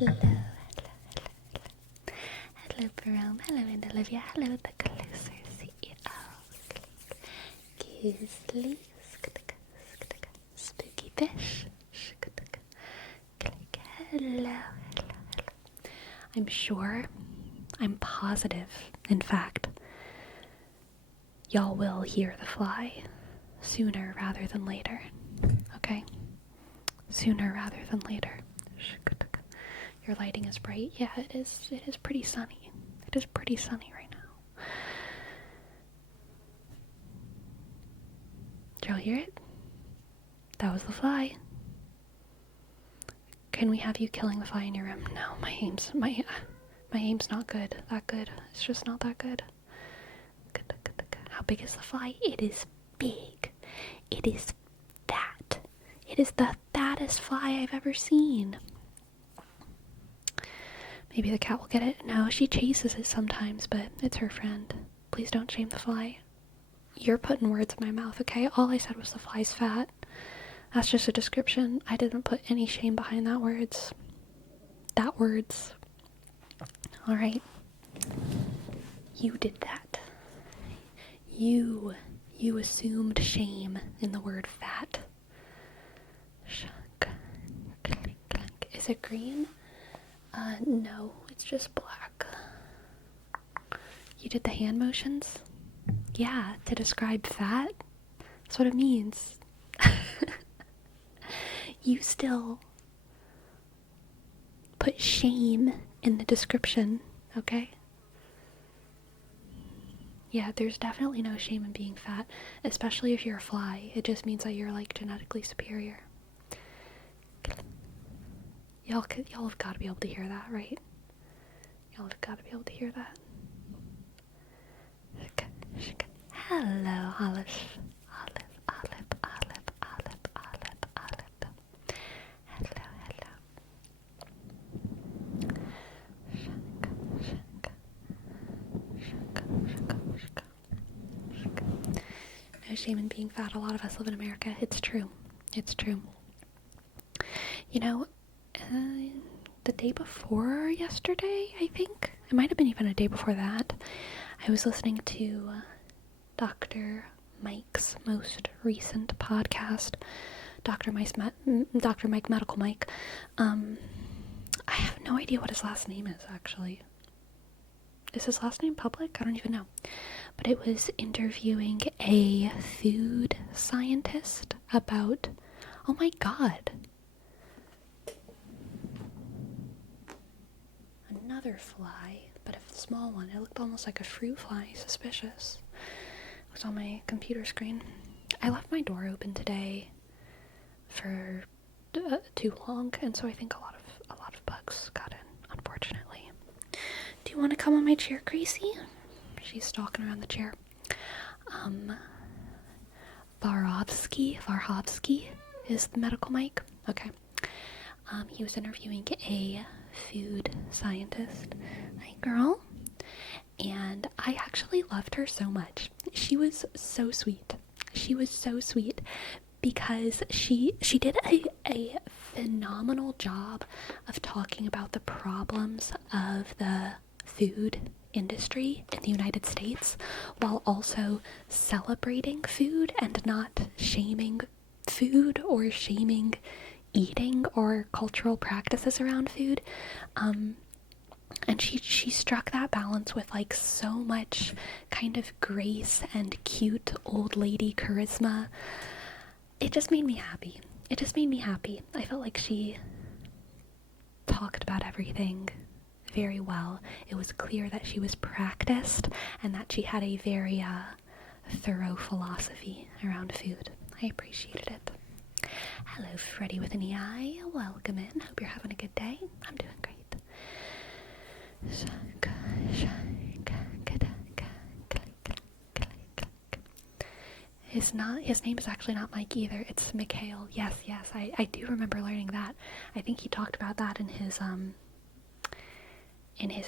Hello, hello, hello. Hello, Jerome. Hello, and Olivia. Hello, the closer CEO. Grizzly. Spooky fish. Hello, hello. I'm sure, I'm positive, in fact, y'all will hear the fly sooner rather than later. Okay? Sooner rather than later. Your lighting is bright. Yeah, it is pretty sunny. It is pretty sunny right now. Did y'all hear it? That was the fly. Can we have you killing the fly in your room? No, my aim's not good. That good. It's just not that good. How big is the fly? It is big. It is fat. It is the fattest fly I've ever seen. Maybe the cat will get it. No, she chases it sometimes, but it's her friend. Please don't shame the fly. You're putting words in my mouth, okay? All I said was the fly's fat. That's just a description. I didn't put any shame behind that words. Alright. You did that. You assumed shame in the word fat. Is it green? No, it's just black. You did the hand motions? Yeah, to describe fat? That's what it means. You still put shame in the description, okay? Yeah, there's definitely no shame in being fat, especially if you're a fly. It just means that you're, like, genetically superior. Y'all have got to be able to hear that, right? Y'all have got to be able to hear that. Hello, Olive. Hello. No shame in being fat. A lot of us live in America. It's true. You know, the day before yesterday, I think, it might have been even a day before that, I was listening to Dr. Mike's most recent podcast, Dr. Mike Medical Mike. I have no idea what his last name is, actually. Is his last name public? I don't even know. But it was interviewing a food scientist about, oh my god, another fly, but a small one. It looked almost like a fruit fly. Suspicious. It was on my computer screen. I left my door open today for too long, and so I think a lot of bugs got in, unfortunately. Do you want to come on my chair, Gracie? She's stalking around the chair. Varhovsky is the medical mic. Okay. He was interviewing a food scientist. Hi, girl. And I actually loved her so much. She was so sweet. Because she did a phenomenal job of talking about the problems of the food industry in the United States while also celebrating food and not shaming food or shaming eating or cultural practices around food. And she struck that balance with like so much kind of grace and cute old lady charisma. It just made me happy. I felt like she talked about everything very well. It was clear that she was practiced and that she had a very thorough philosophy around food. I appreciated it. Hello, Freddy with an EI. Welcome in. Hope you're having a good day. I'm doing great. His name is actually not Mike either. It's Mikhail. Yes, I do remember learning that. I think he talked about that in his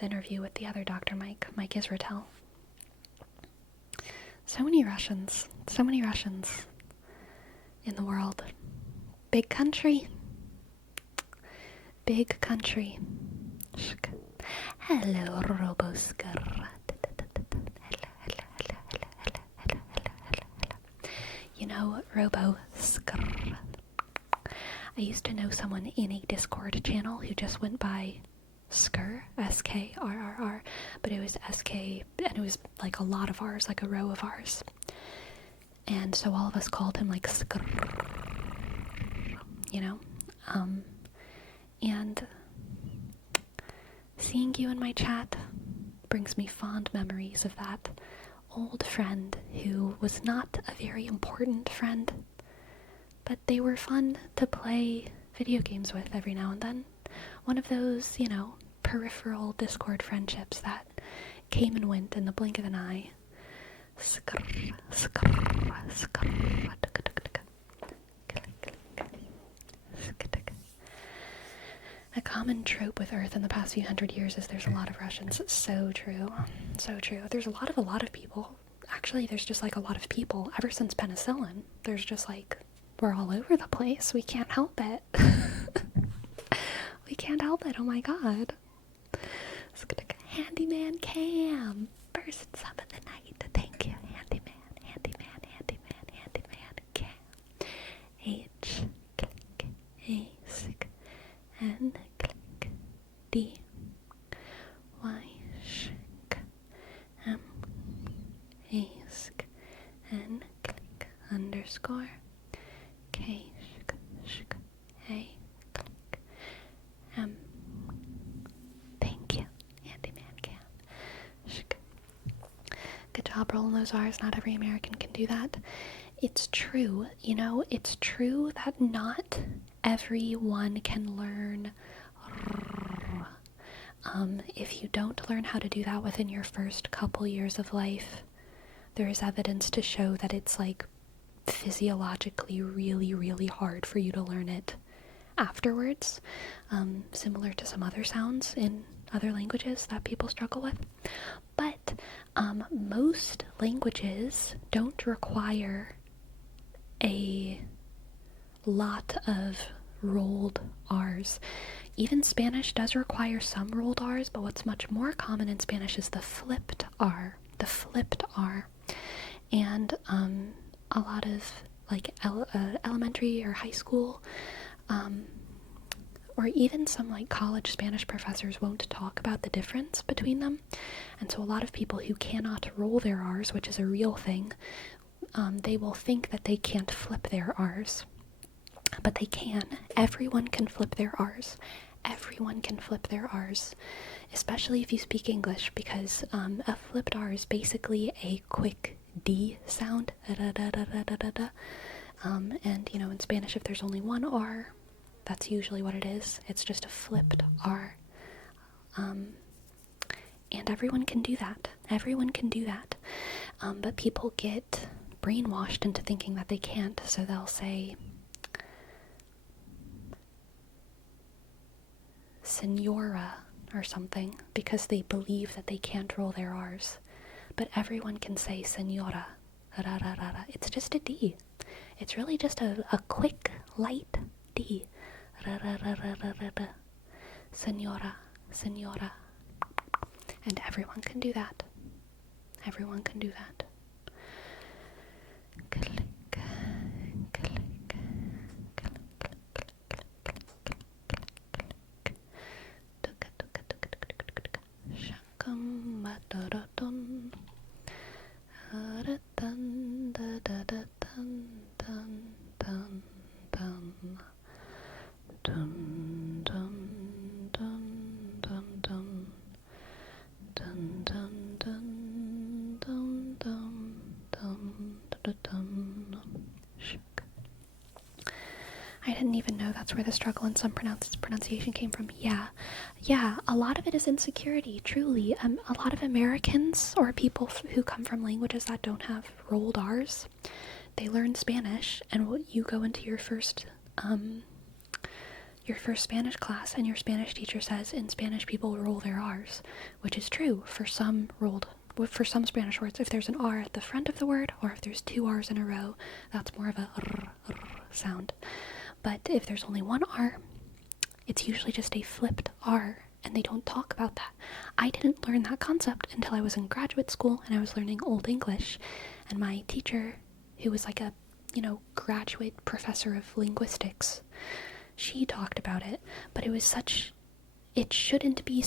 interview with the other Dr. Mike Israel. So many Russians in the world. Big country. Hello, Robosker. You know, Robosker. I used to know someone in a Discord channel who just went by Skrr, S-K-R-R-R, but it was S-K, and it was like a lot of R's, like a row of R's. And so all of us called him like Skrr, you know? And seeing you in my chat brings me fond memories of that old friend who was not a very important friend, but they were fun to play video games with every now and then. One of those, you know, peripheral Discord friendships that came and went in the blink of an eye. Skrr, skrr, skrr. A common trope with Earth in the past few hundred years is there's a lot of Russians. It's so true. So true. There's a lot of people. Actually, there's just like a lot of people. Ever since penicillin, there's just like, we're all over the place. We can't help it. We can't help it. Oh my god. Handyman Cam. First sub of the night. Thank you. Handyman Cam. H. Click. A. Sick. N. Click. D. Y. Shk. M. A. Sk. N. Click. Underscore. K. Shk. Shk. A. Click. M. Thank you, Handyman Cam. Shk. Good job rolling those R's. Not every American can do that. It's true, you know, it's true that not everyone can learn. If you don't learn how to do that within your first couple years of life, there is evidence to show that it's like physiologically really, really hard for you to learn it afterwards, similar to some other sounds in other languages that people struggle with. But most languages don't require a lot of rolled R's. Even Spanish does require some rolled R's, but what's much more common in Spanish is the flipped R. The flipped R. And a lot of like elementary or high school, or even some like college Spanish professors won't talk about the difference between them. And so a lot of people who cannot roll their R's, which is a real thing, they will think that they can't flip their R's. But they can. Everyone can flip their R's. Everyone can flip their R's, especially if you speak English, because a flipped R is basically a quick D sound. And, you know, in Spanish, if there's only one R, that's usually what it is. It's just a flipped R. And everyone can do that. Everyone can do that. But people get brainwashed into thinking that they can't, so they'll say Senora or something because they believe that they can't roll their R's. But everyone can say Senora. It's just a D. It's really just a quick, light D. Senora, senora. And everyone can do that. Everyone can do that. Click, click, click, I didn't even know that's where the struggle in some pronunciation came from. Yeah, a lot of it is insecurity, truly. A lot of Americans or people who come from languages that don't have rolled R's, they learn Spanish, and you go into your first Spanish class, and your Spanish teacher says in Spanish people roll their R's, which is true for some Spanish words. If there's an R at the front of the word, or if there's two R's in a row, that's more of a r sound. But if there's only one R, it's usually just a flipped R, and they don't talk about that. I didn't learn that concept until I was in graduate school and I was learning Old English, and my teacher, who was like a, graduate professor of linguistics, she talked about it, but it shouldn't be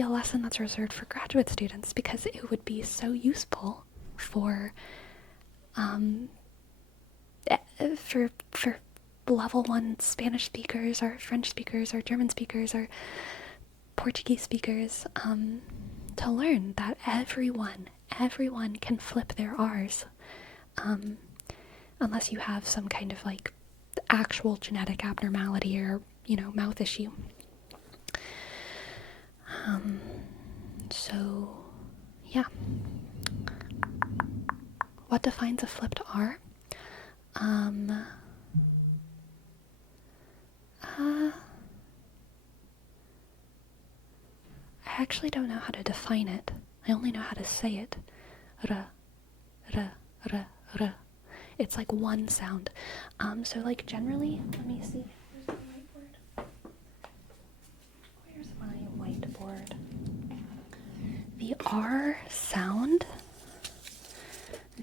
a lesson that's reserved for graduate students, because it would be so useful for level 1 Spanish speakers or French speakers or German speakers or Portuguese speakers, to learn that everyone can flip their R's, unless you have some kind of like actual genetic abnormality or mouth issue. So yeah, what defines a flipped R? I actually don't know how to define it. I only know how to say it. It's like one sound. So like generally, let me see. Where's my whiteboard? The R sound,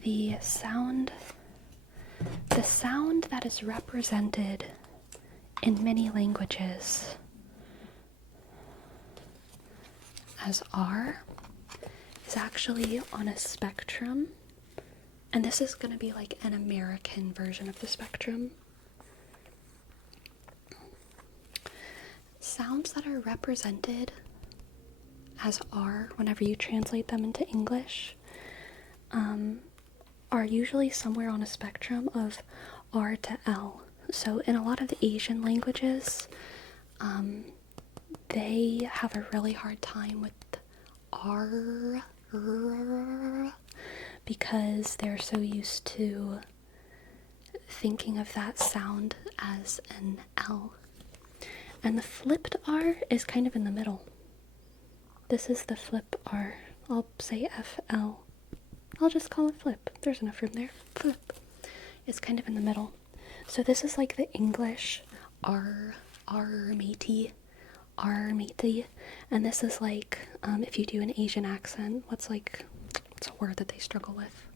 the sound that is represented in many languages as R is actually on a spectrum, and this is going to be like an American version of the spectrum. Sounds that are represented as R, whenever you translate them into English, are usually somewhere on a spectrum of R to L. So in a lot of the Asian languages, they have a really hard time with R because they're so used to thinking of that sound as an L. And the flipped R is kind of in the middle. This is the flip R. I'll say FL. I'll just call it flip. There's enough room there. Flip. It's kind of in the middle. So this is like the English R matey, and this is like, if you do an Asian accent, what's a word that they struggle with?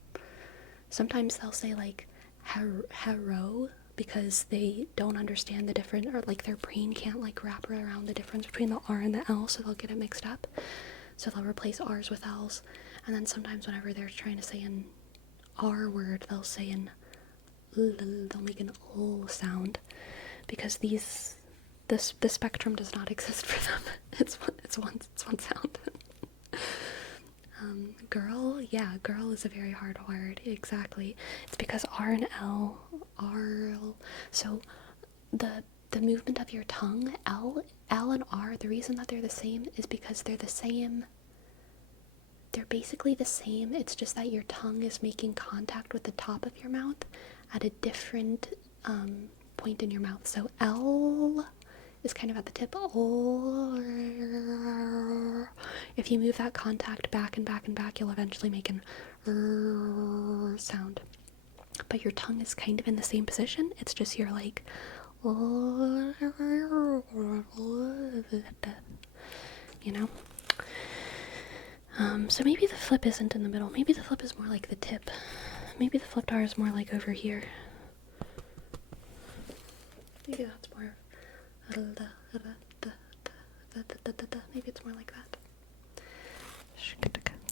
Sometimes they'll say like hero, because they don't understand the difference, or like their brain can't like wrap around the difference between the R and the L, so they'll get it mixed up. So they'll replace R's with L's, and then sometimes whenever they're trying to say an R word, they'll say they'll make an L sound, because the spectrum does not exist for them. It's one sound. Girl, yeah, girl is a very hard word. Exactly. It's because R and L, so the movement of your tongue, L and R, the reason that they're the same is because they're the same. They're basically the same. It's just that your tongue is making contact with the top of your mouth at a different point in your mouth. So L is kind of at the tip. If you move that contact back and back and back, you'll eventually make an sound. But your tongue is kind of in the same position. It's just you're like, so maybe the flip isn't in the middle. Maybe the flip is more like the tip. Maybe the flipped R is more like over here. Maybe that's more. Maybe it's more like that.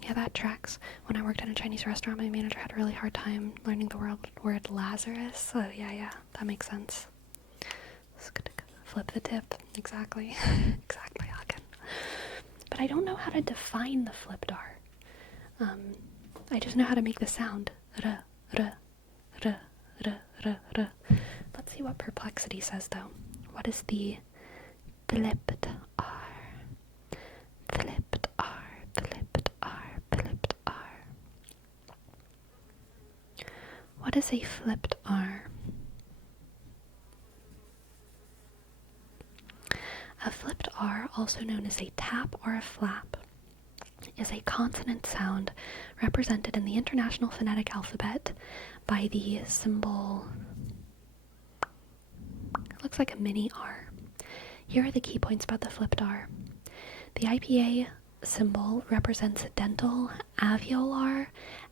Yeah, that tracks. When I worked in a Chinese restaurant, my manager had a really hard time learning the word Lazarus. So yeah, that makes sense. Flip the tip. Exactly. Exactly, Hagen. But I don't know how to define the flipped R. I just know how to make the sound. Let's see what Perplexity says, though. What is the flipped R? Flipped R, flipped R, flipped R. What is a flipped R? A flipped R, also known as a tap or a flap, is a consonant sound represented in the International Phonetic Alphabet by the symbol. It looks like a mini R. Here are the key points about the flipped R. The IPA symbol represents dental, alveolar,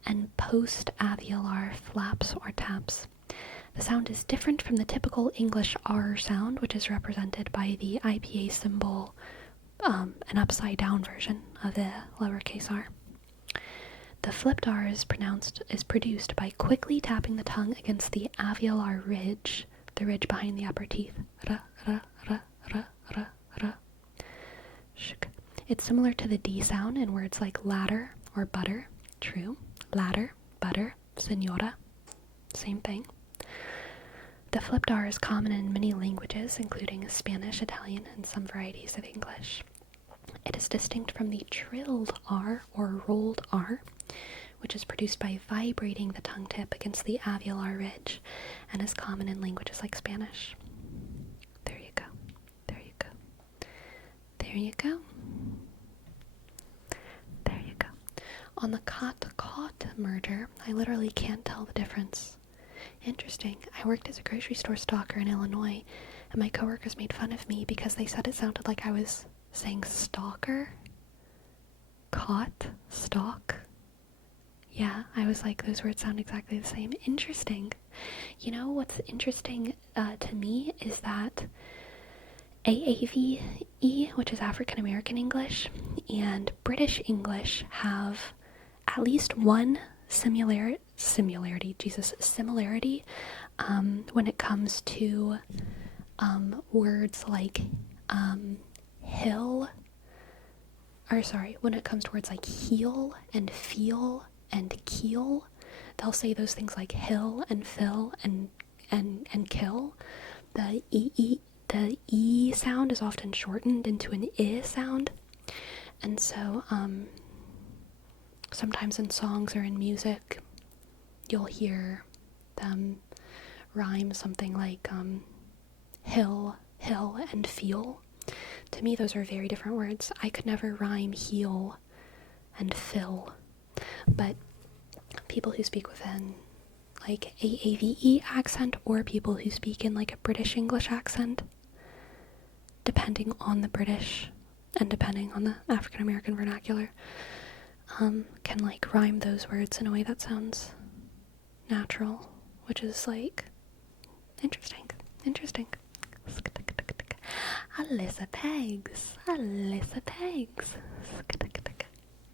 and post-alveolar flaps or taps. The sound is different from the typical English R sound, which is represented by the IPA symbol, an upside-down version of the lowercase r. The flipped R is produced by quickly tapping the tongue against the alveolar ridge, the ridge behind the upper teeth. Ra, ra, ra, ra, ra, ra. Shk. It's similar to the D sound in words like ladder or butter. True. Ladder, butter, senora. Same thing. The flipped R is common in many languages, including Spanish, Italian, and some varieties of English. It is distinct from the trilled R or rolled R, which is produced by vibrating the tongue tip against the alveolar ridge and is common in languages like Spanish. There you go. There you go. There you go. There you go. On the cot merger, I literally can't tell the difference. Interesting. I worked as a grocery store stalker in Illinois, and my coworkers made fun of me because they said it sounded like I was saying stalker. Cot, stalk. Yeah, I was like, those words sound exactly the same. Interesting. You know what's interesting to me is that AAVE, which is African American English, and British English have at least one similarity when it comes to words like when it comes to words like heel and feel and keel. They'll say those things like hill and fill and kill. The E sound is often shortened into an I sound, and so sometimes in songs or in music you'll hear them rhyme something like hill and feel. To me, those are very different words. I could never rhyme heel and fill, but people who speak with an like AAVE accent or people who speak in like a British English accent, depending on the British and depending on the African American vernacular, can like rhyme those words in a way that sounds natural, which is like interesting. Alyssa Pegs.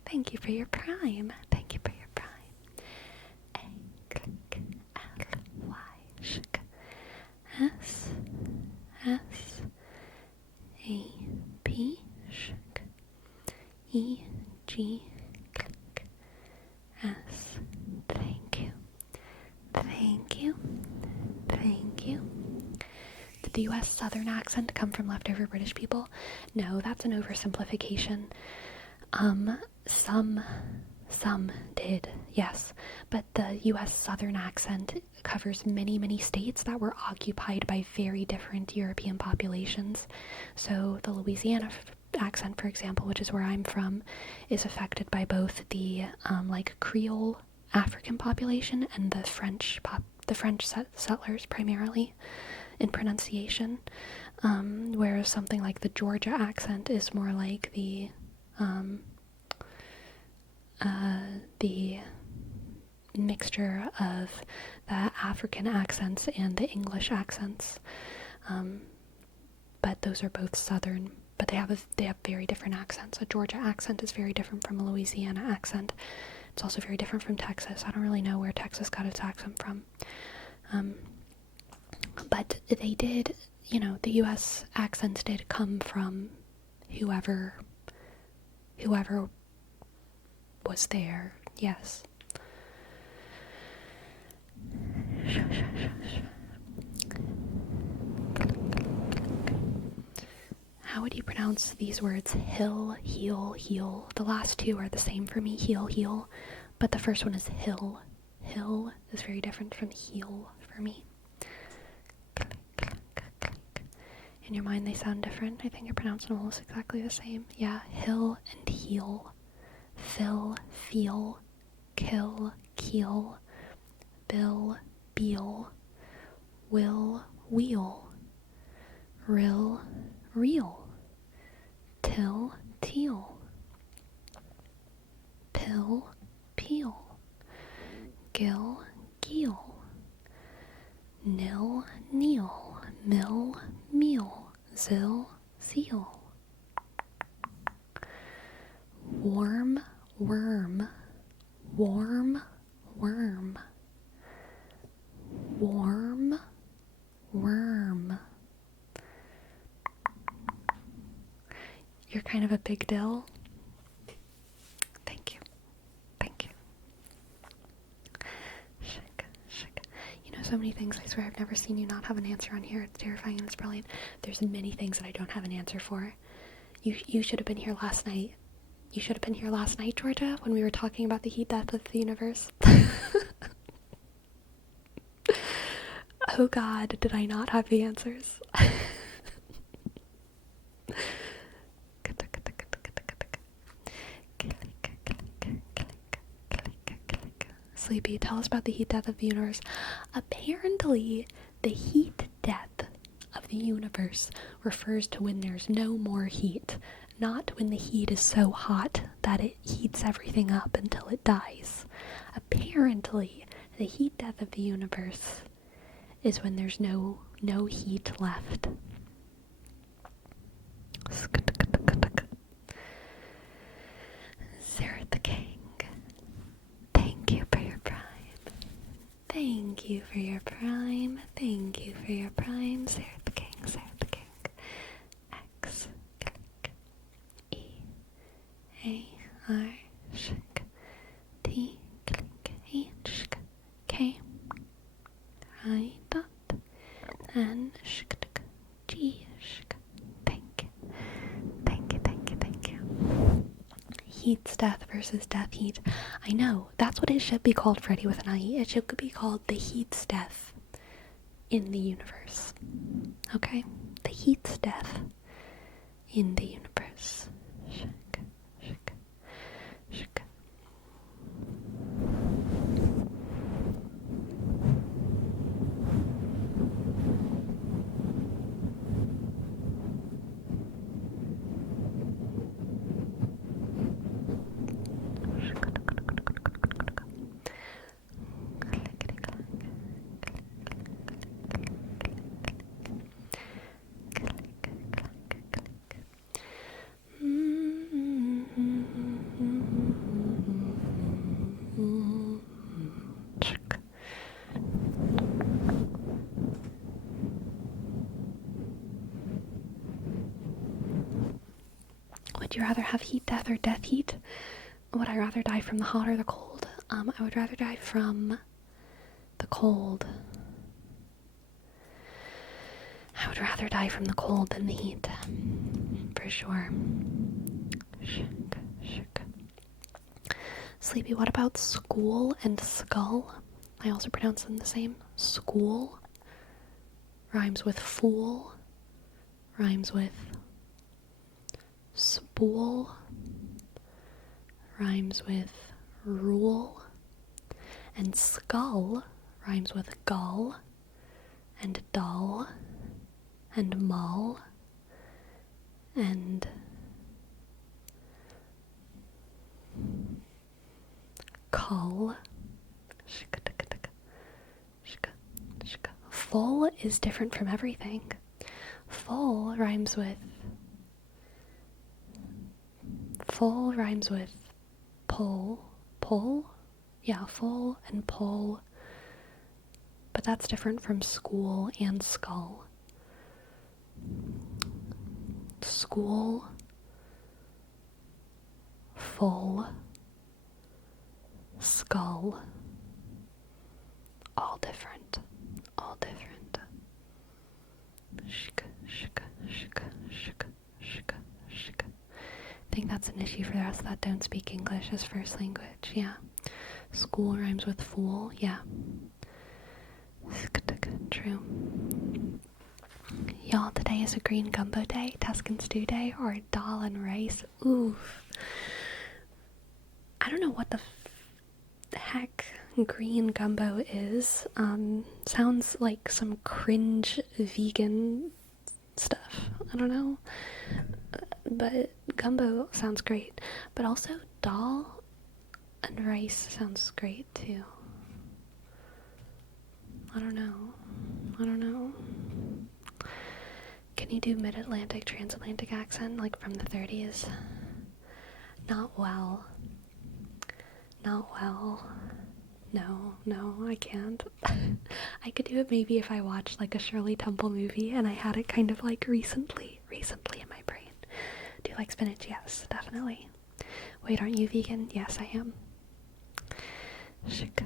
Thank you for your prime. Shk. S A P shk. E G click. S. Thank you. Did the US Southern accent come from leftover British people? No, that's an oversimplification. Some did, yes, but the US Southern accent covers many states that were occupied by very different European populations. So the Louisiana accent, for example, which is where I'm from, is affected by both the like Creole African population and the French settlers primarily in pronunciation, whereas something like the Georgia accent is more like the mixture of the African accents and the English accents, but those are both Southern, but they have very different accents. A Georgia accent is very different from a Louisiana accent. It's also very different from Texas. I don't really know where Texas got its accent from. But they did, the US accents did come from whoever was there, yes. How would you pronounce these words? Hill, heel, heel. The last two are the same for me, heel, heel, but the first one is hill. Hill is very different from heel for me. In your mind they sound different. I think you're pronouncing almost exactly the same. Yeah, hill and heel. Fill, feel, kill, keel, bill, beel, will, wheel, rill, reel, till, teal. Pill, peel. Gill, geel. Nil, kneel. Mill, meal. Zill, seal. Warm, worm. Warm, worm. Warm, worm. You're kind of a big deal. Thank you. Thank you. Shik, shik. You know so many things. I swear I've never seen you not have an answer on here. It's terrifying and it's brilliant. There's many things that I don't have an answer for. You should have been here last night. You should have been here last night, Georgia, when we were talking about the heat death of the universe. Oh God, did I not have the answers? Sleepy, tell us about the heat death of the universe. Apparently, the heat death of the universe refers to when there's no more heat, not when the heat is so hot that it heats everything up until it dies. Apparently, the heat death of the universe is when there's no heat left. Sarah the King, thank you for your prime. Thank you for your prime. Thank you for your prime. Sarah the King, Sarah the King. X, click, E, A, R, shk, T, click, H, K, I, dot, and shk, G, shk. Thank you. Thank you, thank you, thank you. Heat's death versus death heat. I know, that's what it should be called, Freddy with an I. It should be called the heat's death in the universe. Okay? The heat's death in the universe. Shik, shik, shik. Would you rather have heat death or death heat? Would I rather die from the hot or the cold? I would rather die from the cold. I would rather die from the cold than the heat. For sure. Shik, shik. Sleepy, what about school and skull? I also pronounce them the same. School rhymes with fool, rhymes with spool, rhymes with rule, and skull rhymes with gull, and dull, and mull, and cull. Full is different from everything. Full rhymes with pull. Pull? Yeah, full and pull. But that's different from school and skull. School, full, skull. All different. All different. Shika, shika, shika, shika, shika, shika. I think that's an issue for the rest that don't speak English as first language, yeah. School rhymes with fool, yeah. True. Y'all, today is a green gumbo day, Tuscan stew day, or dal and rice. Oof. I don't know what the heck green gumbo is. Sounds like some cringe vegan stuff. I don't know. but gumbo sounds great. But also dal and rice sounds great too. I don't know. Can you do mid-Atlantic, transatlantic accent, like from the 30s? Not well. No, I can't. I could do it maybe if I watched like a Shirley Temple movie and I had it kind of like recently in my brain. Do you like spinach? Yes, definitely. Wait, aren't you vegan? Yes, I am. Shika.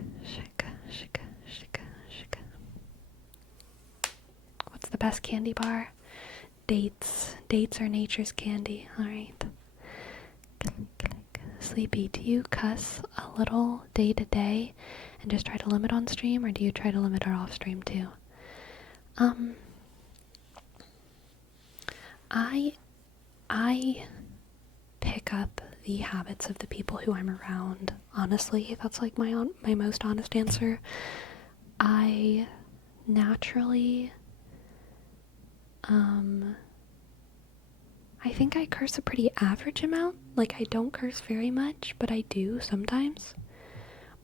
What's the best candy bar? Dates. Dates are nature's candy. Alright. Sleepy, do you cuss a little day to day and just try to limit on stream, or do you try to limit it off stream too? I pick up the habits of the people who I'm around. Honestly, that's like my most honest answer. I naturally I think I curse a pretty average amount. Like, I don't curse very much, but I do sometimes.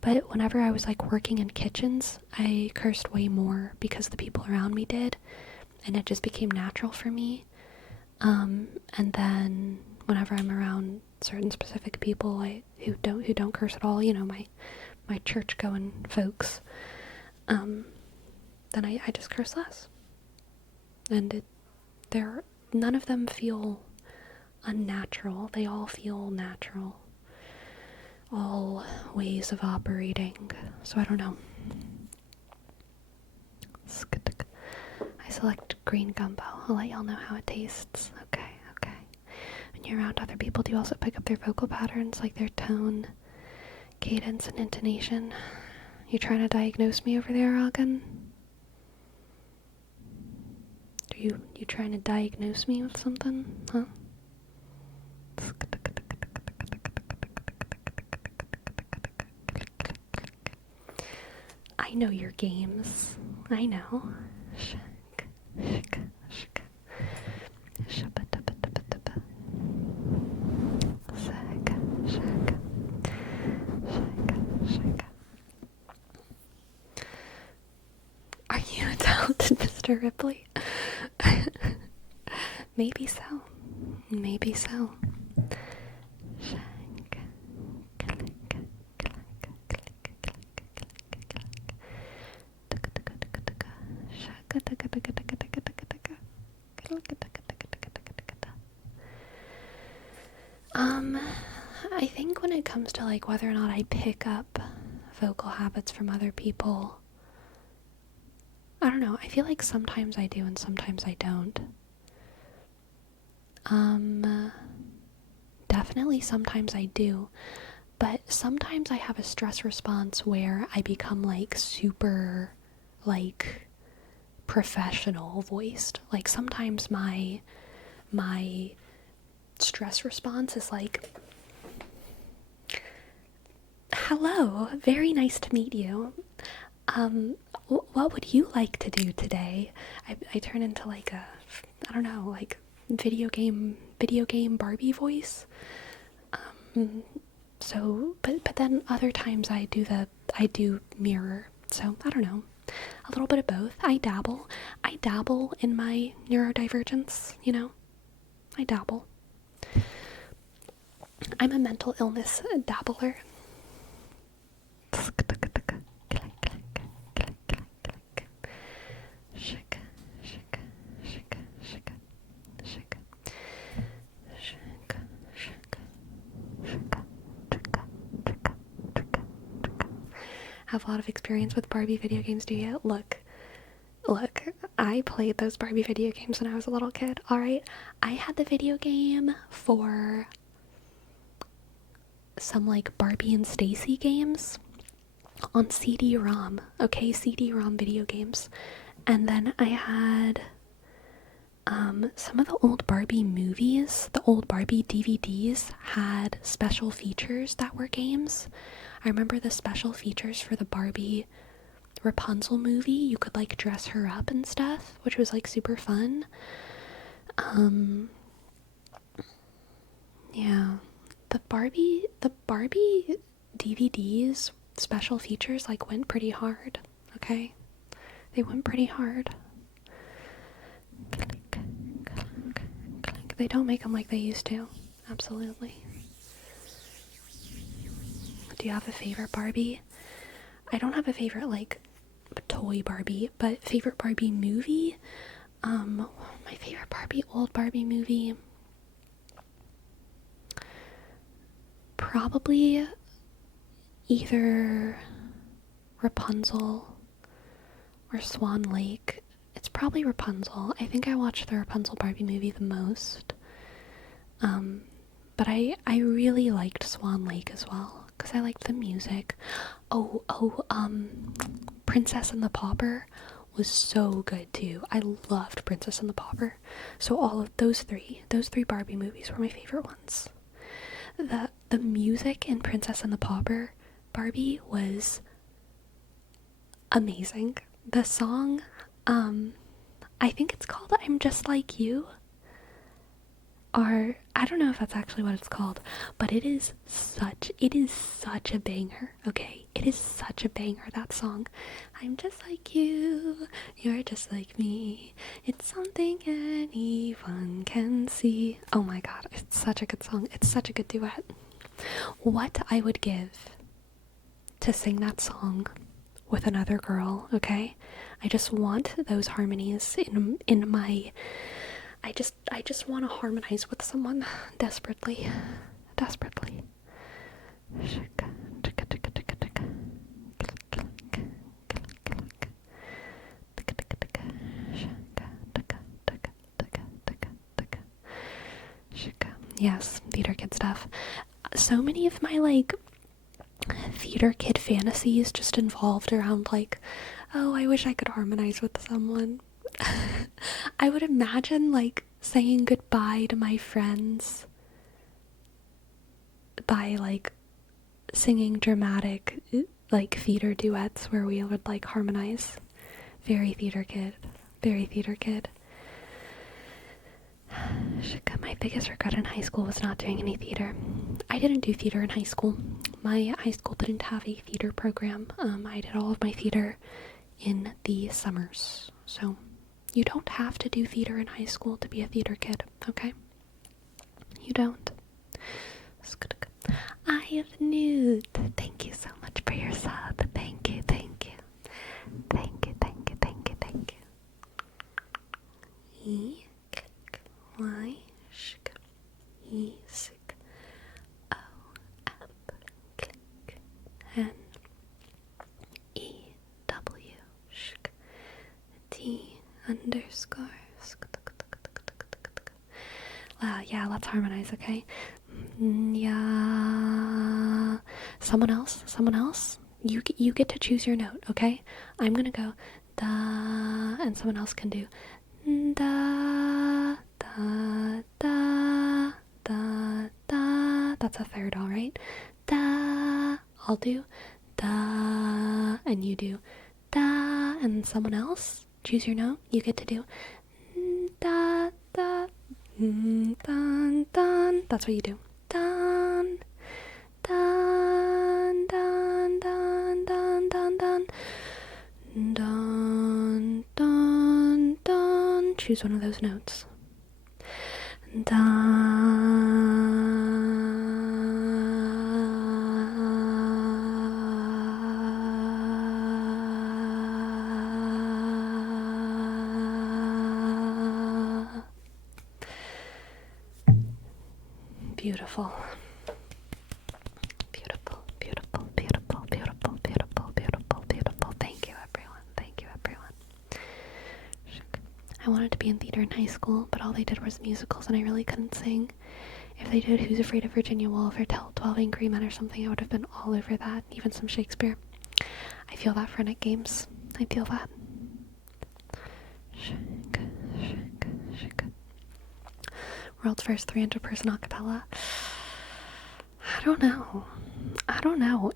But whenever I was like working in kitchens, I cursed way more because the people around me did, and it just became natural for me. And then whenever I'm around certain specific people who don't curse at all, you know, my church going folks, then I just curse less. And none of them feel unnatural. They all feel natural. All ways of operating. So I don't know. I select green gumbo. I'll let y'all know how it tastes. Okay. When you're around other people, do you also pick up their vocal patterns, like their tone, cadence, and intonation? You trying to diagnose me over there, Ogden? You trying to diagnose me with something? Huh? I know your games. I know. Are you talented, Mr. Ripley? Maybe so. I think when it comes to like whether or not I pick up vocal habits from other people, I don't know. I feel like sometimes I do and sometimes I don't. Definitely sometimes I do, but sometimes I have a stress response where I become like super like professional voiced. Like sometimes my stress response is like, hello, very nice to meet you. What would you like to do today? I turn into like a, I don't know, like video game Barbie voice. So, but then other times I do mirror. So I don't know, a little bit of both. I dabble in my neurodivergence. You know, I dabble. I'm a mental illness dabbler. Have a lot of experience with Barbie video games, do you? Look, I played those Barbie video games when I was a little kid, alright? I had the video game for some like Barbie and Stacy games on CD-ROM, okay? CD-ROM video games. And then I had some of the old Barbie movies, the old Barbie DVDs had special features that were games. I remember the special features for the Barbie Rapunzel movie. You could like dress her up and stuff, which was like super fun. Yeah. The Barbie DVDs, special features, like, went pretty hard, okay? They went pretty hard. Clink, clink, clink. They don't make them like they used to. Absolutely. Do you have a favorite Barbie? I don't have a favorite, like, toy Barbie, but favorite Barbie movie? My favorite old Barbie movie, probably either Rapunzel or Swan Lake. It's probably Rapunzel. I think I watched the Rapunzel Barbie movie the most. But I really liked Swan Lake as well, because I liked the music. Princess and the Pauper was so good too. I loved Princess and the Pauper. So all of those three Barbie movies were my favorite ones. The music in Princess and the Pauper Barbie was amazing. The song, I think it's called I'm Just Like You. Or I don't know if that's actually what it's called, but it is such a banger, okay? It is such a banger, that song. I'm just like you, you're just like me. It's something anyone can see. Oh my god, it's such a good song. It's such a good duet. What I would give to sing that song with another girl, okay? I just want those harmonies in my... I just want to harmonize with someone desperately. Yes, theater kid stuff. So many of my, like, theater kid fantasies just involved around, like, oh, I wish I could harmonize with someone. I would imagine, like, saying goodbye to my friends by, like, singing dramatic, like, theater duets where we would, like, harmonize. Very theater kid. My biggest regret in high school was not doing any theater. I didn't do theater in high school. My high school didn't have a theater program. I did all of my theater in the summers. So you don't have to do theater in high school to be a theater kid, okay? You don't. I have nude. Thank you so much for your sub. Thank you. E, Y, shk, E, sick, O, F, click, N, E, W, shk, T, underscore, yeah, let's harmonize, okay? Yeah. Someone else? You get to choose your note, okay? I'm gonna go da, and someone else can do da, da, da, da, da. That's a third, alright? Da, I'll do da, and you do da, and someone else, choose your note, you get to do da, da, dun, dun. That's what you do. Dun, dun, dun, dun, dun, dun, dun. Dun, dun, dun. Choose one of those notes. Beautiful. Thank you, everyone. I wanted to be in theater in high school, but all they did was musicals and I really couldn't sing. If they did Who's Afraid of Virginia Woolf or 12 Angry Men or something, I would have been all over that, even some Shakespeare. I feel that, Frenetic Games. I feel that. World's first 300-person acapella. I don't know.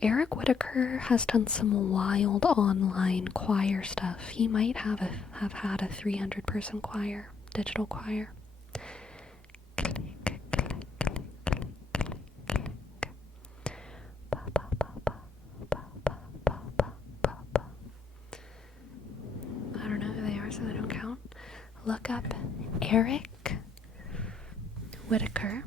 Eric Whitaker has done some wild online choir stuff. He might have had a 300-person choir, digital choir. Click, click, click, click. so they don't count. Look up Eric Whitaker.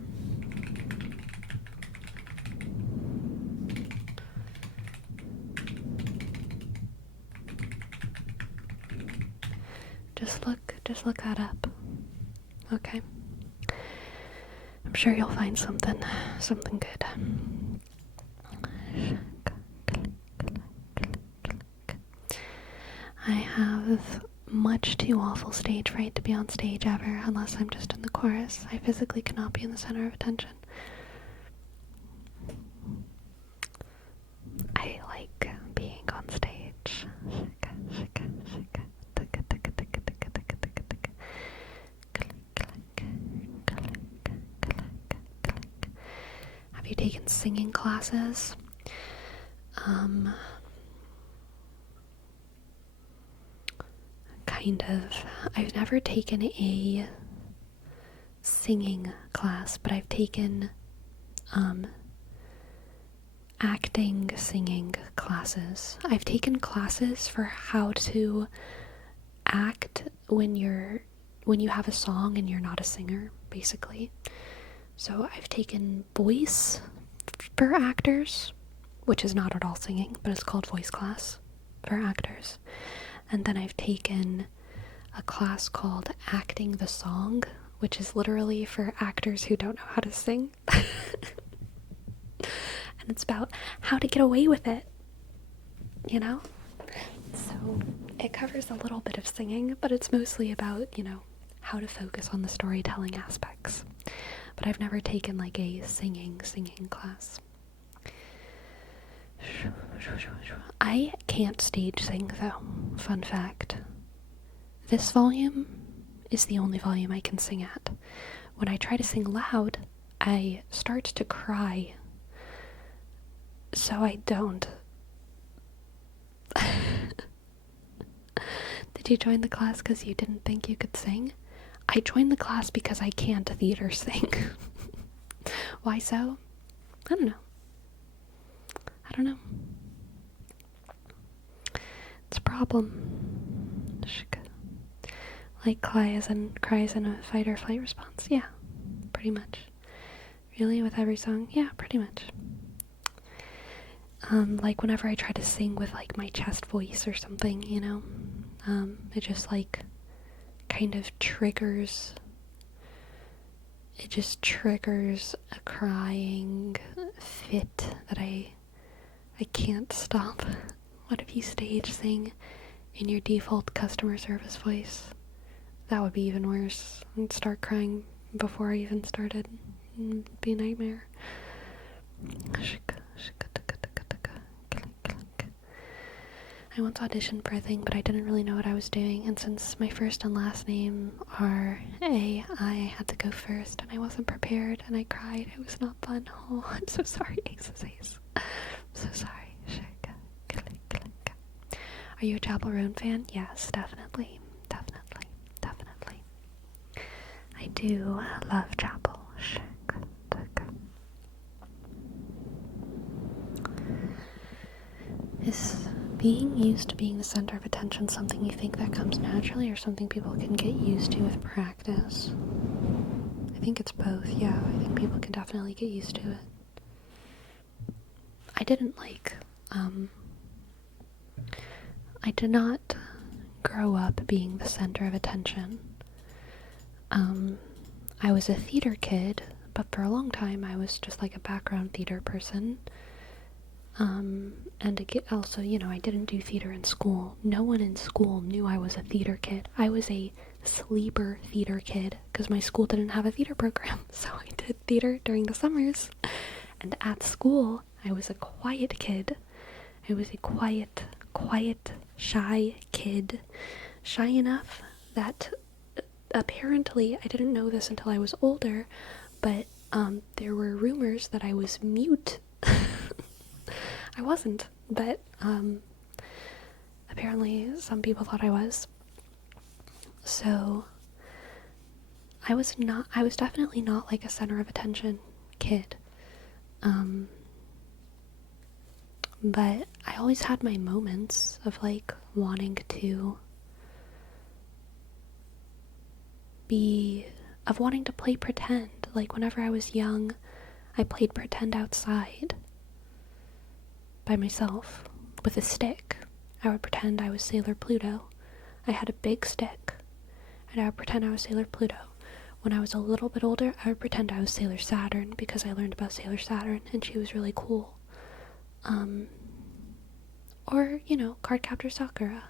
Just look that up. Okay. I'm sure you'll find something good. I have much too awful stage fright to be on stage ever, unless I'm just in the chorus. I physically cannot be in the center of attention. I like being on stage. Have you taken singing classes? Kind of. I've never taken a singing class, but I've taken acting singing classes. I've taken classes for how to act when you have a song and you're not a singer, basically. So I've taken voice for actors, which is not at all singing, but it's called voice class for actors. And then I've taken a class called Acting the Song, which is literally for actors who don't know how to sing. And it's about how to get away with it, you know? So it covers a little bit of singing, but it's mostly about, how to focus on the storytelling aspects. But I've never taken like a singing class. I can't stage sing though, fun fact. This volume is the only volume I can sing at. When I try to sing loud, I start to cry. So I don't. Did you join the class because you didn't think you could sing? I joined the class because I can't theater sing. Why so? I don't know. It's a problem. Like cries in a fight or flight response. Yeah, pretty much. Really, with every song? Yeah, pretty much. Like whenever I try to sing with like my chest voice or something, it just like kind of triggers. It just triggers a crying fit that I can't stop. What if you stage sing in your default customer service voice? That would be even worse. I'd start crying before I even started. It'd be a nightmare. I once auditioned for a thing, but I didn't really know what I was doing, and since my first and last name are A, I had to go first, and I wasn't prepared, and I cried. It was not fun. Oh, I'm so sorry, Ace. I'm so sorry. Are you a Chapel Roan fan? Yes, definitely. I do love Chapel. Is being used to being the center of attention something you think that comes naturally, or something people can get used to with practice? I think it's both, yeah. I think people can definitely get used to it. I did not grow up being the center of attention. I was a theater kid, but for a long time I was just like a background theater person. And also, I didn't do theater in school. No one in school knew I was a theater kid. I was a sleeper theater kid because my school didn't have a theater program. So I did theater during the summers. And at school, I was a quiet kid. I was a quiet, shy kid. Shy enough that apparently, I didn't know this until I was older, but there were rumors that I was mute. I wasn't, but apparently some people thought I was. So I was definitely not like a center of attention kid. But I always had my moments of like wanting to of wanting to play pretend. Like, whenever I was young, I played pretend outside by myself with a stick. I would pretend I was Sailor Pluto. I had a big stick, and I would pretend I was Sailor Pluto. When I was a little bit older, I would pretend I was Sailor Saturn, because I learned about Sailor Saturn, and she was really cool. Or, Cardcaptor Sakura.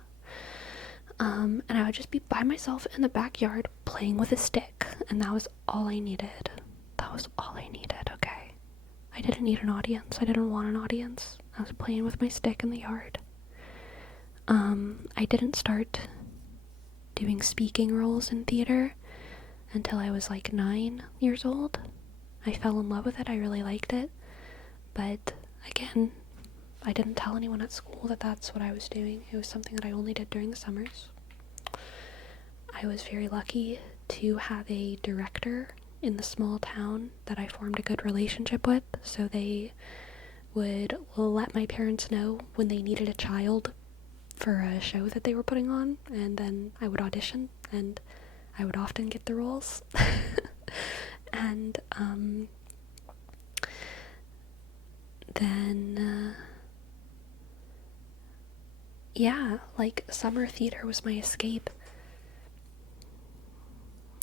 And I would just be by myself in the backyard playing with a stick, and that was all I needed. Okay? I didn't need an audience. I didn't want an audience. I was playing with my stick in the yard. I didn't start doing speaking roles in theater until I was like 9 years old. I fell in love with it. I really liked it. But again, I didn't tell anyone at school that that's what I was doing. It was something that I only did during the summers. I was very lucky to have a director in the small town that I formed a good relationship with, so they would let my parents know when they needed a child for a show that they were putting on, and then I would audition, and I would often get the roles. And then like summer theater was my escape,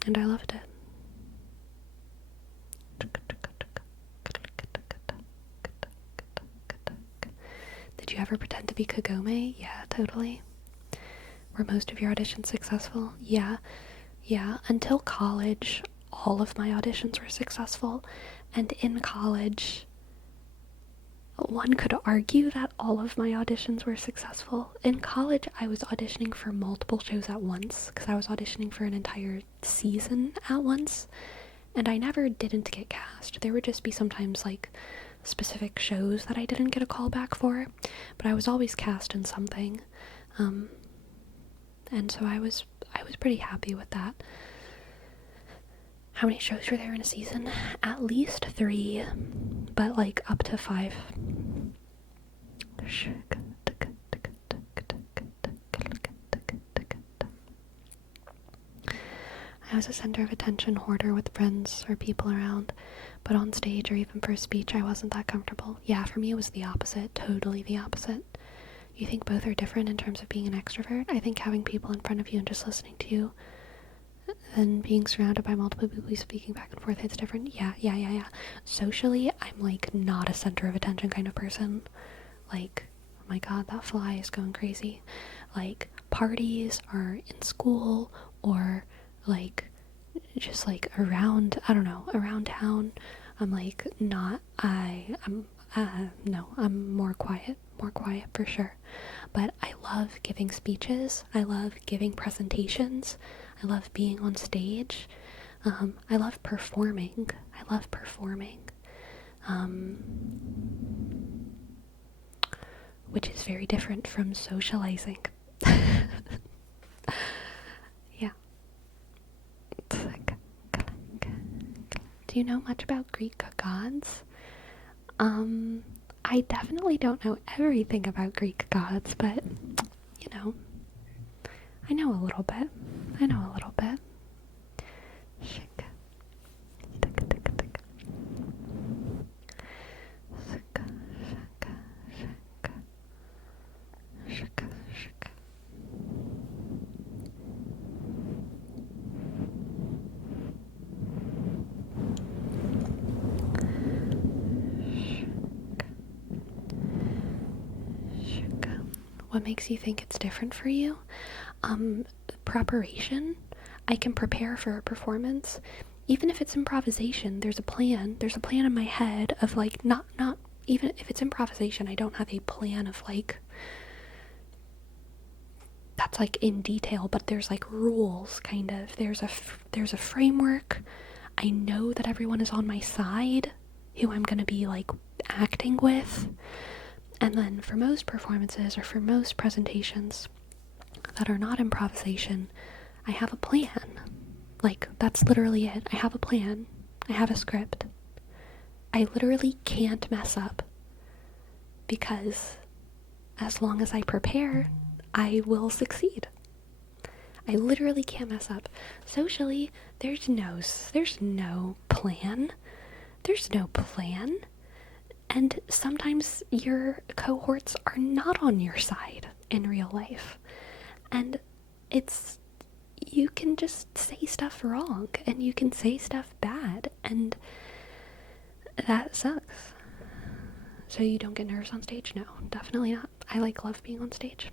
and I loved it. Did you ever pretend to be Kagome? Yeah, totally. Were most of your auditions successful? Yeah, until college, all of my auditions were successful, and in college, one could argue that all of my auditions were successful. In college, I was auditioning for multiple shows at once, because I was auditioning for an entire season at once, and I never didn't get cast. There would just be sometimes, like, specific shows that I didn't get a call back for, but I was always cast in something, and so I was pretty happy with that. How many shows were there in a season? At least 3, but like up to 5. I was a center of attention hoarder with friends or people around, but on stage or even for a speech I wasn't that comfortable. Yeah, for me it was the opposite, totally the opposite. You think both are different in terms of being an extrovert? I think having people in front of you and just listening to you and being surrounded by multiple people speaking back and forth, it's different. Yeah. Socially, I'm like not a center of attention kind of person. Like, oh my god, that fly is going crazy. Like, parties are in school or like just like around, I don't know, around town. I'm like not, no, I'm more quiet for sure. But I love giving speeches. I love giving presentations. I love being on stage. I love performing. Which is very different from socializing. Yeah. Do you know much about Greek gods? I definitely don't know everything about Greek gods, but, I know a little bit. What makes you think it's different for you? Preparation. I can prepare for a performance. Even if it's improvisation, there's a plan in my head of like, not even if it's improvisation, I don't have a plan of like, that's like in detail, but there's like rules kind of. There's a framework. I know that everyone is on my side, who I'm gonna be like acting with. And then for most performances or for most presentations that are not improvisation, I have a plan. Like, that's literally it. I have a plan. I have a script. I literally can't mess up, because as long as I prepare, I will succeed. I literally can't mess up. Socially, there's no plan. There's no plan. And sometimes your cohorts are not on your side in real life. And you can just say stuff wrong, and you can say stuff bad, and that sucks. So you don't get nervous on stage? No, definitely not. I love being on stage.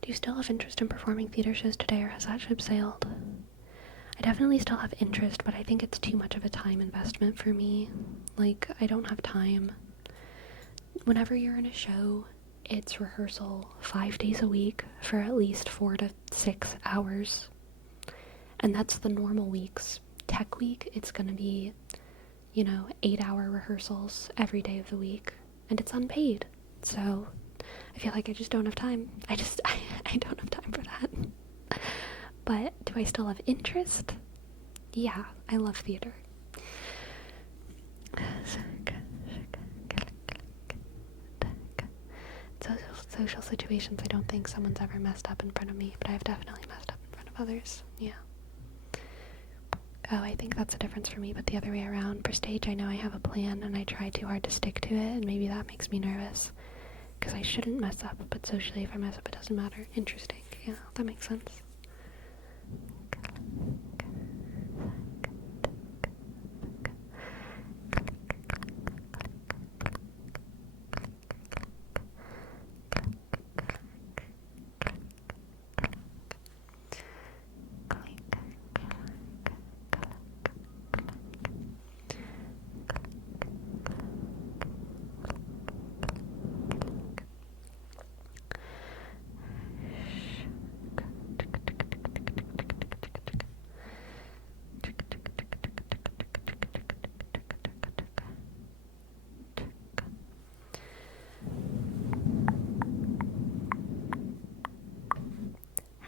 Do you still have interest in performing theater shows today, or has that ship sailed? I definitely still have interest, but I think it's too much of a time investment for me. I don't have time. Whenever you're in a show, it's rehearsal 5 days a week for at least 4 to 6 hours. And that's the normal weeks. Tech week, it's gonna be, 8-hour rehearsals every day of the week. And it's unpaid. So I feel like I just don't have time. I don't have time for that. But do I still have interest? Yeah, I love theater. Social situations, I don't think someone's ever messed up in front of me, but I've definitely messed up in front of others. Yeah. Oh, I think that's a difference for me, but the other way around. For stage, I know I have a plan, and I try too hard to stick to it, and maybe that makes me nervous. Because I shouldn't mess up, but socially, if I mess up, it doesn't matter. Interesting. Yeah, that makes sense.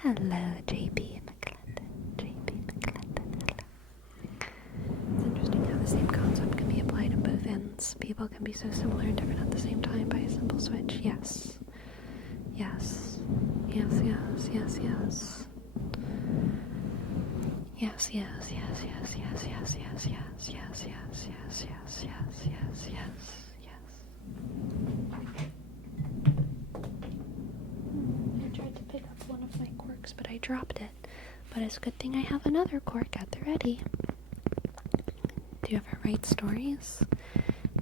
Hello, JP McClendon. JP McClendon, hello. It's interesting how the same concept can be applied in both ends. People can be so similar and different at the same time by a simple switch. Yes. Yes. Yes, yes, yes, yes. Yes, yes, yes, yes, yes, yes, yes, yes, yes, yes, yes, yes, yes, yes, yes, yes. I tried to pick up one of my corks, but I dropped it. But it's a good thing I have another cork at the ready. Do you ever write stories?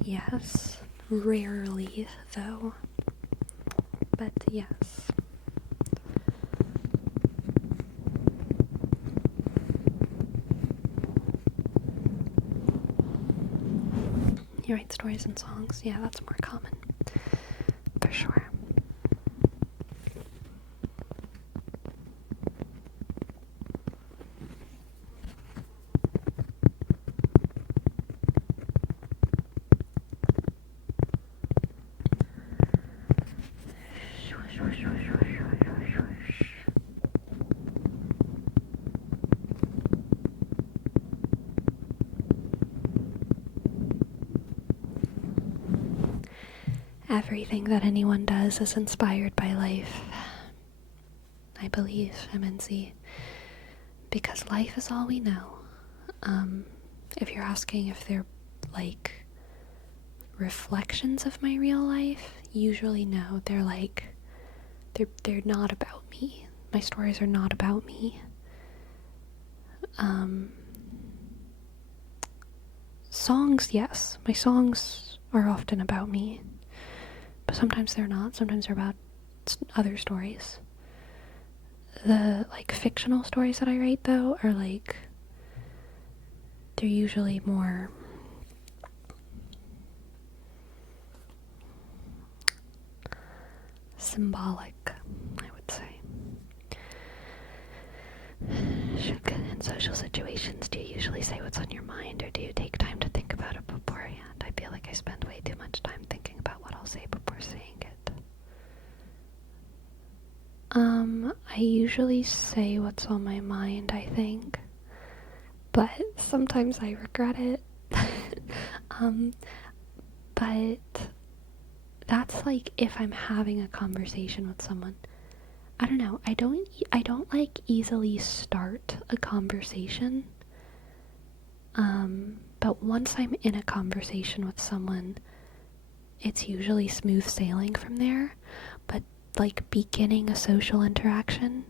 Yes. Rarely, though. But yes. You write stories and songs? Yeah, that's more common. For sure. Everything that anyone does is inspired by life. I believe, MNC. Because life is all we know. If you're asking if they're, reflections of my real life, usually no. They're they're not about me. My stories are not about me. Songs, yes. My songs are often about me. But sometimes they're not. Sometimes they're about other stories. The, fictional stories that I write, though, are, they're usually more symbolic, I would say. In social situations, do you usually say what's on your mind, or do you take time to think about it beforehand? I feel like I spend way too much time thinking I usually say what's on my mind, I think, but sometimes I regret it. But that's like if I'm having a conversation with someone. I don't know. I don't like easily start a conversation. But once I'm in a conversation with someone, it's usually smooth sailing from there. But like beginning a social interaction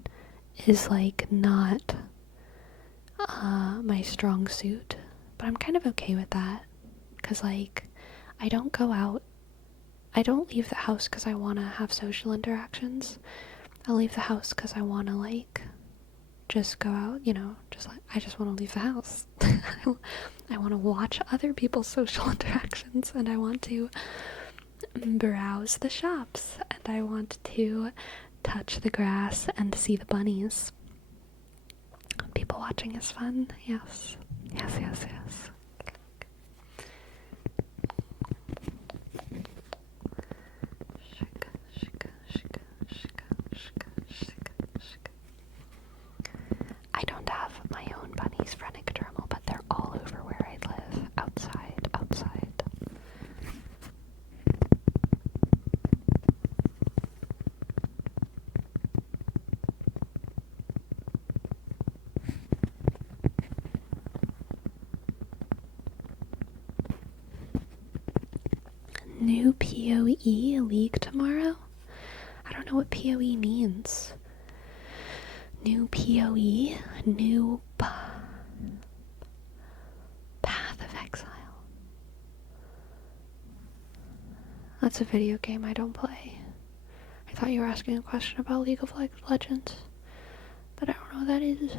is like not my strong suit. But I'm kind of okay with that, cuz like I don't go out. I don't leave the house cuz I want to have social interactions. I'll leave the house cuz I want to like just go out, just like I just want to leave the house. I want to watch other people's social interactions, and I want to browse the shops, and I want to touch the grass and see the bunnies. People watching is fun. Yes. Yes, yes, yes. I don't have my own bunnies for Nicodromal, but they're all over where I live. Outside. New PoE league tomorrow? I don't know what PoE means. New PoE? New Path of Exile. That's a video game I don't play. I thought you were asking a question about League of Legends, but I don't know what that is.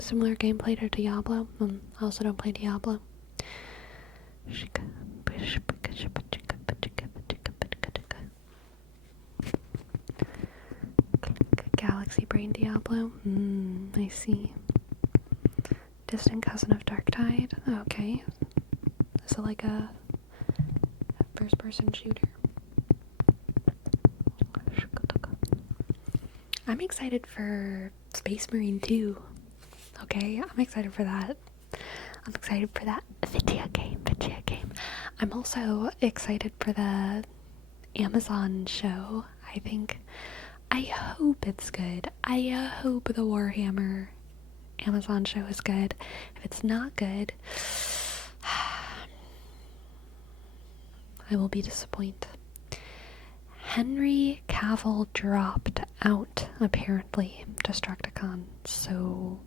Similar gameplay to Diablo. I also don't play Diablo. Galaxy Brain Diablo. I see. Distant cousin of Darktide. Okay. Is it like a first-person shooter? I'm excited for Space Marine 2. Okay, I'm excited for that. I'm excited for that video game. I'm also excited for the Amazon show. I hope it's good. I hope the Warhammer Amazon show is good. If it's not good, I will be disappointed. Henry Cavill dropped out, apparently, Destructicon, so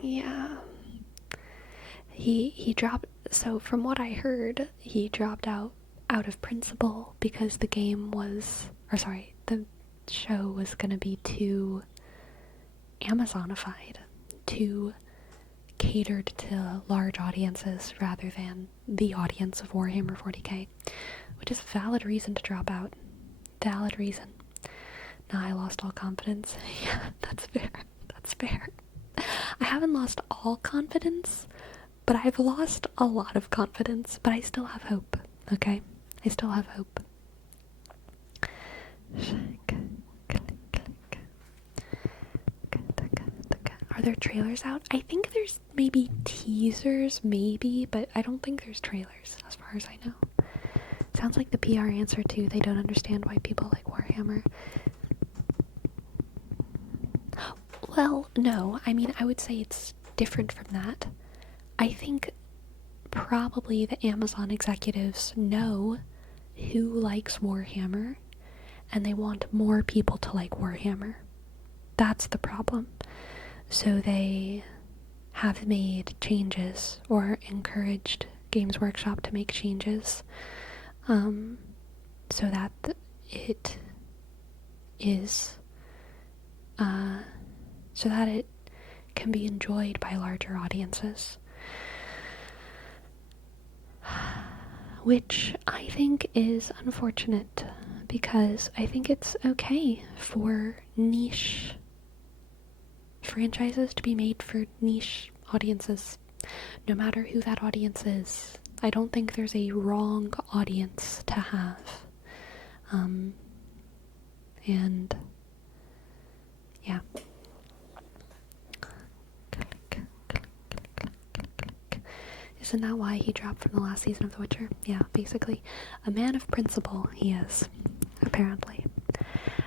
yeah. He dropped, so from what I heard, he dropped out of principle because the show was gonna be too Amazonified, too catered to large audiences rather than the audience of Warhammer 40k, which is a valid reason to drop out. Valid reason. Nah, I lost all confidence. Yeah, that's fair. I haven't lost all confidence, but I've lost a lot of confidence, but I still have hope, okay? I still have hope. Are there trailers out? I think there's maybe teasers, but I don't think there's trailers, as far as I know. Sounds like the PR answer to they don't understand why people like Warhammer. Well, no, I mean, I would say it's different from that. I think probably the Amazon executives know who likes Warhammer, and they want more people to like Warhammer. That's the problem. So they have made changes or encouraged Games Workshop to make changes so that it is so that it can be enjoyed by larger audiences, which I think is unfortunate because I think it's okay for niche franchises to be made for niche audiences. no matter who that audience is. I don't think there's a wrong audience to have. And yeah. Isn't that why he dropped from the last season of The Witcher? Yeah, basically. A man of principle, he is. Apparently.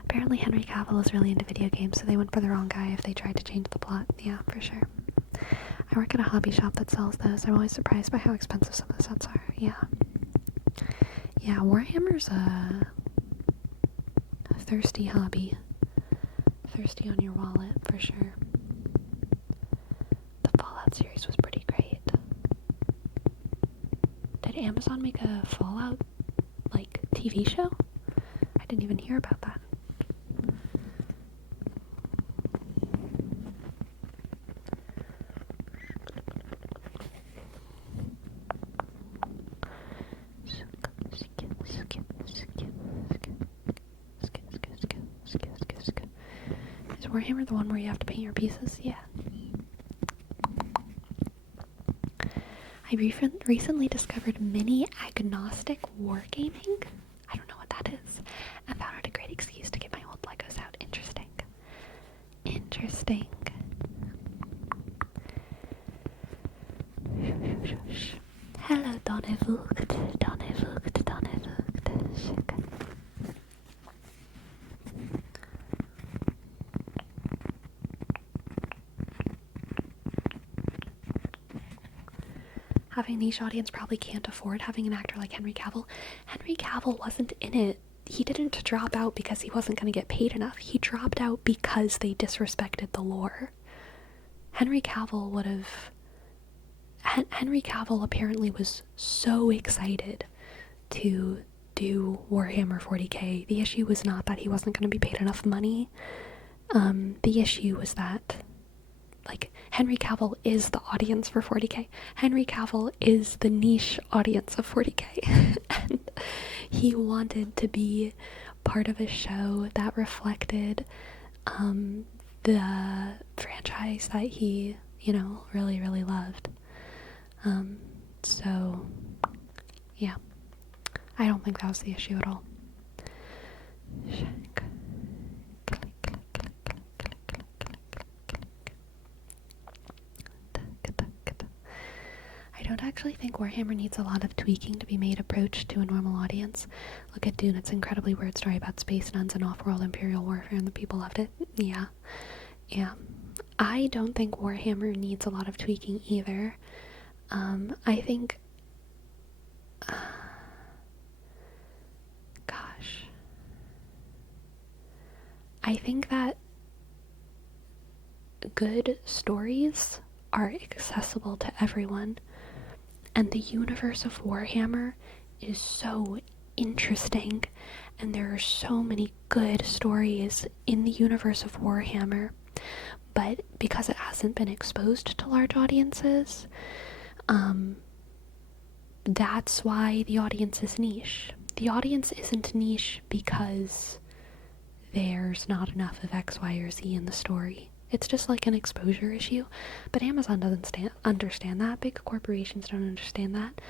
Apparently Henry Cavill is really into video games, so they went for the wrong guy if they tried to change the plot. Yeah, for sure. I work at a hobby shop that sells those. I'm always surprised by how expensive some of the sets are. Yeah. Yeah, Warhammer's a thirsty hobby. Thirsty on your wallet, for sure. The Fallout series was pretty great. Did Amazon make a Fallout, like, TV show? I didn't even hear about that. Is Warhammer the one where you have to paint your pieces? Yeah. I recently discovered mini agnostic wargaming. I don't know what that is. I found it a great excuse to get my old Legos out. Interesting. Interesting. Hello, Donnevoogd. Donnevoogd, Donnevoogd. Having a niche audience probably can't afford having an actor like Henry Cavill. Henry Cavill wasn't in it. He didn't drop out because he wasn't going to get paid enough. He dropped out because they disrespected the lore. Henry Cavill apparently was so excited to do Warhammer 40k. The issue was not that he wasn't going to be paid enough money. The issue was that, like, Henry Cavill is the audience for 40k. Henry Cavill is the niche audience of 40k. And he wanted to be part of a show that reflected the franchise that he, really, really loved. So, yeah. I don't think that was the issue at all. I don't actually think Warhammer needs a lot of tweaking to be made approach to a normal audience. Look at Dune, it's an incredibly weird story about space nuns and off-world imperial warfare, and the people loved it. Yeah. I don't think Warhammer needs a lot of tweaking either. I think... I think that good stories are accessible to everyone, and the universe of Warhammer is so interesting, and there are so many good stories in the universe of Warhammer, but because it hasn't been exposed to large audiences, that's why the audience is niche. The audience isn't niche because there's not enough of X, Y, or Z in the story. It's just like an exposure issue, but Amazon doesn't understand that. Big corporations don't understand that.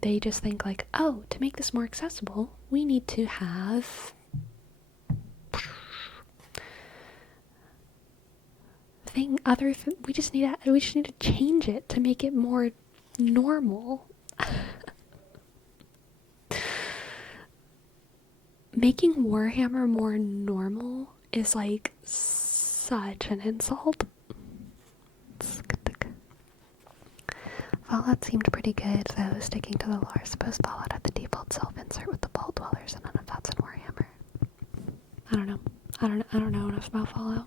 They just think like, oh, to make this more accessible, we need to have we just need to change it to make it more normal. Making Warhammer more normal is like such an insult. Fallout seemed pretty good, though, sticking to the lore. Suppose Fallout had the default self-insert with the Ball Dwellers, and none of that's in Warhammer. I don't know. I don't know enough about Fallout.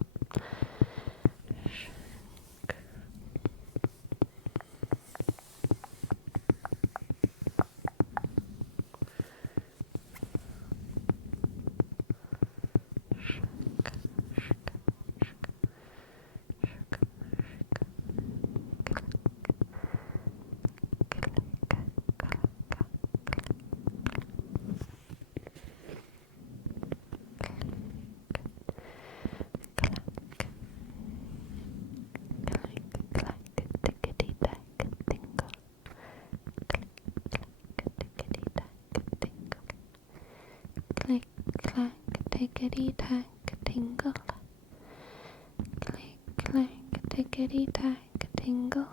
tickety tack tingle. Click clack tickety tack tingle.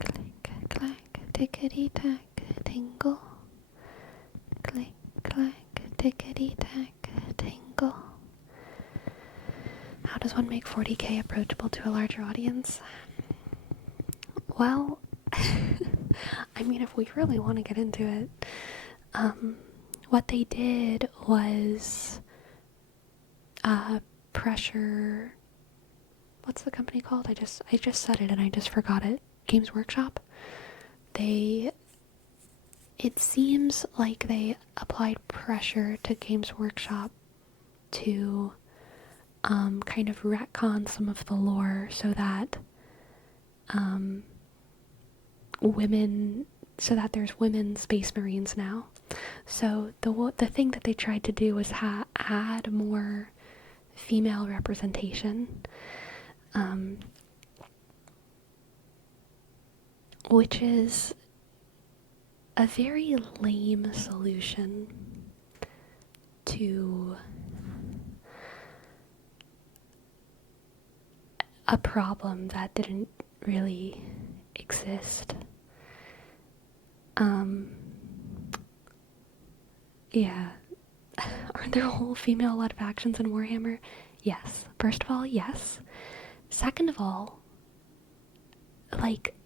Click clack tickety tack tingle. Click clack tickety tack tingle. How does one make 40k approachable to a larger audience? Well, I mean, if we really want to get into it, what they did was pressure. What's the company called? I just said it and I just forgot it. Games Workshop. It seems like they applied pressure to Games Workshop to kind of retcon some of the lore so that there's women space marines now. So the thing that they tried to do was add more female representation, which is a very lame solution to a problem that didn't really exist. Yeah. Aren't there whole female-led factions in Warhammer? Yes. First of all, yes. Second of all, like,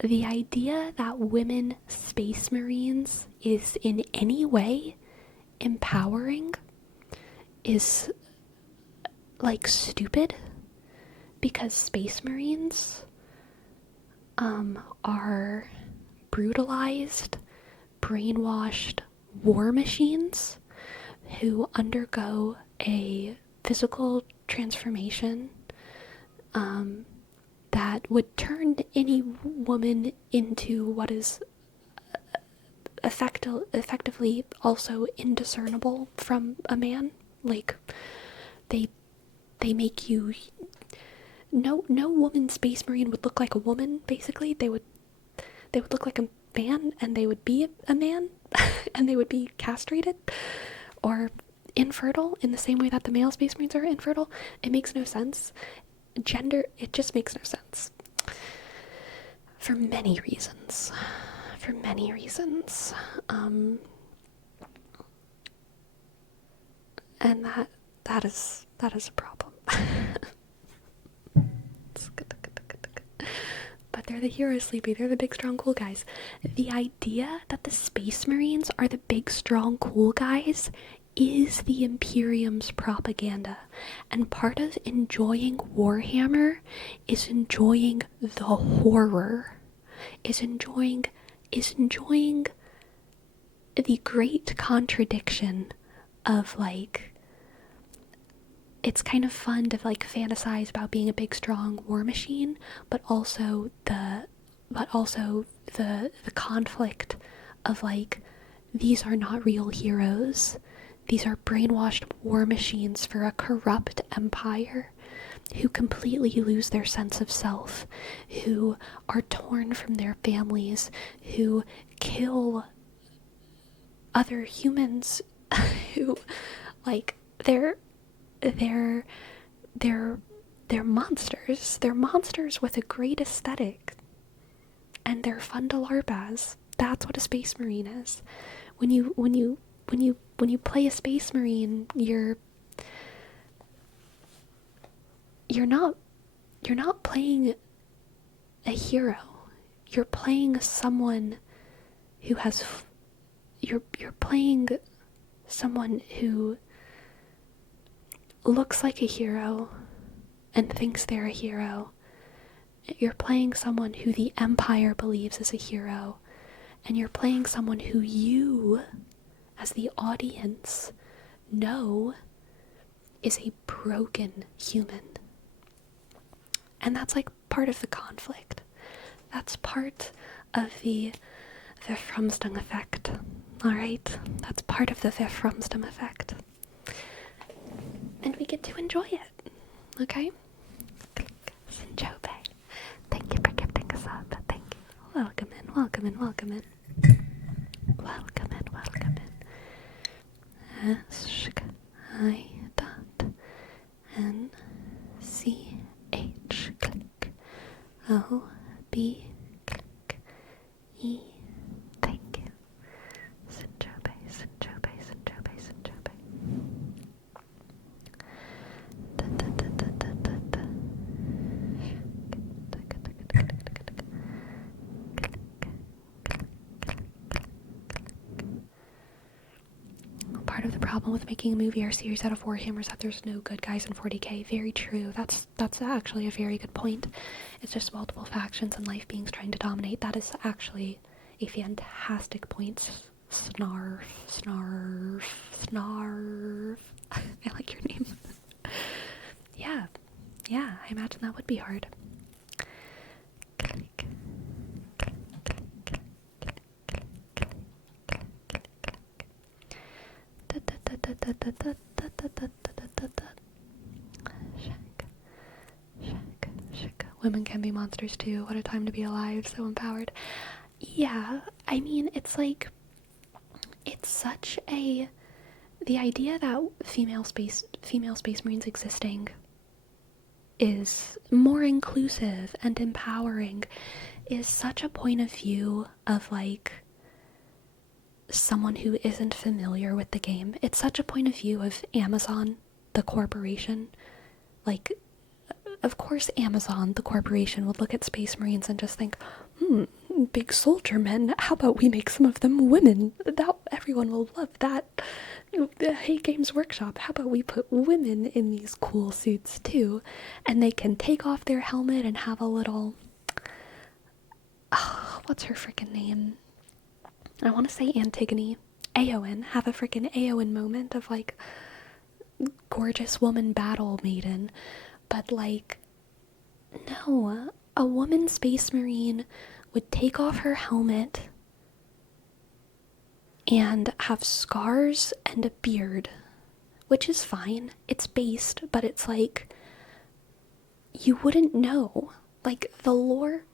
the idea that women space marines is in any way empowering is, like, stupid. Because space marines are brutalized, brainwashed war machines who undergo a physical transformation that would turn any woman into what is effectively also indiscernible from a man. Like, they make you... No woman space marine would look like a woman, basically. They would look like a man, and they would be a man, and they would be castrated or infertile in the same way that the male space marines are infertile. It makes no sense. It just makes no sense. For many reasons. And that is a problem. But they're the heroes, Sleepy. They're the big, strong, cool guys. The idea that the Space Marines are the big, strong, cool guys is the Imperium's propaganda. And part of enjoying Warhammer is enjoying the horror. Is enjoying the great contradiction of, like, it's kind of fun to, like, fantasize about being a big, strong war machine, but also the conflict of, like, these are not real heroes. These are brainwashed war machines for a corrupt empire who completely lose their sense of self, who are torn from their families, who kill other humans, who, like, they're monsters. They're monsters with a great aesthetic, and they're fun to LARP as. That's what a Space Marine is. When you play a Space Marine, you're not playing a hero. You're playing someone who has. You're playing someone who looks like a hero and thinks they're a hero. You're playing someone who the Empire believes is a hero, and you're playing someone who you, as the audience, know is a broken human. And that's, like, part of the conflict. That's part of the Verfremstung effect. Alright? That's part of the Verfremstung effect. And we get to enjoy it. Okay? Sinjobe. Thank you for gifting us up. Thank you. Welcome in. S-I.N-C-H, click. O-B, click. E, thank you. Sinjobe, Sinjobe, Sinjobe, Sinjobe. Part of the problem with making a movie or series out of Warhammer is that there's no good guys in 40k. Very true. That's actually a very good point. It's just multiple factions and life beings trying to dominate. That is actually a fantastic point. Snarf, snarf, snarf. I like your name. Yeah, I imagine that would be hard. Click. Women can be monsters too. What a time to be alive. So empowered. Yeah, I mean, it's like, it's such a, the idea that female space marines existing is more inclusive and empowering is such a point of view of like someone who isn't familiar with the game. It's such a point of view of Amazon, the corporation. Like, of course Amazon, the corporation, would look at Space Marines and just think, big soldier men, how about we make some of them women? That everyone will love that. Hey, Games Workshop, how about we put women in these cool suits too? And they can take off their helmet and have a little... what's her freaking name? I want to say Antigone. Eowyn. Have a freaking Eowyn moment of like gorgeous woman battle maiden. But like, no, a woman space marine would take off her helmet and have scars and a beard, which is fine. It's based, but it's like, you wouldn't know. Like, the lore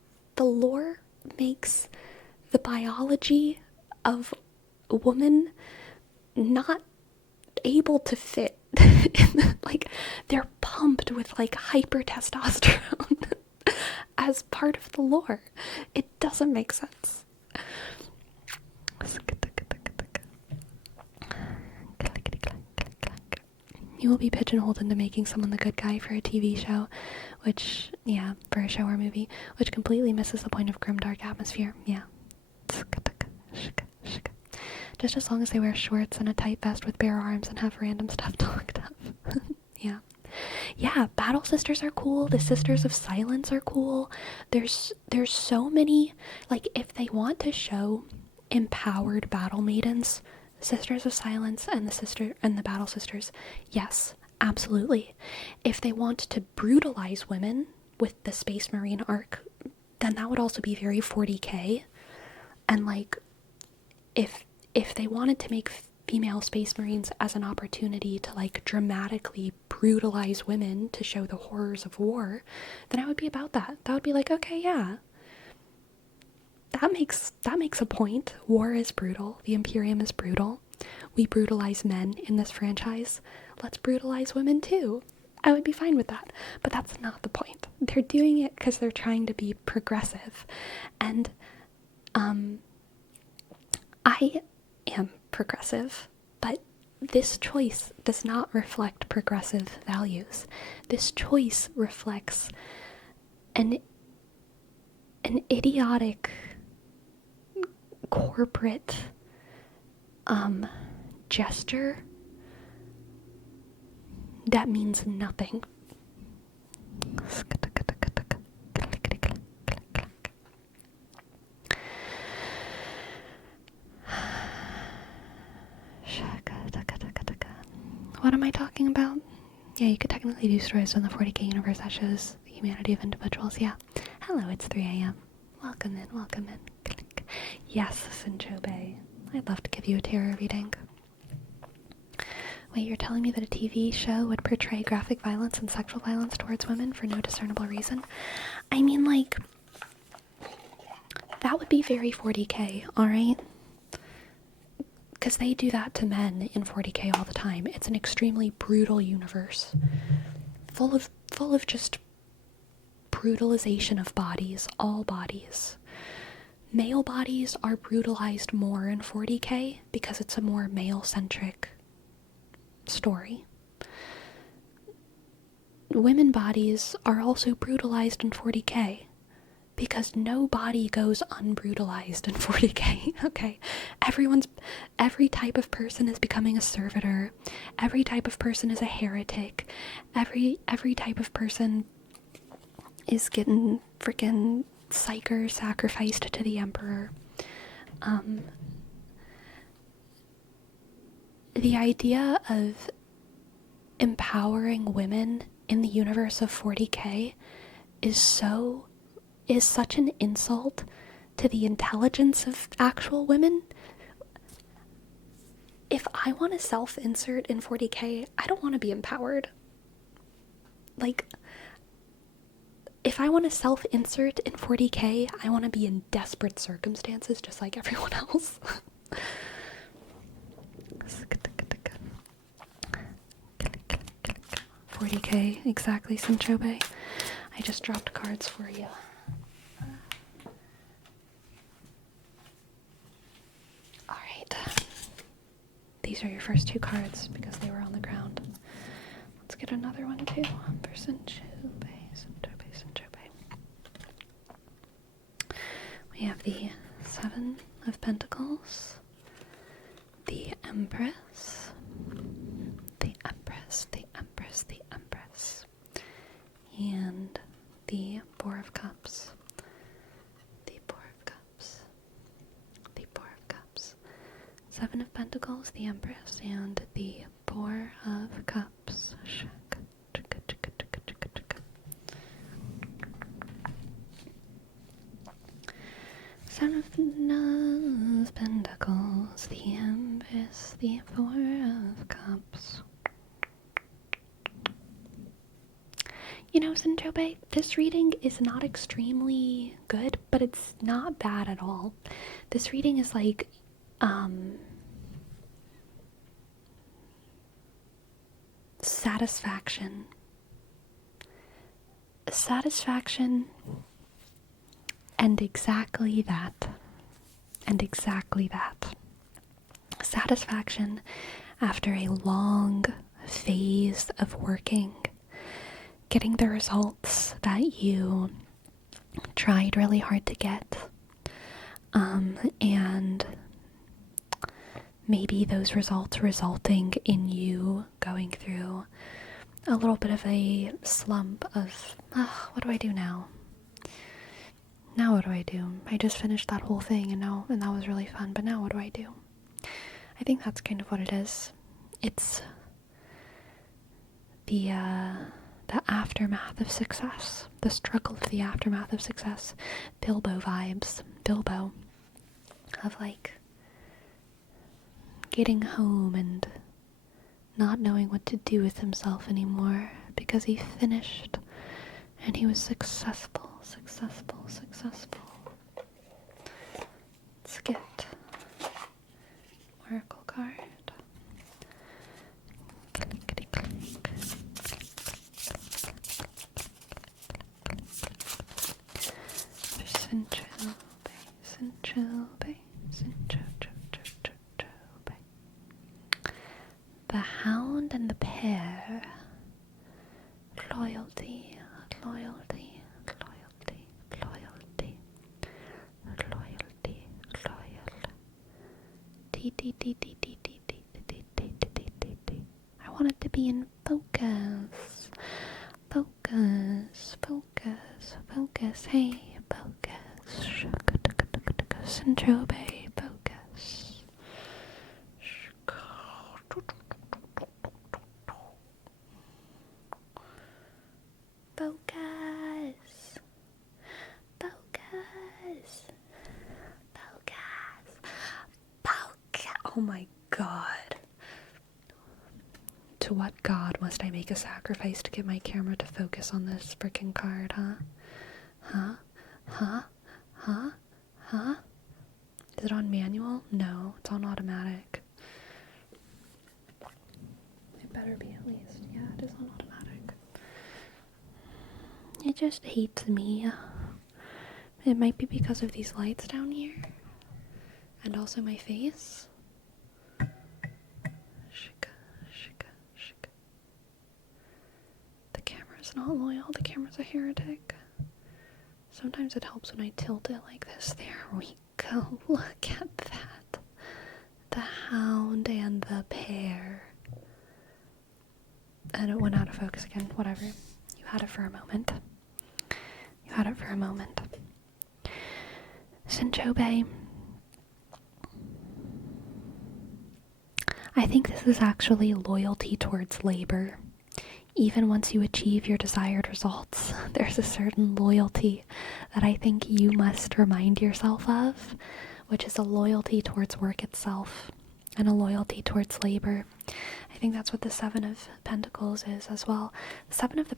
makes the biology of a woman not able to fit. Like, they're pumped with like hyper testosterone as part of the lore. It doesn't make sense. You will be pigeonholed into making someone the good guy for a TV show, which, yeah, for a show or movie, which completely misses the point of grimdark atmosphere. Yeah. Just as long as they wear shorts and a tight vest with bare arms and have random stuff looked up. Yeah. Yeah, Battle Sisters are cool. The Sisters of Silence are cool. There's so many, like, if they want to show empowered battle maidens, Sisters of Silence and the Battle Sisters, yes, absolutely. If they want to brutalize women with the Space Marine arc, then that would also be very 40k. And like, if they wanted to make female Space Marines as an opportunity to like dramatically brutalize women to show the horrors of war, then I would be about that. That would be like, okay, yeah, that makes a point. War is brutal. The Imperium is brutal. We brutalize men in this franchise. Let's brutalize women too. I would be fine with that. But that's not the point. They're doing it because they're trying to be progressive. And I am progressive, but this choice does not reflect progressive values. This choice reflects an idiotic corporate gesture that means nothing. What am I talking about? Yeah, you could technically do stories in the 40k universe that shows the humanity of individuals. Yeah. Hello, it's 3 a.m. Welcome in, welcome in. Yes, Sinjobe. I'd love to give you a tarot reading. Wait, you're telling me that a TV show would portray graphic violence and sexual violence towards women for no discernible reason? I mean, like, that would be very 40k, alright? because they do that to men in 40k all the time. It's an extremely brutal universe, full of just brutalization of bodies, all bodies. Male bodies are brutalized more in 40k because it's a more male-centric story. Women bodies are also brutalized in 40k because no body goes unbrutalized in 40k, okay? Every type of person is becoming a servitor. Every type of person is a heretic. Every type of person is getting freaking psyker sacrificed to the emperor. The idea of empowering women in the universe of 40k is such an insult to the intelligence of actual women. If I want to self-insert in 40k, I don't want to be empowered. Like, if I want to self-insert in 40k, I want to be in desperate circumstances just like everyone else. 40k, exactly, Sinchobe. I just dropped cards for you. Alright. These are your first two cards because they were on the ground. Let's get another one too. Sinchobe, Sinchobe, Sinchobe. We have the Seven of Pentacles, the Empress, the Empress, the Empress, the Empress, and the Four of Cups, the Four of Cups, the Four of Cups, Seven of Pentacles, the Empress, and the Four of Cups. Seven of Pentacles, the Empress, the Four of Cups. You know, Sinchobe, this reading is not extremely good, but it's not bad at all. This reading is like, satisfaction. Satisfaction, and exactly that. And exactly that. Satisfaction after a long phase of working, getting the results that you tried really hard to get, and maybe those results resulting in you going through a little bit of a slump of, what do I do now? Now what do I do? I just finished that whole thing and that was really fun, but now what do I do? I think that's kind of what it is. It's the aftermath of success, the struggle of the aftermath of success. Bilbo vibes. Bilbo. Of like getting home and not knowing what to do with himself anymore because he finished and he was successful. Let's get Oracle card. Clickety click. The Hound and the Pair. Loyalty. I want it to be in focus. Focus. Hey, focus. Sinchobe, focus. Oh my god. To what god must I make a sacrifice to get my camera to focus on this frickin' card, huh? Is it on manual? No, it's on automatic. better be at least. Yeah, it is on automatic. It just hates me. It might be because of these lights down here. And also my face. Shika, shika, shika. The camera's not loyal. The camera's a heretic. Sometimes it helps when I tilt it like this. There we go. Look at that. The hound and the pear. And it went out of focus again. Whatever. You had it for a moment. You had it for a moment. Sinchobe. I think this is actually loyalty towards labor. Even once you achieve your desired results, there's a certain loyalty that I think you must remind yourself of, which is a loyalty towards work itself and a loyalty towards labor. I think that's what the Seven of Pentacles is as well. The Seven of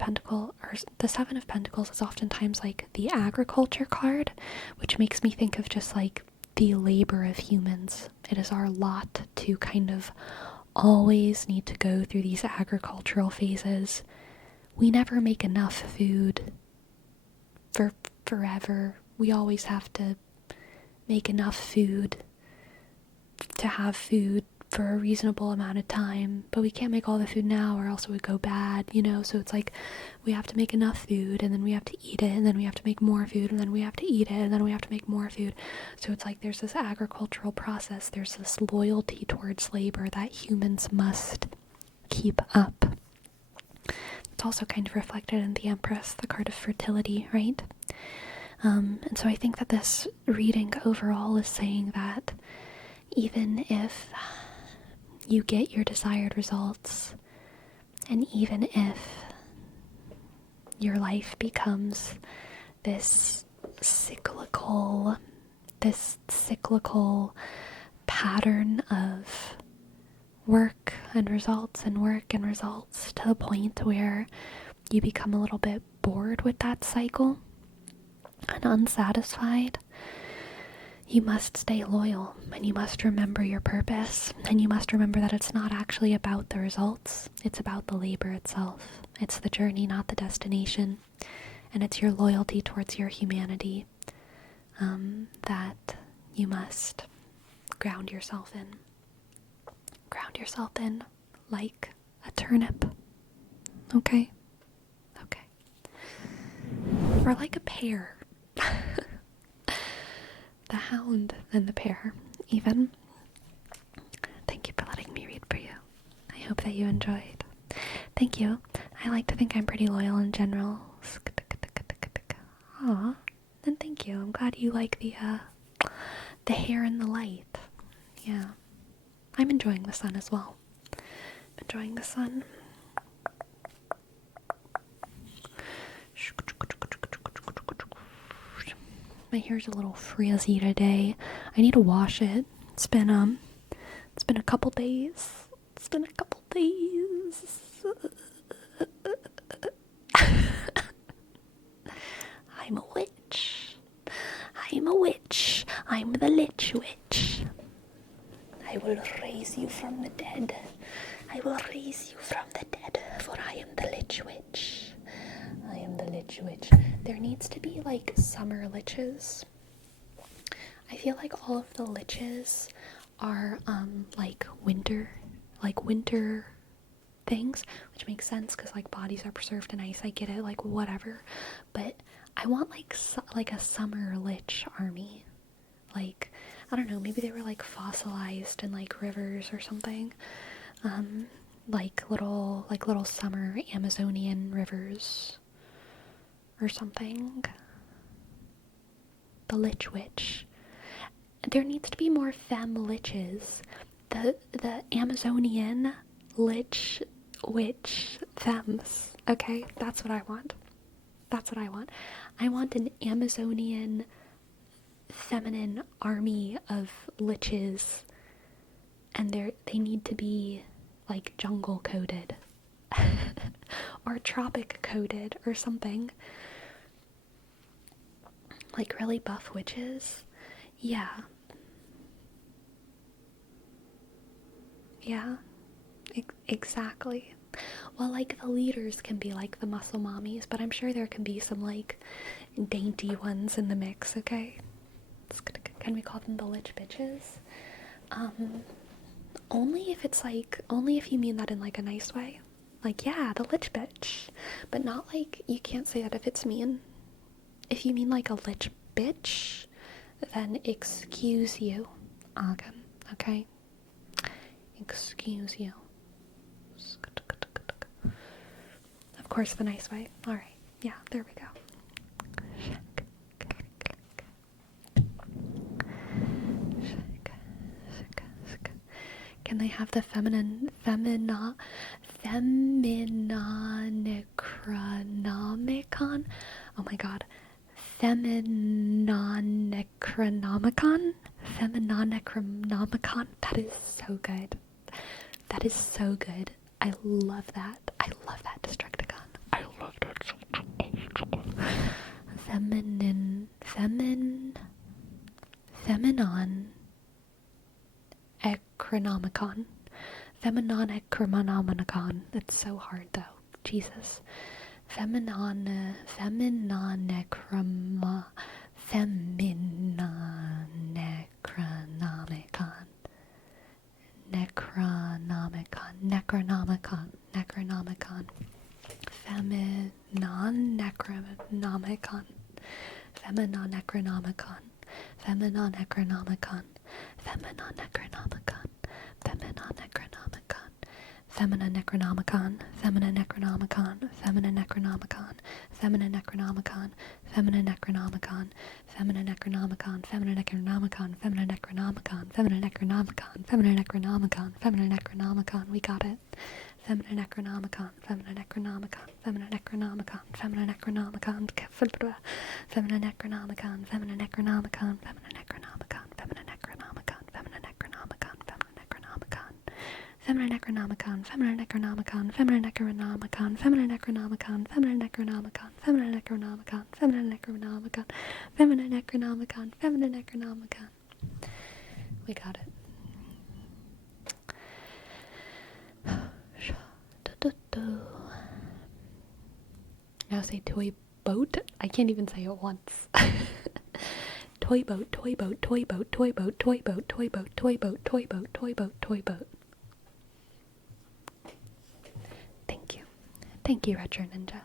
Pentacles is oftentimes like the agriculture card, which makes me think of just like the labor of humans. It is our lot to kind of always need to go through these agricultural phases. We never make enough food for forever. We always have to make enough food to have food for a reasonable amount of time, but we can't make all the food now or else it would go bad, you know? So it's like we have to make enough food, and then we have to eat it, and then we have to make more food, and then we have to eat it, and then we have to make more food. So it's like there's this agricultural process, there's this loyalty towards labor that humans must keep up. It's also kind of reflected in the Empress, the card of fertility, right? And so I think that this reading overall is saying that even if you get your desired results, and even if your life becomes this cyclical pattern of work and results and work and results, to the point where you become a little bit bored with that cycle and unsatisfied, you must stay loyal, and you must remember your purpose, and you must remember that it's not actually about the results, it's about the labor itself. It's the journey, not the destination, and it's your loyalty towards your humanity that you must ground yourself in. Ground yourself in like a turnip. Okay? Okay. Or like a pear. The hound and the pear, even. Thank you for letting me read for you. I hope that you enjoyed. Thank you. I like to think I'm pretty loyal in general. Aw, then thank you. I'm glad you like the hair and the light. Yeah. I'm enjoying the sun as well. I'm enjoying the sun. My hair's a little frizzy today. I need to wash it. It's been a couple days. I'm a witch. I'm the Lich witch. I will raise you from the dead. For I am the Lich witch. There needs to be like summer liches. I feel like all of the liches are like winter things, which makes sense because like bodies are preserved in ice. I get it, like whatever. But I want like a summer lich army. Like, I don't know, maybe they were like fossilized in like rivers or something. Like little summer Amazonian rivers or something. The Lich Witch. There needs to be more femme liches. The Amazonian Lich Witch femmes. Okay, that's what I want. I want an Amazonian feminine army of liches, and they need to be like jungle coded or tropic coded or something. Like really buff witches. Yeah. Exactly. Well, like, the leaders can be like the muscle mommies, but I'm sure there can be some, like, dainty ones in the mix, okay? Can we call them the Lich bitches? Only if it's like, only if you mean that in, like, a nice way. Like, yeah, the Lich bitch. But not like, you can't say that if it's mean. If you mean like a Lich bitch, then excuse you, Agan, okay? Excuse you. Of course, the nice way. Alright, yeah, there we go. Can they have the Necronomicon? Oh my god. Necronomicon? Necronomicon? That is so good. That is so good. I love that. I love that Destructicon. I love that so much. Feminon Necronomicon. Necronomicon. It's so hard though. Jesus. Necronomicon. Necronomicon. Necronomicon. Feminine Necronomicon, Feminine Necronomicon, Feminine Necronomicon, Feminine Necronomicon, Feminine Necronomicon, Feminine Necronomicon, Feminine Necronomicon, Feminine Necronomicon, Feminine Necronomicon, Feminine Necronomicon, Feminine Necronomicon, we got it. Feminine Necronomicon, Feminine Necronomicon, Feminine Necronomicon, Feminine Necronomicon, Feminine Necronomicon, Feminine Necronomicon, Feminine Necronomicon, Feminine Necronomicon, Feminine Necronomicon, Feminine Necronomicon, Feminine Necronomicon, Feminine Necronomicon, Feminine Necronomicon, Feminine Necronomicon, Feminine Necronomicon, Feminine Necronomicon, Feminine Necronomicon, Feminine Necronomicon. We got it. Now say toy boat. I can't even say it once. Toy boat, toy boat, toy boat, toy boat, toy boat, toy boat, toy boat, toy boat, toy boat, toy boat. Thank you, Retro Ninja.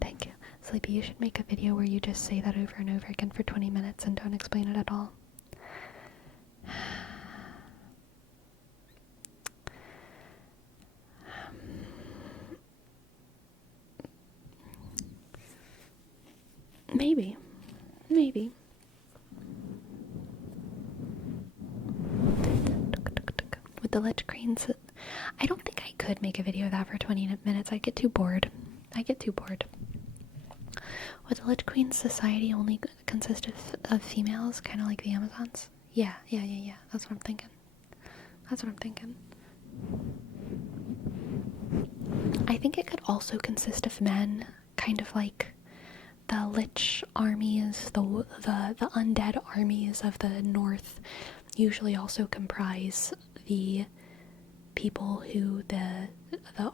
Thank you. Sleepy, you should make a video where you just say that over and over again for 20 minutes and don't explain it at all. Maybe. With the Lich Cranes, I don't think I could make a video of that for 20 minutes. I'd get too bored. Would the Lich Queen society only consist of females, kind of like the Amazons? Yeah. That's what I'm thinking. I think it could also consist of men, kind of like the Lich armies, the undead armies of the North usually also comprise the people who the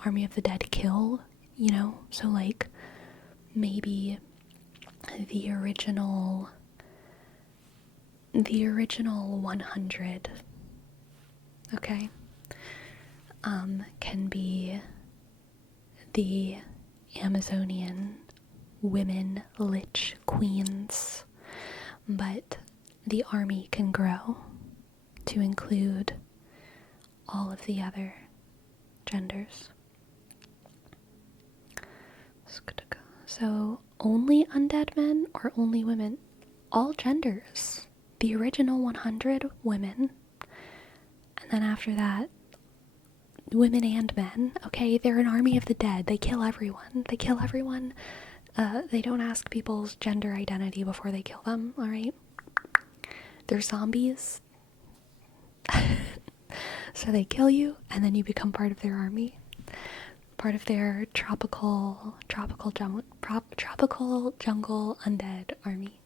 army of the dead kill, you know? So like maybe the original 100, okay, can be the Amazonian women Lich queens, but the army can grow to include all of the other genders. So only undead men or only women? All genders. The original 100 women, and then after that women and men. Okay, they're an army of the dead. They kill everyone. They don't ask people's gender identity before they kill them, alright? They're zombies. So they kill you, and then you become part of their army. Part of their tropical jungle undead army.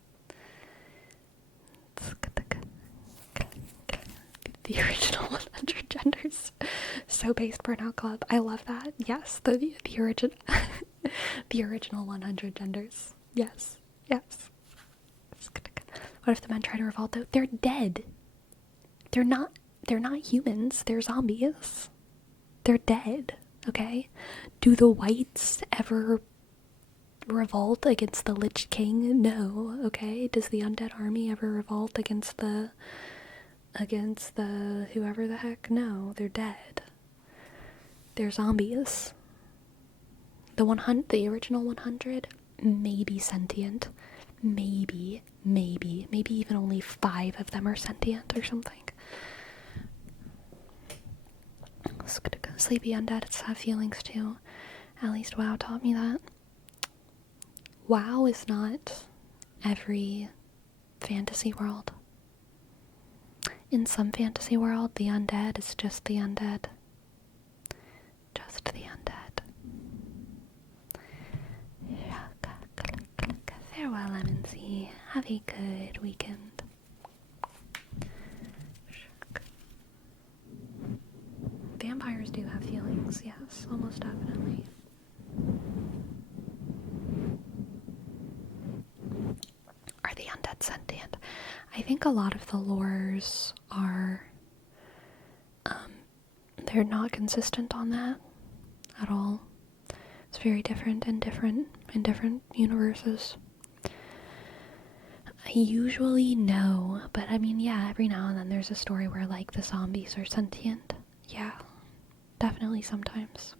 The original 100 genders. So based burnout club. I love that. Yes, the original the original 100 genders. Yes. Yes. What if the men try to revolt though? They're dead. They're not humans. They're zombies. They're dead. Okay? Do the whites ever revolt against the Lich King? No. Okay? Does the undead army ever revolt against the whoever the heck? No, they're dead. They're zombies. The original 100, maybe sentient. Maybe even only 5 of them are sentient or something. Sleepy undeads have feelings too. At least WoW taught me that. WoW is not every fantasy world. In some fantasy world, the undead is just the undead. Just the undead. Farewell, MNC. Have a good weekend. Vampires do have feelings, yes, almost definitely. Are the undead sentient? I think a lot of the lores are, they're not consistent on that at all. It's very different in different universes. I usually no, but I mean, yeah, every now and then there's a story where, like, the zombies are sentient. Yeah, definitely sometimes.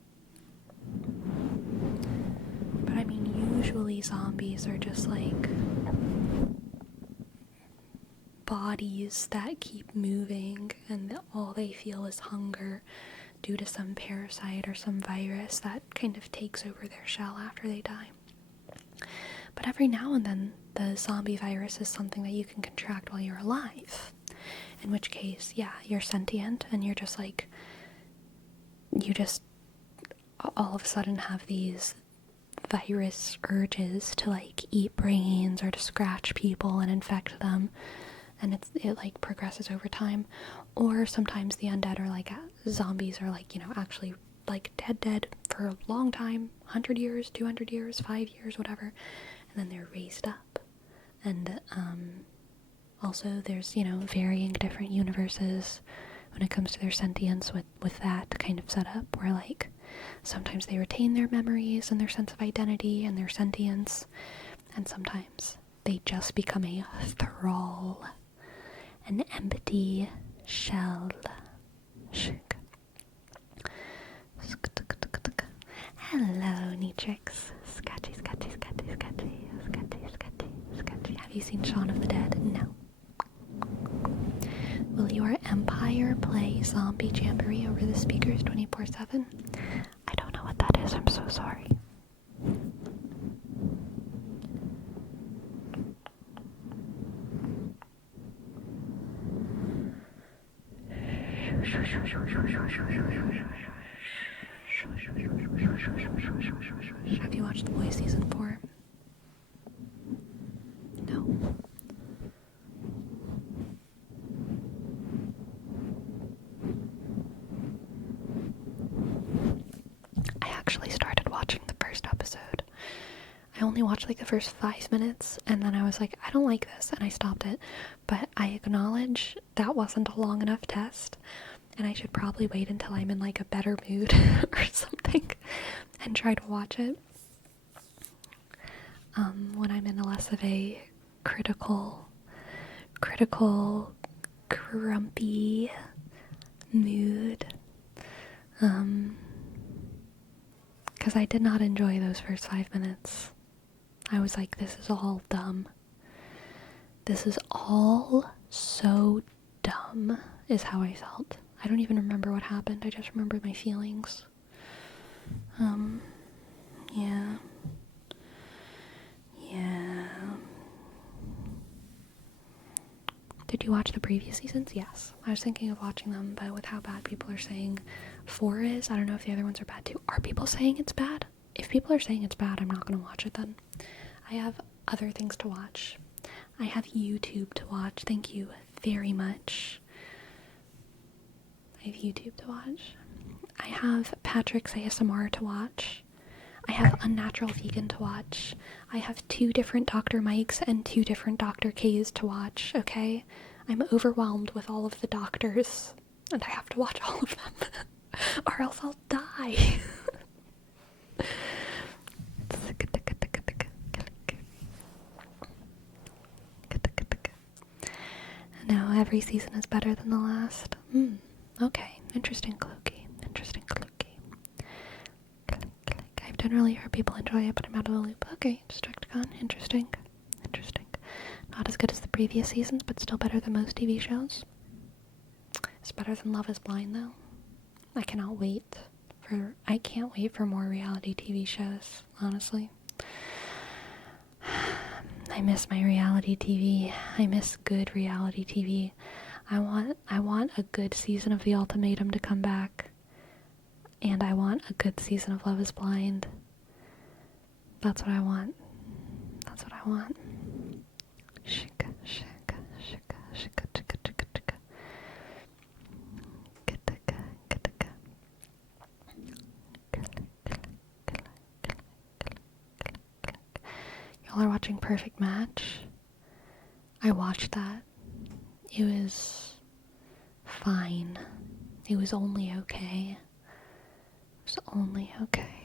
But I mean, usually zombies are just, like, bodies that keep moving, and all they feel is hunger due to some parasite or some virus that kind of takes over their shell after they die. But every now and then, the zombie virus is something that you can contract while you're alive. In which case, yeah, you're sentient, and you're just like, you just all of a sudden have these virus urges to, like, eat brains or to scratch people and infect them. And it like progresses over time. Or sometimes the undead are like, zombies are like, you know, actually like dead for a long time, 100 years, 200 years, 5 years, whatever. And then they're raised up. And also there's, you know, varying different universes when it comes to their sentience with that kind of setup, where, like, sometimes they retain their memories and their sense of identity and their sentience, and sometimes they just become a thrall, an empty shell. Hello, Neatrix. Sketchy. Have you seen Shaun of the Dead? No. Will your empire play Zombie Jamboree over the speakers 24/7? I don't know what that is, I'm so sorry. Have you watched The Boys season 4? No. I actually started watching the first episode. I only watched like the first 5 minutes, and then I was like, I don't like this, and I stopped it. But I acknowledge that wasn't a long enough test, and I should probably wait until I'm in like a better mood or something and try to watch it. When I'm in a less of a critical, grumpy mood. Because I did not enjoy those first 5 minutes. I was like, this is all dumb. This is all so dumb, is how I felt. I don't even remember what happened. I just remember my feelings. Yeah. Did you watch the previous seasons? Yes. I was thinking of watching them, but with how bad people are saying 4 is, I don't know if the other ones are bad too. Are people saying it's bad? If people are saying it's bad, I'm not going to watch it then. I have other things to watch. I have YouTube to watch. Thank you very much. I have YouTube to watch. I have Patrick's ASMR to watch. I have Unnatural Vegan to watch. I have 2 different Dr. Mikes and 2 different Dr. K's to watch, okay? I'm overwhelmed with all of the doctors, and I have to watch all of them, or else I'll die. No, every season is better than the last. Okay, interesting, Clokey. Interesting, Clokey. I've generally heard people enjoy it, but I'm out of the loop. Okay, Destructicon, interesting. Interesting. Not as good as the previous seasons, but still better than most TV shows. It's better than Love is Blind, though. I can't wait for more reality TV shows, honestly. I miss my reality TV. I miss good reality TV. I want a good season of The Ultimatum to come back. And I want a good season of Love is Blind. That's what I want. That's what I want. Shika, shika, shika, shika, shika, shika, shika. Kitaka, kitaka. Y'all are watching Perfect Match? I watched that. It was fine. It was only okay. It was only okay.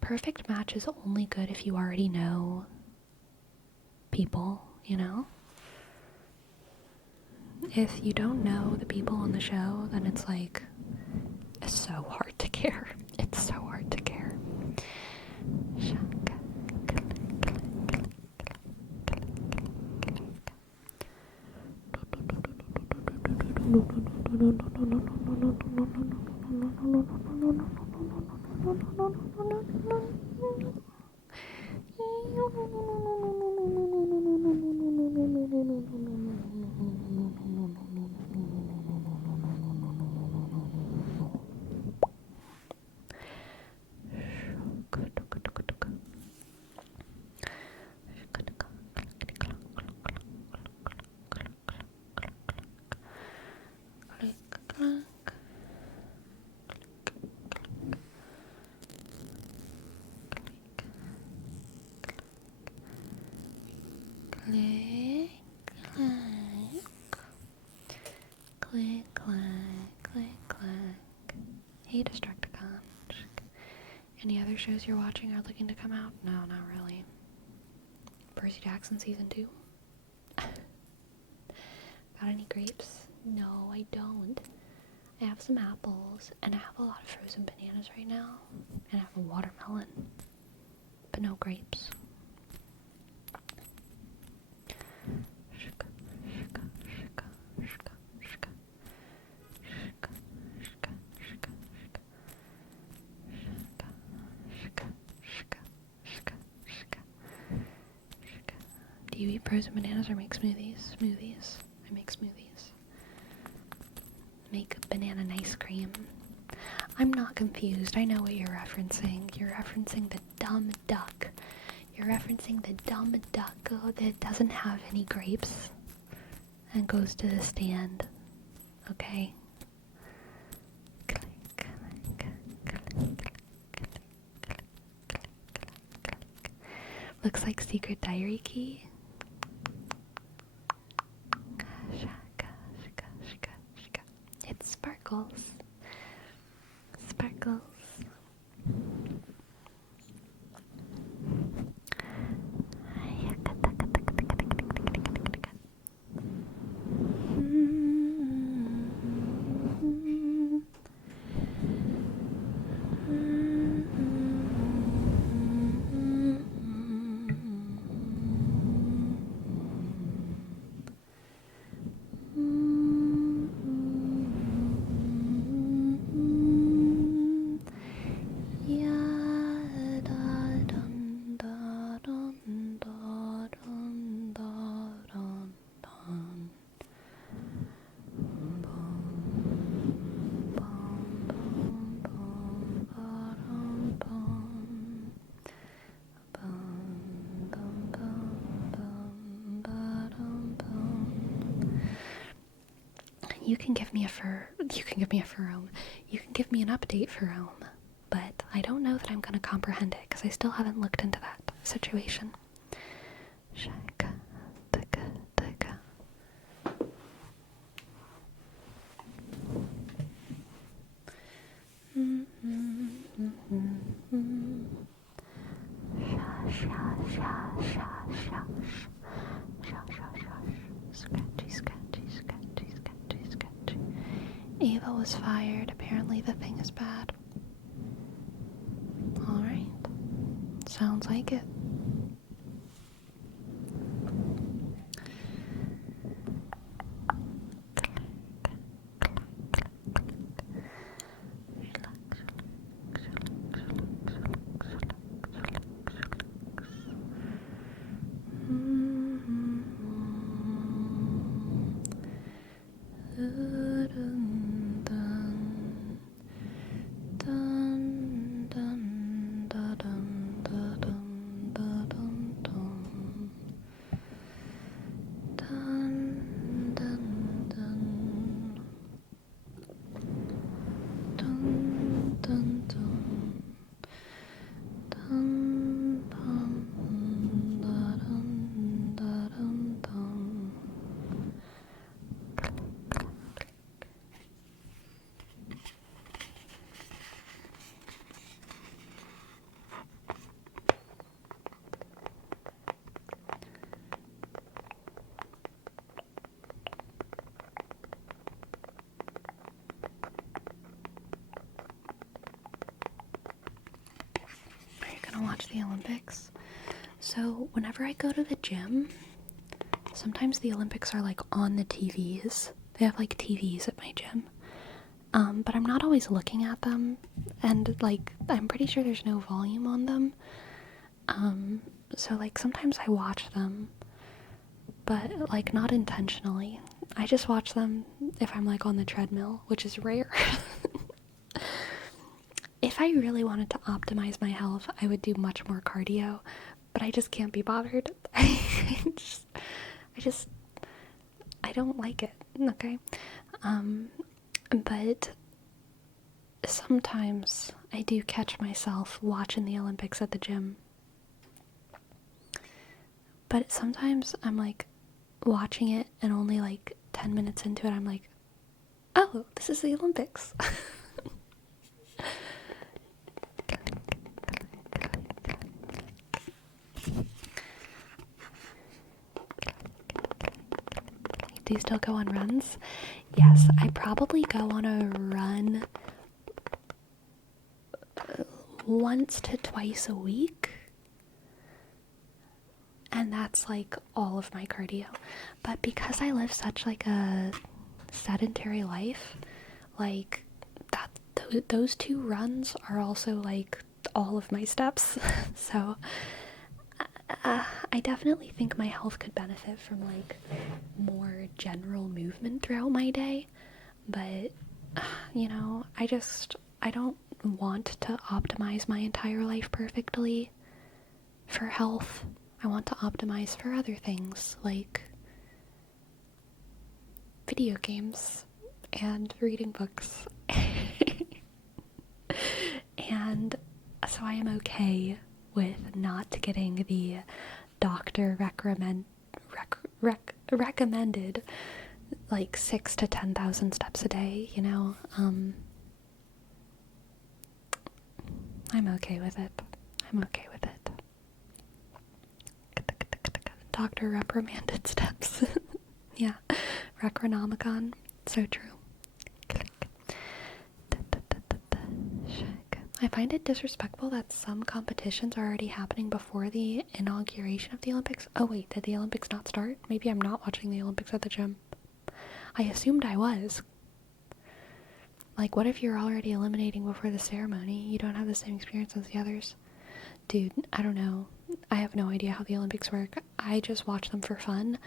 Perfect Match is only good if you already know people, you know? If you don't know the people on the show, then it's like, it's so hard to care. It's so hard to care. Click, clack, click, clack. Hey, Destructicon. Any other shows you're watching are looking to come out? No, not really. Percy Jackson Season 2? Got any grapes? No, I don't. I have some apples, and I have a lot of frozen bananas right now, and I have a watermelon, but no grapes. Do you eat frozen bananas or make smoothies? Smoothies. I make smoothies. Make banana ice cream. I'm not confused. I know what you're referencing. You're referencing the dumb duck. You're referencing the dumb duck that doesn't have any grapes and goes to the stand. Okay? Looks like secret diary key. It sparkles. Sparkles. you can give me a Ferome. You can give me an update Ferome. But I don't know that I'm going to comprehend it, because I still haven't looked into that situation. Shaka, taka, taka. Scratchy, scratchy, scratchy, scratchy, scratchy. Eva was fired. Apparently the thing is bad. Alright. Sounds like it. Watch the Olympics. So whenever I go to the gym, sometimes the Olympics are like on the TVs. They have like TVs at my gym. But I'm not always looking at them, and like I'm pretty sure there's no volume on them. So like sometimes I watch them, but like not intentionally. I just watch them if I'm like on the treadmill, which is rare. If I really wanted to optimize my health, I would do much more cardio, but I just can't be bothered. I don't like it, okay? But sometimes I do catch myself watching the Olympics at the gym. But sometimes I'm like watching it and only like 10 minutes into it I'm like, oh, this is the Olympics. Do you still go on runs? Yes, I probably go on a run once to twice a week. And that's like all of my cardio. But because I live such like a sedentary life, like that those two runs are also like all of my steps. So I definitely think my health could benefit from like more general movement throughout my day, but you know, I don't want to optimize my entire life perfectly for health. I want to optimize for other things like video games and reading books. And so I am okay with not getting the doctor recommended like 6,000 to 10,000 steps a day, you know. I'm okay with it. Doctor reprimanded steps. Yeah, Necronomicon, so true. I find it disrespectful that some competitions are already happening before the inauguration of the Olympics. Oh wait, did the Olympics not start? Maybe I'm not watching the Olympics at the gym. I assumed I was. Like, what if you're already eliminating before the ceremony? You don't have the same experience as the others. Dude, I don't know. I have no idea how the Olympics work. I just watch them for fun.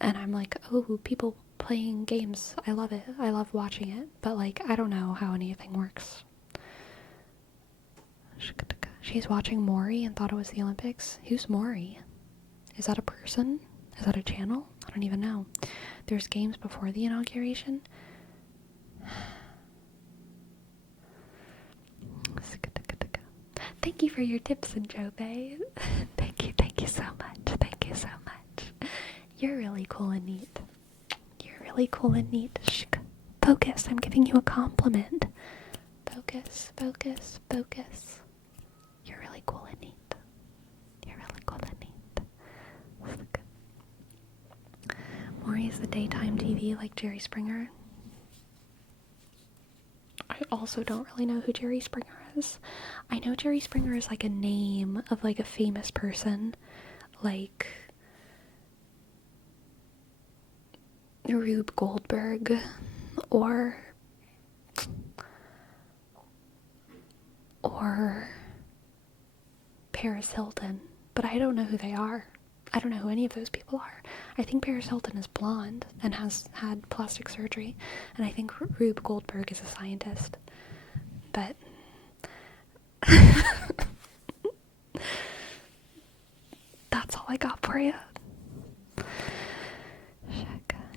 And I'm like, oh, people playing games. I love it. I love watching it. But, like, I don't know how anything works. She's watching Maury and thought it was the Olympics. Who's Maury? Is that a person? Is that a channel? I don't even know. There's games before the inauguration. Thank you for your tips, Enjobe. Thank you so much. Thank you so much. You're really cool and neat. You're really cool and neat. Shh. Focus, I'm giving you a compliment. Focus, focus, focus. You're really cool and neat. You're really cool and neat. Maury is the daytime TV like Jerry Springer. I also don't really know who Jerry Springer is. I know Jerry Springer is like a name of like a famous person, like Rube Goldberg or Paris Hilton, but I don't know who they are. I don't know who any of those people are. I think Paris Hilton is blonde and has had plastic surgery, and I think Rube Goldberg is a scientist. But that's all I got for you.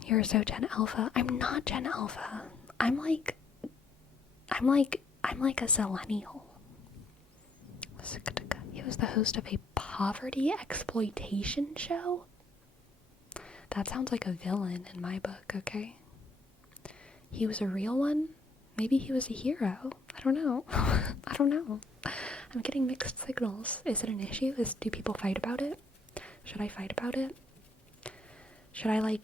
You're so Gen Alpha. I'm not Gen Alpha. I'm like a Zillennial. He was the host of a poverty exploitation show? That sounds like a villain in my book, okay? He was a real one? Maybe he was a hero. I don't know. I don't know. I'm getting mixed signals. Is it an issue? Do people fight about it? Should I fight about it? Should I,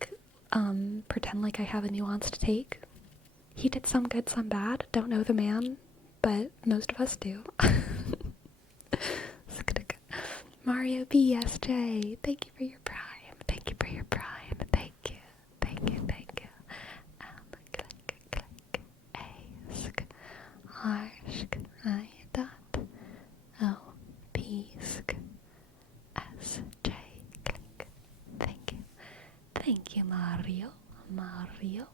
pretend like I have a nuanced take? He did some good, some bad. Don't know the man, but most of us do. Mario BSJ, thank you for your prime. Thank you for your prime. Thank you. Thank you. Thank you. Click. A-sk. R-sk. I dot. O-P-sk. S-J. Click. Thank you. Thank you, Mario. Mario.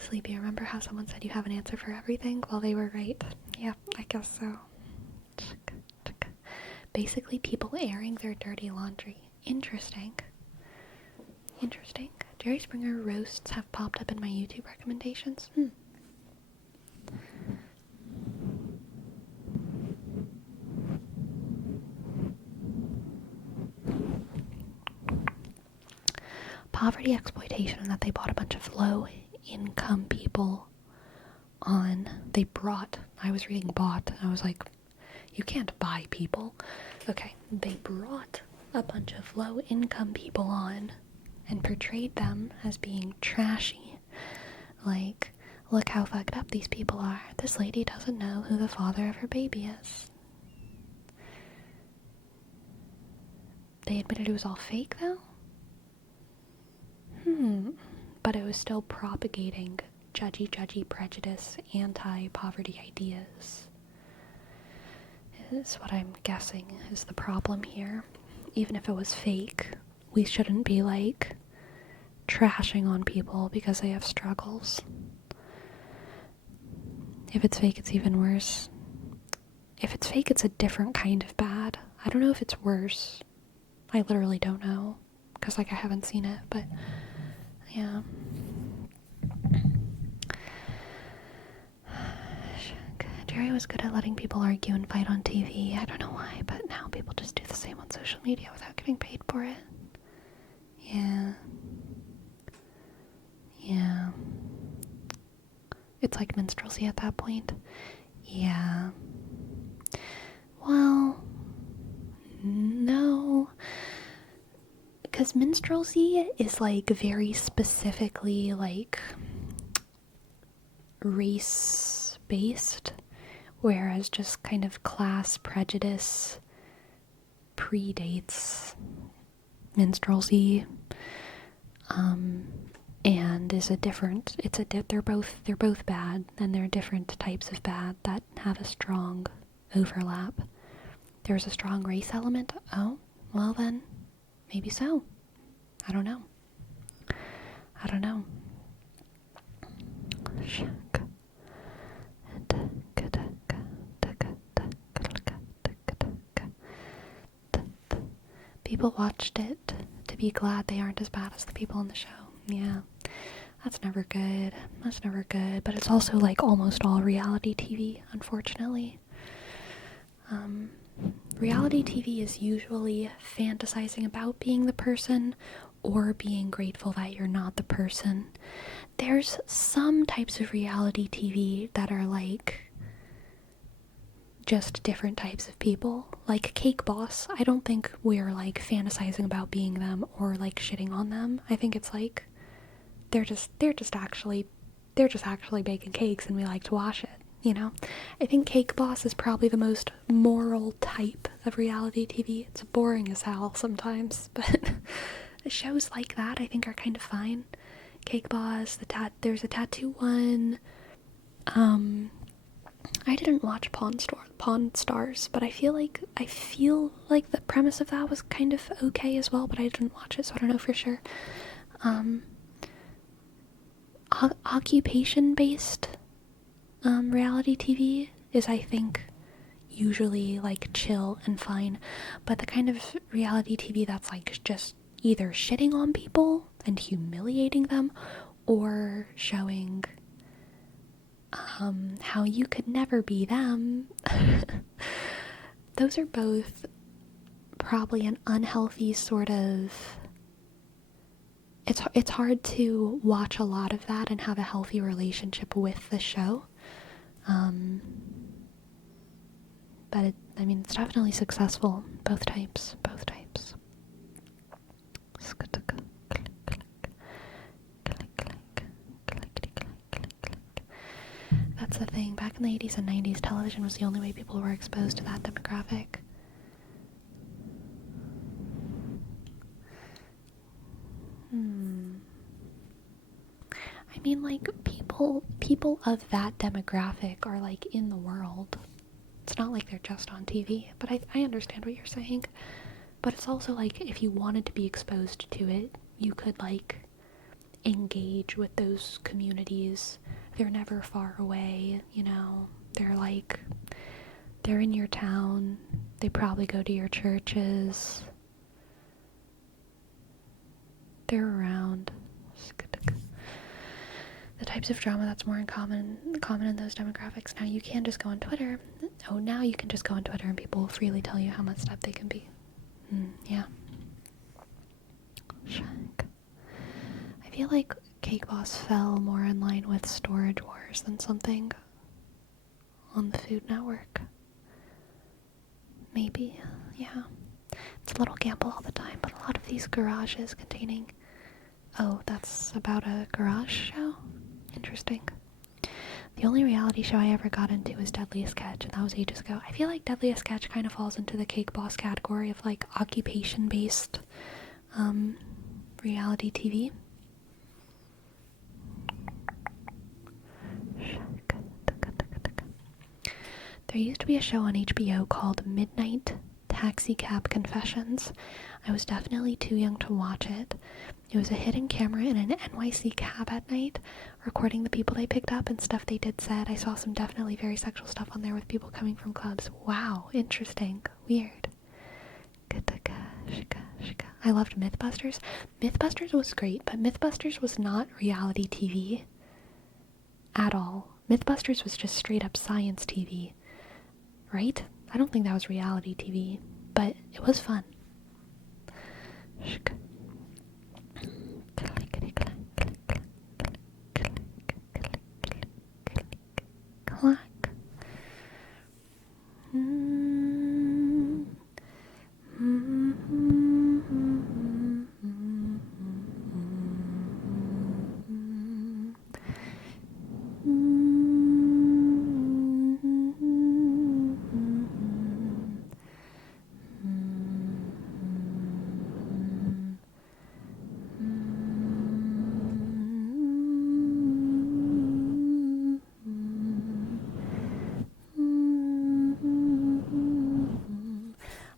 Sleepy, remember how someone said you have an answer for everything? Well, they were right. Yeah, I guess so. Basically, people airing their dirty laundry. Interesting. Jerry Springer roasts have popped up in my YouTube recommendations. Poverty exploitation, and that they bought a bunch of low-income people on. I was reading bought, and I was like, you can't buy people. Okay, they brought a bunch of low-income people on and portrayed them as being trashy. Like, look how fucked up these people are. This lady doesn't know who the father of her baby is. They admitted it was all fake, though? But it was still propagating judgy prejudice, anti-poverty ideas. Is what I'm guessing is the problem here. Even if it was fake, we shouldn't be, trashing on people because they have struggles. If it's fake, it's even worse. If it's fake, it's a different kind of bad. I don't know if it's worse. I literally don't know, because, I haven't seen it, but, yeah. Jerry was good at letting people argue and fight on TV. I don't know why, but now people just do the same on social media without getting paid for it. Yeah. It's like minstrelsy at that point. Yeah. Well, no. Because minstrelsy is, very specifically, race-based. Whereas just kind of class prejudice predates minstrelsy, and is they're both bad, and they're different types of bad that have a strong overlap. There's a strong race element. Oh, well then, maybe so. I don't know. People watched it to be glad they aren't as bad as the people on the show. Yeah. That's never good. That's never good. But it's also like almost all reality TV, unfortunately. Reality TV is usually fantasizing about being the person or being grateful that you're not the person. There's some types of reality TV that are like just different types of people. Like Cake Boss, I don't think we're like fantasizing about being them or like shitting on them. I think it's like they're just actually baking cakes and we like to watch it, you know? I think Cake Boss is probably the most moral type of reality TV. It's boring as hell sometimes, but shows like that I think are kind of fine. Cake Boss, there's a tattoo one. I didn't watch Pawn Stars, but I feel like the premise of that was kind of okay as well, but I didn't watch it, so I don't know for sure. Occupation-based reality TV is, I think, usually like chill and fine, but the kind of reality TV that's like just either shitting on people and humiliating them or showing how you could never be them. Those are both probably an unhealthy sort of... It's hard to watch a lot of that and have a healthy relationship with the show. But it's definitely successful. Both types. That's the thing. Back in the 80s and 90s, television was the only way people were exposed to that demographic. Like, people of that demographic are, like, in the world. It's not like they're just on TV, but I understand what you're saying. But it's also, like, if you wanted to be exposed to it, you could, like, engage with those communities. They're never far away, you know? They're in your town. They probably go to your churches. They're around. The types of drama that's more common in those demographics. Now you can just go on Twitter. Now you can just go on Twitter and people will freely tell you how messed up they can be. Yeah. I feel like Cake Boss fell more in line with Storage Wars than something on the Food Network. Maybe, yeah. It's a little gamble all the time, but a lot of these garages containing... Oh, that's about a garage show? Interesting. The only reality show I ever got into was Deadliest Catch, and that was ages ago. I feel like Deadliest Catch kind of falls into the Cake Boss category of, like, occupation-based reality TV. There used to be a show on HBO called Midnight Taxi Cab Confessions. I was definitely too young to watch it. It was a hidden camera in an NYC cab at night, recording the people they picked up and stuff they did said. I saw some definitely very sexual stuff on there with people coming from clubs. Wow, interesting. Weird. I loved Mythbusters. Mythbusters was great, but Mythbusters was not reality TV at all. Mythbusters was just straight up science TV, right? I don't think that was reality TV, but it was fun. Clack.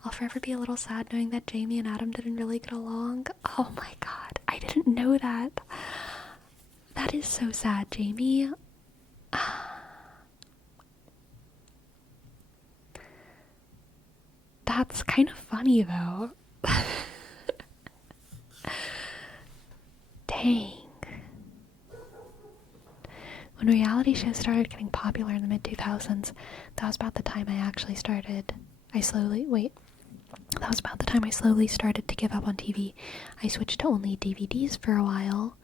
I'll forever be a little sad knowing that Jamie and Adam didn't really get along. Oh my god, I didn't know that. That is so sad, Jamie. That's kind of funny, though. Dang. reality shows started getting popular in the mid-2000s, that was about the time I actually started, that was about the time I slowly started to give up on TV. I switched to only DVDs for a while,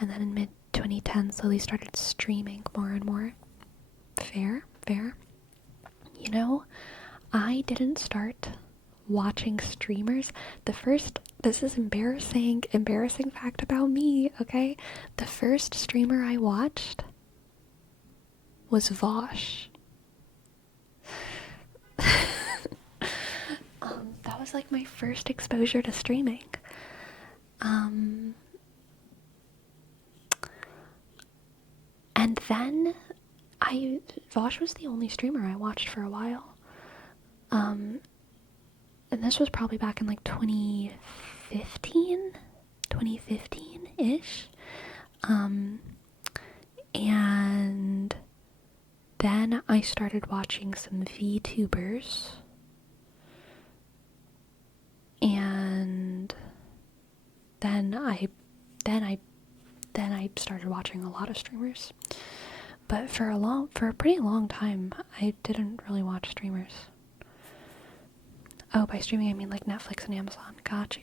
and then in mid-2010 slowly started streaming more and more. Fair. You know, I didn't start watching streamers. This is embarrassing fact about me, okay? The first streamer I watched was Vosh. That was like my first exposure to streaming. And then Vosh was the only streamer I watched for a while. And this was probably back in like 2015-ish. And then I started watching some VTubers. And then I started watching a lot of streamers. But for a pretty long time, I didn't really watch streamers. Oh, by streaming I mean like Netflix and Amazon. Gotcha.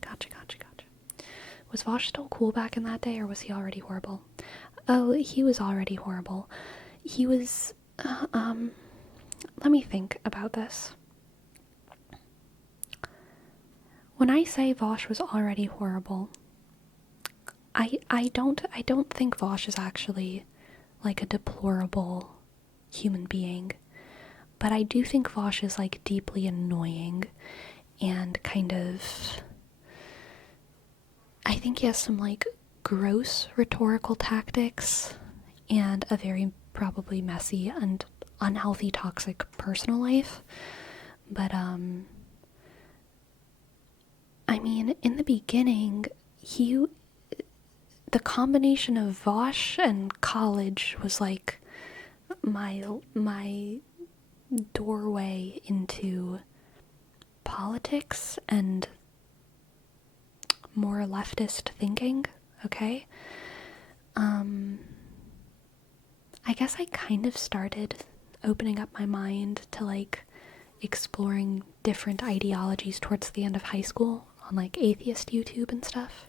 Was Vosh still cool back in that day, or was he already horrible? Oh, he was already horrible. He was, let me think about this. When I say Vosh was already horrible, I don't think Vosh is actually like a deplorable human being, but I do think Vosh is like deeply annoying and kind of, I think he has some like gross rhetorical tactics and a very probably messy and unhealthy toxic personal life. But I mean, in the beginning, the combination of Vosh and college was like my doorway into politics and more leftist thinking, okay? I guess I kind of started opening up my mind to like exploring different ideologies towards the end of high school on like Atheist YouTube and stuff.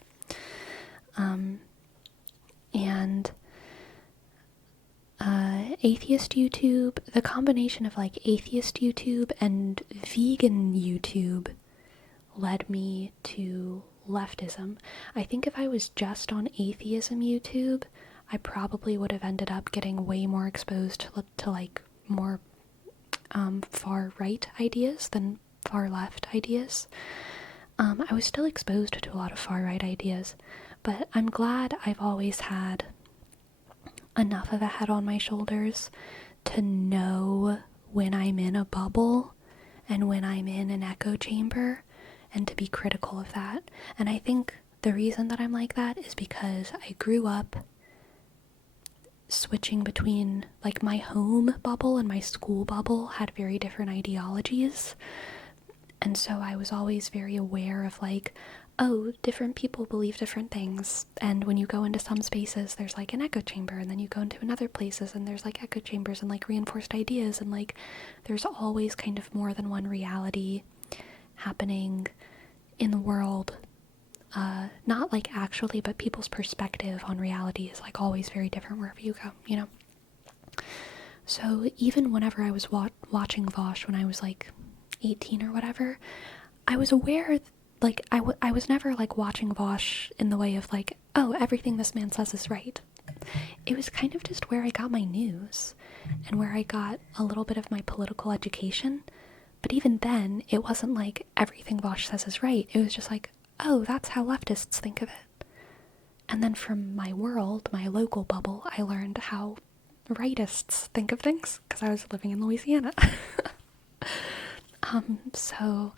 And Atheist YouTube, the combination of like Atheist YouTube and vegan YouTube led me to leftism. I think if I was just on atheism YouTube, I probably would have ended up getting way more exposed to like more far right ideas than far left ideas. I was still exposed to a lot of far right ideas, but I'm glad I've always had enough of a head on my shoulders to know when I'm in a bubble and when I'm in an echo chamber, and to be critical of that. And I think the reason that I'm like that is because I grew up switching between, like, my home bubble and my school bubble had very different ideologies, and so I was always very aware of, like, oh, different people believe different things, and when you go into some spaces there's like an echo chamber, and then you go into another places and there's like echo chambers and like reinforced ideas, and like there's always kind of more than one reality happening in the world. Not like actually, but people's perspective on reality is like always very different wherever you go, you know? So even whenever I was watching Vosh when I was like 18 or whatever, I was aware, like, I was never like watching Vosh in the way of like, oh, everything this man says is right. It was kind of just where I got my news and where I got a little bit of my political education. But even then, it wasn't like everything Vosh says is right. It was just like, oh, that's how leftists think of it. And then from my world, my local bubble, I learned how rightists think of things, because I was living in Louisiana. So,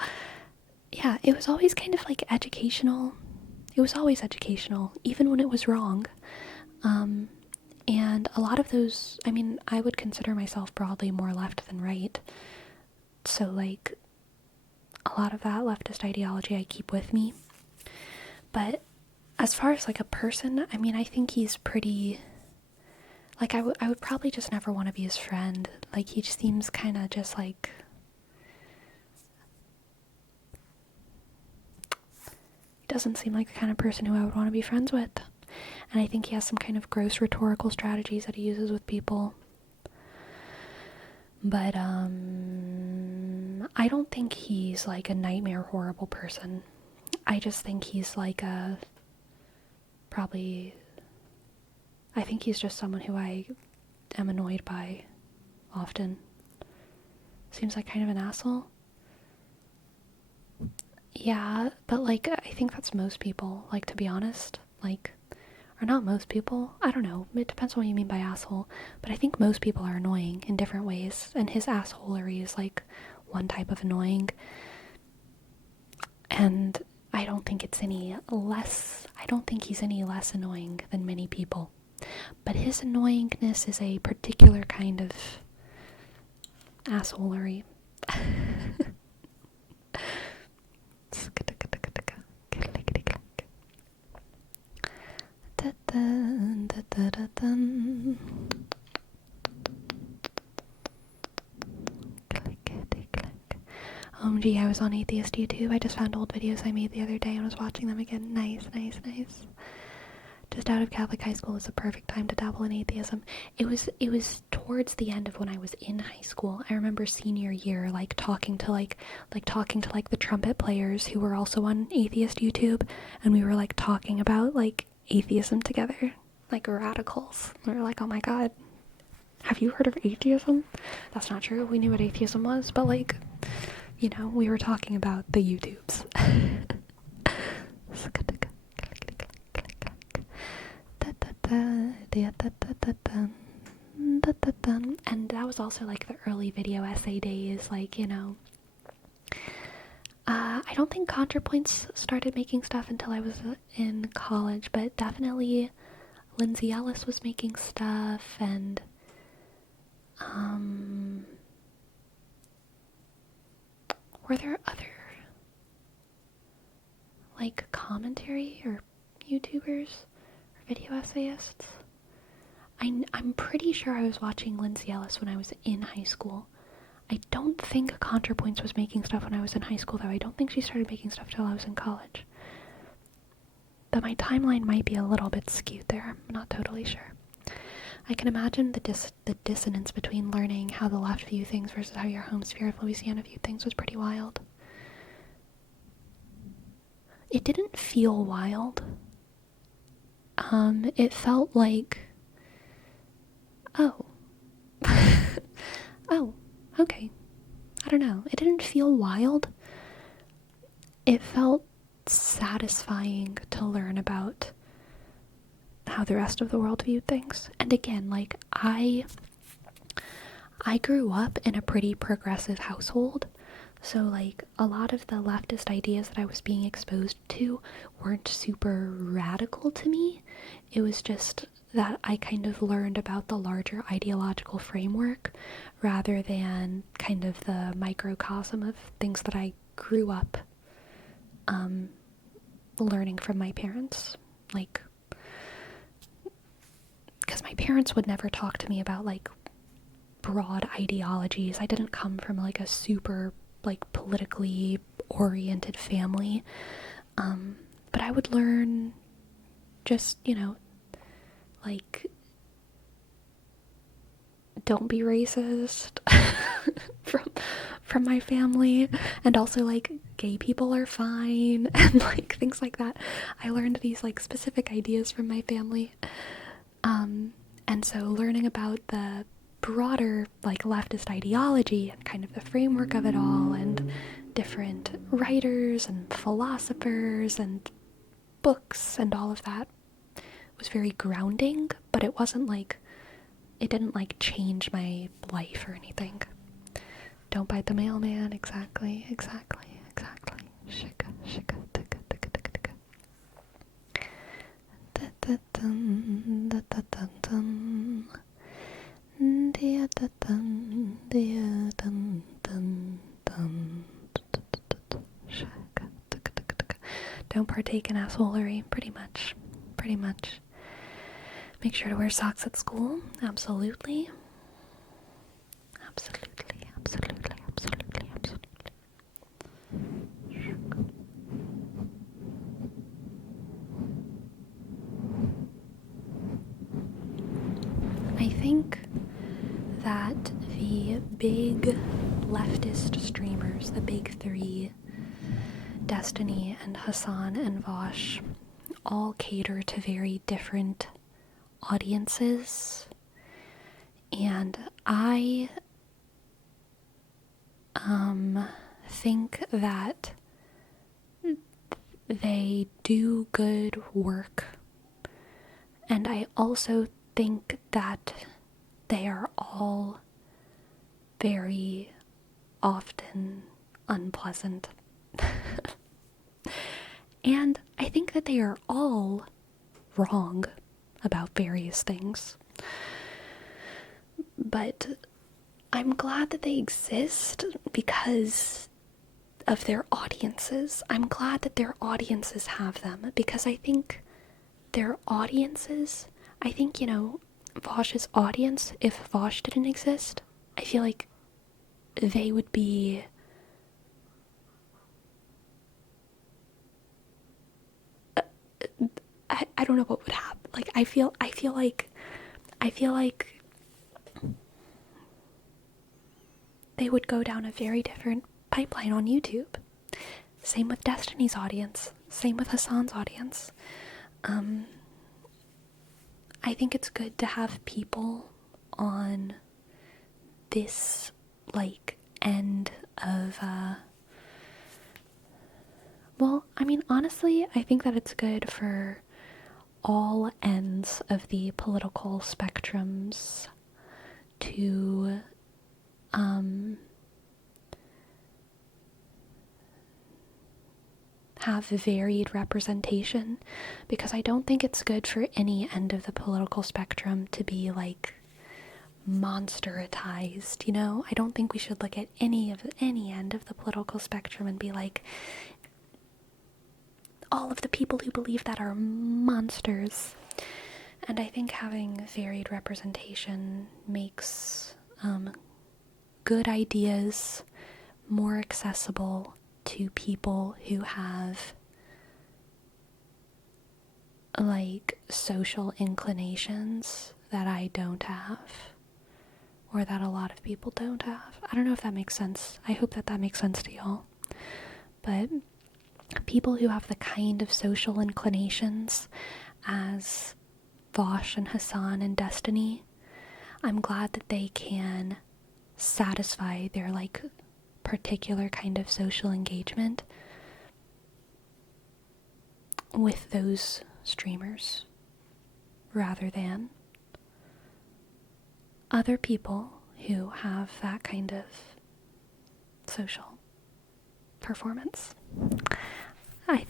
yeah, it was always kind of like educational. It was always educational, even when it was wrong. And a lot of those, I mean, I would consider myself broadly more left than right. So, like, a lot of that leftist ideology I keep with me. But as far as, like, a person, I mean, I think he's pretty, Like, I would probably just never want to be his friend. Like, he just seems kind of just like... He doesn't seem like the kind of person who I would want to be friends with. And I think he has some kind of gross rhetorical strategies that he uses with people. But, I don't think he's, like, a nightmare horrible person. I just think he's, like, probably... I think he's just someone who I am annoyed by often. Seems like kind of an asshole. Yeah, but, like, I think that's most people, like, to be honest. Like, or not most people, I don't know, it depends on what you mean by asshole, but I think most people are annoying in different ways, and his assholery is, like, one type of annoying, and I don't think he's any less annoying than many people, but his annoyingness is a particular kind of assholery. OMG, I was on Atheist YouTube. I just found old videos I made the other day and was watching them again. Nice. Just out of Catholic high school was the perfect time to dabble in atheism. It was towards the end of when I was in high school. I remember senior year, like talking to the trumpet players who were also on Atheist YouTube, and we were like talking about like atheism together, like radicals. We were like, oh my god, have you heard of atheism? That's not true. We knew what atheism was, but like, you know, we were talking about the YouTubes. And that was also like the early video essay days, like, you know. I don't think ContraPoints started making stuff until I was in college, but definitely Lindsay Ellis was making stuff, and were there other like commentary or YouTubers or video essayists? I'm pretty sure I was watching Lindsay Ellis when I was in high school. I don't think ContraPoints was making stuff when I was in high school, though. I don't think she started making stuff till I was in college. But my timeline might be a little bit skewed there. I'm not totally sure. I can imagine the dissonance between learning how the left view things versus how your home sphere of Louisiana viewed things was pretty wild. It didn't feel wild. It felt like... Oh. Oh, okay. I don't know. It didn't feel wild. It felt satisfying to learn about how the rest of the world viewed things. And again, like, I grew up in a pretty progressive household, so like a lot of the leftist ideas that I was being exposed to weren't super radical to me. It was just that I kind of learned about the larger ideological framework rather than kind of the microcosm of things that I grew up learning from my parents. Like, because my parents would never talk to me about like broad ideologies. I didn't come from like a super like politically oriented family, but I would learn just, you know, like, don't be racist from my family, and also like gay people are fine, and like things like that. I learned these like specific ideas from my family, and so learning about the broader like leftist ideology and kind of the framework of it all, and different writers and philosophers and books and all of that was very grounding, but it wasn't like, it didn't like change my life or anything. Don't bite the mailman. Exactly. Shika, shika, tika, tika, tika, tika. Da, da, dun, da, da, dun, dun. Dia, da, dun, dia, dun, dun, dun. Shika, tika, tika, tika. Don't partake in assholery. Pretty much. Make sure to wear socks at school. Absolutely. Absolutely, absolutely, absolutely, absolutely. I think that the big leftist streamers, the big three, Destiny and Hassan and Vosh, all cater to very different audiences. And I think that they do good work. And I also think that they are all very often unpleasant. And I think that they are all wrong about various things. But I'm glad that they exist because of their audiences. I'm glad that their audiences have them because I think their audiences, Vosh's audience, if Vosh didn't exist, I feel like they would be I don't know what would happen. Like I feel like they would go down a very different pipeline on YouTube. Same with Destiny's audience. Same with Hassan's audience. I think it's good to have people on this, end of, honestly, I think that it's good for all ends of the political spectrums to, have varied representation, because I don't think it's good for any end of the political spectrum to be monsteritized, I don't think we should look at any end of the political spectrum and be like, all of the people who believe that are monsters. And I think having varied representation makes good ideas more accessible to people who have social inclinations that I don't have, or that a lot of people don't have. I don't know if that makes sense. I hope that makes sense to y'all. But people who have the kind of social inclinations as Vosh and Hassan and Destiny, I'm glad that they can satisfy their particular kind of social engagement with those streamers rather than other people who have that kind of social performance. I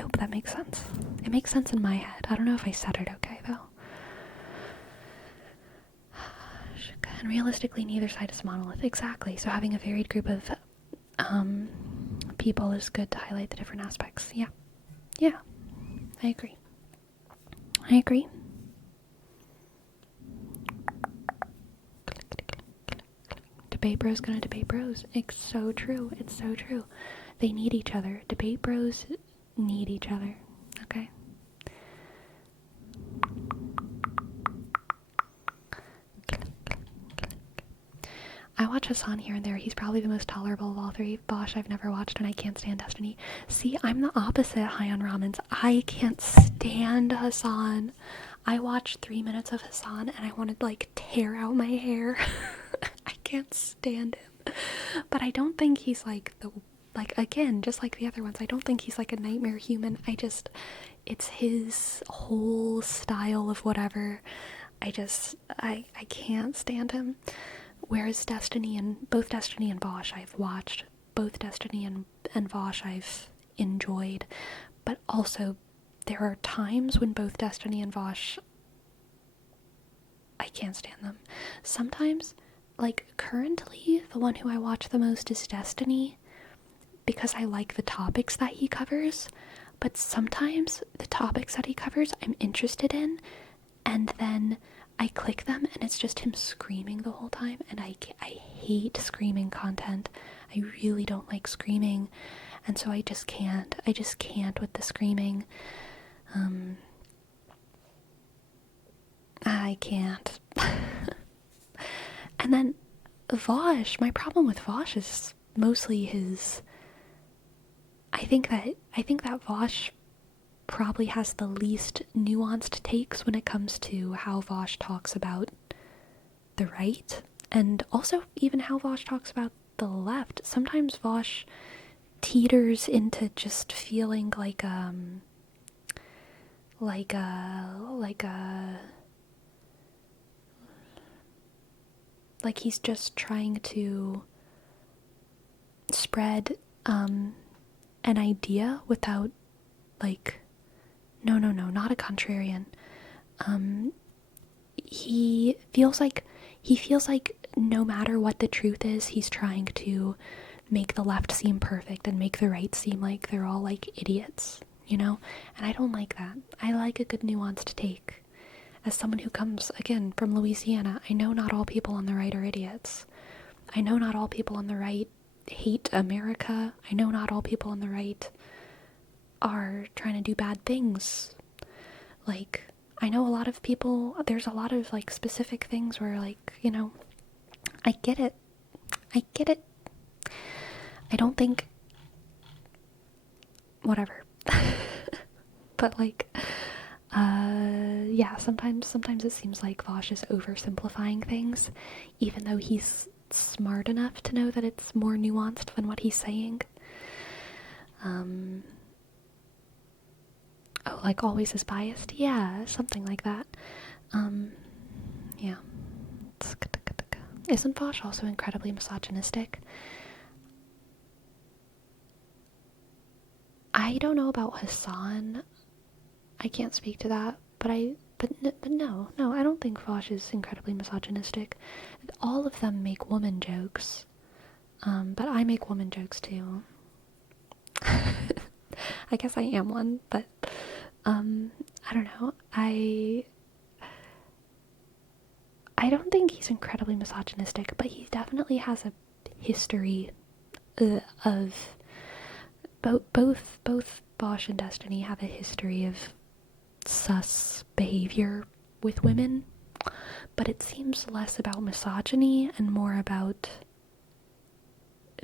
hope that makes sense. It makes sense in my head. I don't know if I said it okay, though. And realistically, neither side is a monolith. Exactly. So having a varied group of people is good to highlight the different aspects. Yeah. Yeah. I agree. Debate bros gonna debate bros. It's so true. They need each other. Debate bros need each other. Okay? I watch Hassan here and there. He's probably the most tolerable of all three. Bosch I've never watched, and I can't stand Destiny. See, I'm the opposite, High on Ramens. I can't stand Hassan. I watched 3 minutes of Hassan, and I wanted to, tear out my hair. I can't stand him. But I don't think he's, again, just like the other ones, I don't think he's, a nightmare human. It's his whole style of whatever. I can't stand him. Whereas both Destiny and Vosh I've watched, both Destiny and Vosh I've enjoyed, but also there are times when both Destiny and Vosh, I can't stand them. Sometimes, currently, the one who I watch the most is Destiny, because I like the topics that he covers, but sometimes the topics that he covers I'm interested in, and then I click them and it's just him screaming the whole time, and I hate screaming content. I really don't like screaming, and so I just can't with the screaming. I can't. And then Vosh, my problem with Vosh is mostly his... I think that Vosh probably has the least nuanced takes when it comes to how Vosh talks about the right, and also even how Vosh talks about the left. Sometimes Vosh teeters into just feeling like he's just trying to spread an idea without, like, no, not a contrarian. He feels like no matter what the truth is, he's trying to make the left seem perfect and make the right seem like they're all like idiots, you know? And I don't like that. I like a good nuanced take. As someone who comes, again, from Louisiana, I know not all people on the right are idiots. I know not all people on the right hate America. I know not all people on the right are trying to do bad things. Like, I know a lot of people, there's a lot of, like, specific things where, like, you know, I get it. I don't think... whatever. But, like, yeah, sometimes it seems like Vosh is oversimplifying things, even though he's smart enough to know that it's more nuanced than what he's saying. Oh, like always is biased? Yeah, something like that. Yeah. Isn't Vosh also incredibly misogynistic? I don't know about Hassan. I can't speak to that, but no, I don't think Vosh is incredibly misogynistic. All of them make woman jokes, but I make woman jokes too. I guess I am one, but I don't know. I don't think he's incredibly misogynistic, but he definitely has a history of both Bosch and Destiny have a history of sus behavior with women, but it seems less about misogyny and more about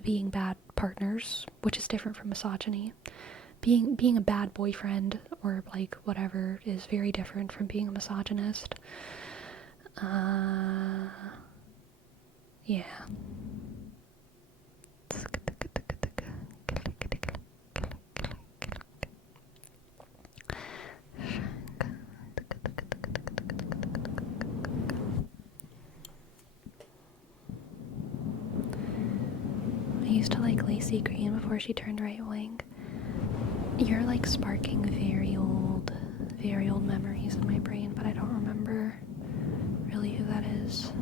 being bad partners, which is different from misogyny. Being a bad boyfriend or like whatever is very different from being a misogynist. Yeah. I used to like Lacey Green before she turned right wing. You're like sparking very old memories in my brain, but I don't remember really who that is.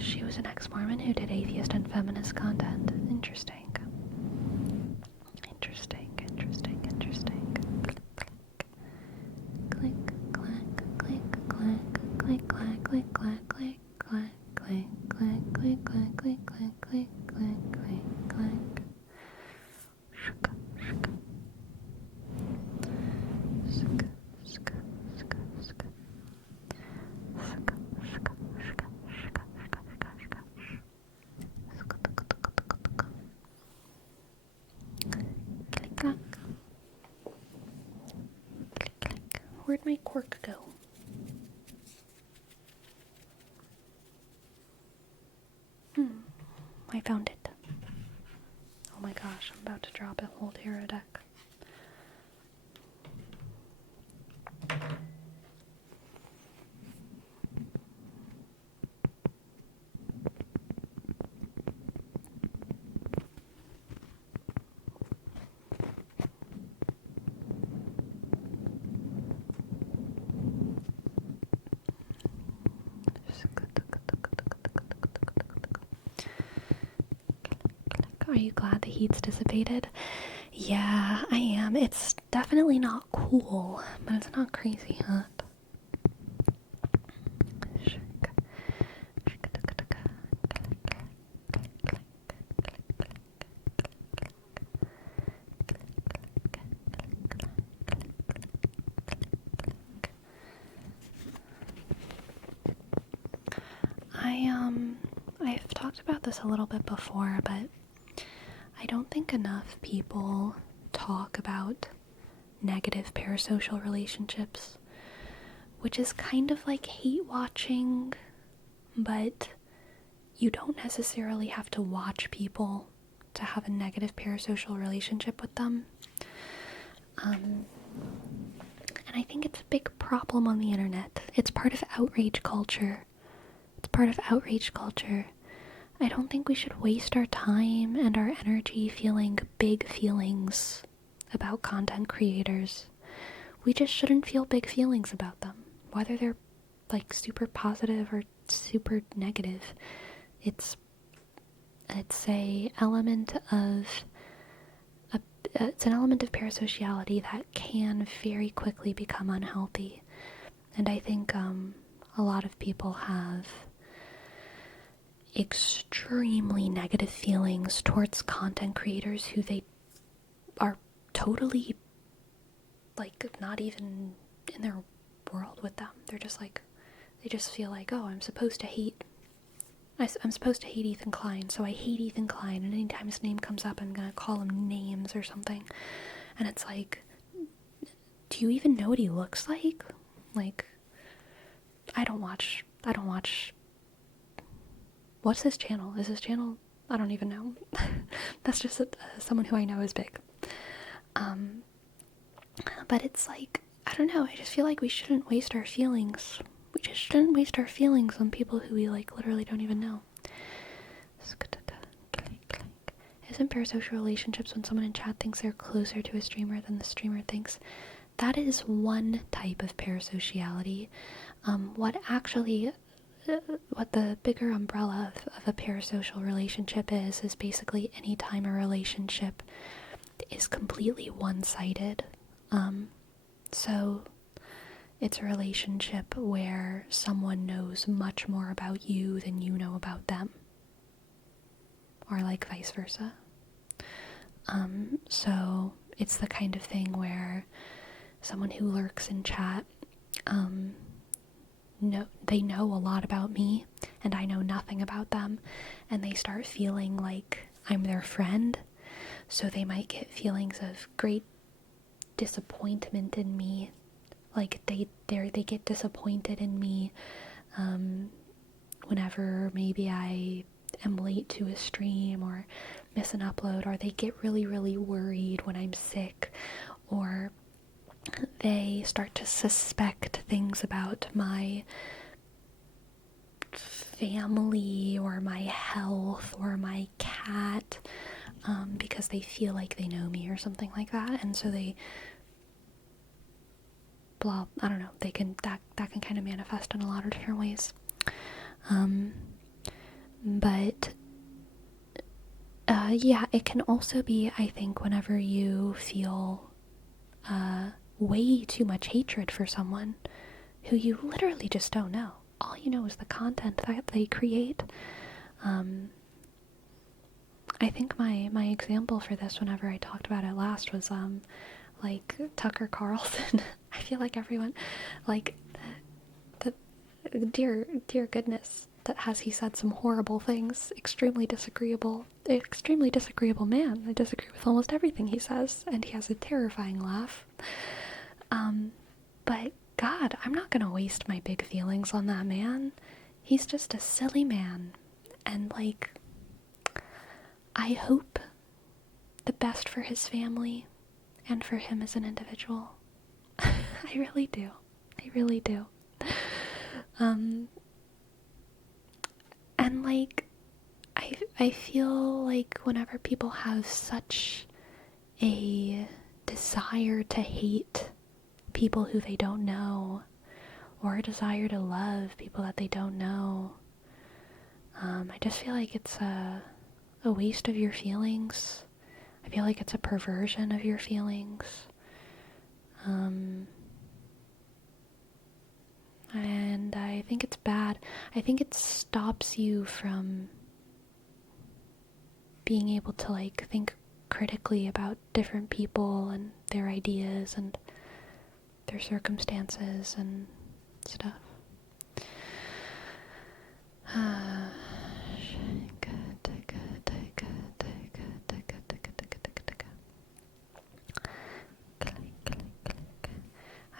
She was an ex-Mormon who did atheist and feminist content. Interesting. Click, clack, click, clack, click, clack, click, clack, click, clack, click, clack, click, clack, click, clack, click, clack, click, clack. Shka, shka. Shka, shka, shka, shka. Shka, shka, shka, shka, shka, shka, shka. Shka, tuk, tuk, tuk, tuk, tuk. Click, clack. Click, clack. Where'd my cork go? I found it. Oh my gosh, I'm about to drop a whole tarot deck. Are you glad the heat's dissipated? Yeah, I am. It's definitely not cool, but it's not crazy hot. I've talked about this a little bit before, but I don't think enough people talk about negative parasocial relationships, which is kind of like hate watching, but you don't necessarily have to watch people to have a negative parasocial relationship with them. And I think it's a big problem on the internet. It's part of outrage culture. I don't think we should waste our time and our energy feeling big feelings about content creators. We just shouldn't feel big feelings about them, whether they're like super positive or super negative. It's an element of parasociality that can very quickly become unhealthy, and I think a lot of people have extremely negative feelings towards content creators who they are totally like not even in their world with them. They're just like, they just feel like, oh, I'm supposed to hate Ethan Klein, so I hate Ethan Klein, and anytime his name comes up I'm gonna call him names or something. And it's like, do you even know what he looks like? Like, I don't watch what's his channel? Is his channel? I don't even know. That's just someone who I know is big. But it's like, I don't know, I just feel like we shouldn't waste our feelings. We just shouldn't waste our feelings on people who we like literally don't even know. Isn't parasocial relationships when someone in chat thinks they're closer to a streamer than the streamer thinks? That is one type of parasociality. What the bigger umbrella of a parasocial relationship is basically any time a relationship is completely one-sided. So it's a relationship where someone knows much more about you than you know about them. Or like vice versa. So it's the kind of thing where someone who lurks in chat, they know a lot about me and I know nothing about them, and they start feeling like I'm their friend, so they might get feelings of great disappointment in me. Like they get disappointed in me whenever maybe I am late to a stream or miss an upload, or they get really, really worried when I'm sick, or they start to suspect things about my family or my health or my cat, because they feel like they know me or something like that, and so they I don't know, they can that can kind of manifest in a lot of different ways. But yeah, it can also be, I think, whenever you feel way too much hatred for someone who you literally just don't know. All you know is the content that they create. I think my example for this, whenever I talked about it last, was like Tucker Carlson. I feel like everyone, like, the dear goodness, that has he said some horrible things, extremely disagreeable man. I disagree with almost everything he says, and he has a terrifying laugh. But God, I'm not gonna waste my big feelings on that man. He's just a silly man, and like, I hope the best for his family and for him as an individual. I really do. And like, I feel like whenever people have such a desire to hate people who they don't know, or a desire to love people that they don't know, I just feel like it's a waste of your feelings. I feel like it's a perversion of your feelings. And I think it's bad. I think it stops you from being able to, like, think critically about different people and their ideas and their circumstances and stuff.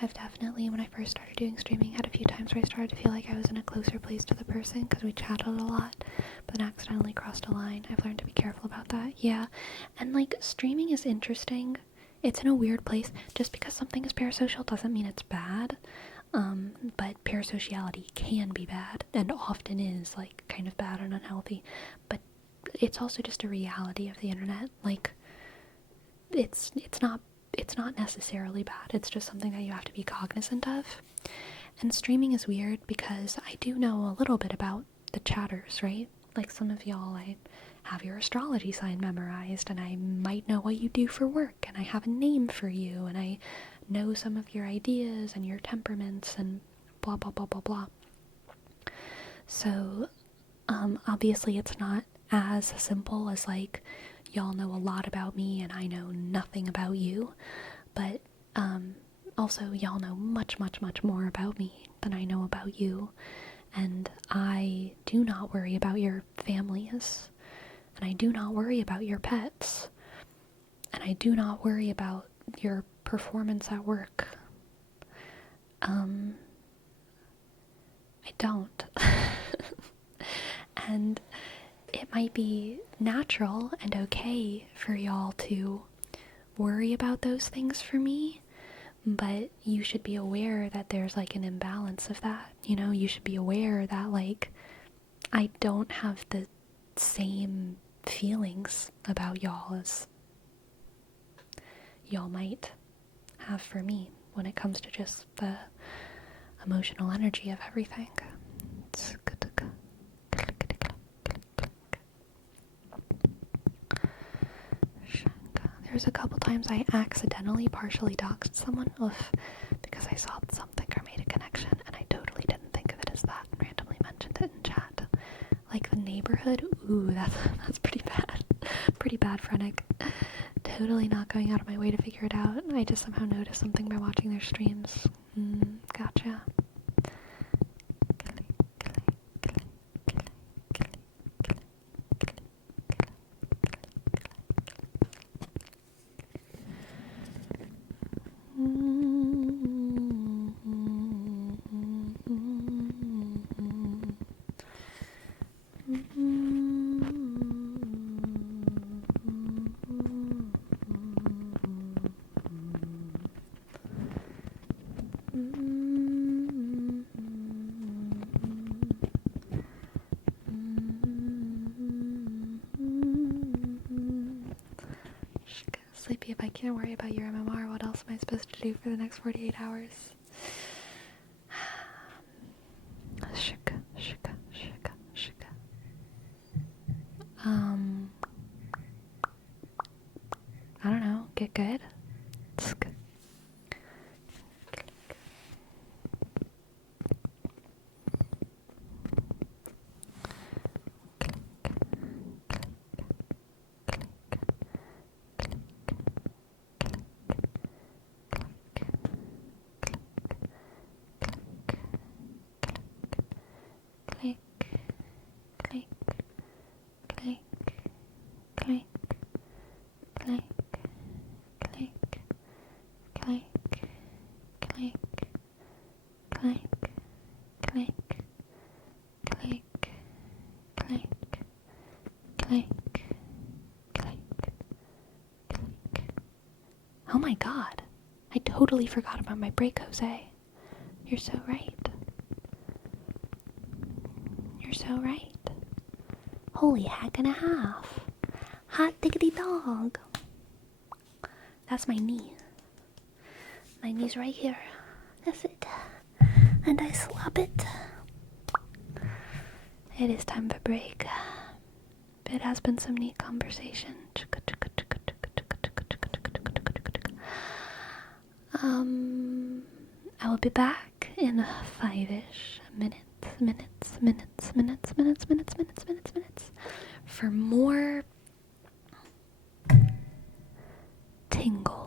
I've definitely, when I first started doing streaming, had a few times where I started to feel like I was in a closer place to the person because we chatted a lot, but then accidentally crossed a line. I've learned to be careful about that. Yeah, and like, streaming is interesting. It's in a weird place. Just because something is parasocial doesn't mean it's bad. But parasociality can be bad, and often is, like, kind of bad and unhealthy. But it's also just a reality of the internet. Like, it's not necessarily bad. It's just something that you have to be cognizant of. And streaming is weird because I do know a little bit about the chatters, right? Like, some of y'all, I have your astrology sign memorized, and I might know what you do for work, and I have a name for you, and I know some of your ideas and your temperaments and blah blah blah blah blah. So obviously it's not as simple as, like, y'all know a lot about me and I know nothing about you, but also y'all know much more about me than I know about you, and I do not worry about your families, and I do not worry about your pets, and I do not worry about your performance at work. I don't. And it might be natural and okay for y'all to worry about those things for me, but you should be aware that there's, like, an imbalance of that. You know, you should be aware that, like, I don't have the same feelings about y'all as y'all might have for me when it comes to just the emotional energy of everything. There's a couple times I accidentally partially doxed someone because I saw something or made a connection and I totally didn't think of it as that and randomly mentioned it in chat. Like the neighborhood, ooh, that's pretty bad. Pretty bad, Frenic. Totally not going out of my way to figure it out. I just somehow noticed something by watching their streams. Gotcha. Sleepy, if I can't worry about your MMR, what else am I supposed to do for the next 48 hours? I don't know, get good? Oh my god, I totally forgot about my break, Jose. You're so right. You're so right. Holy heck and a half. Hot diggity dog. That's my knee. My knee's right here. That's it. And I slap it. It is time for break. It has been some neat conversation. I will be back in 5-ish minutes for more tingles.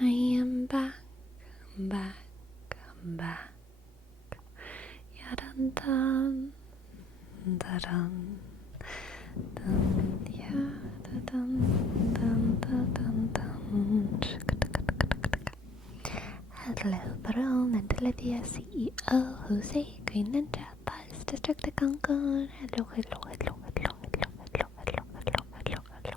I am back, I'm back, I'm back. Ya dun dun, da dun, dun, ya da dun, dun, dun, dun, dun. Hello, Baron and Lydia, CEO, Jose, Green Ninja, Buzz, District Concord. Hello, hello, hello, hello, hello, hello, hello, hello, hello, hello.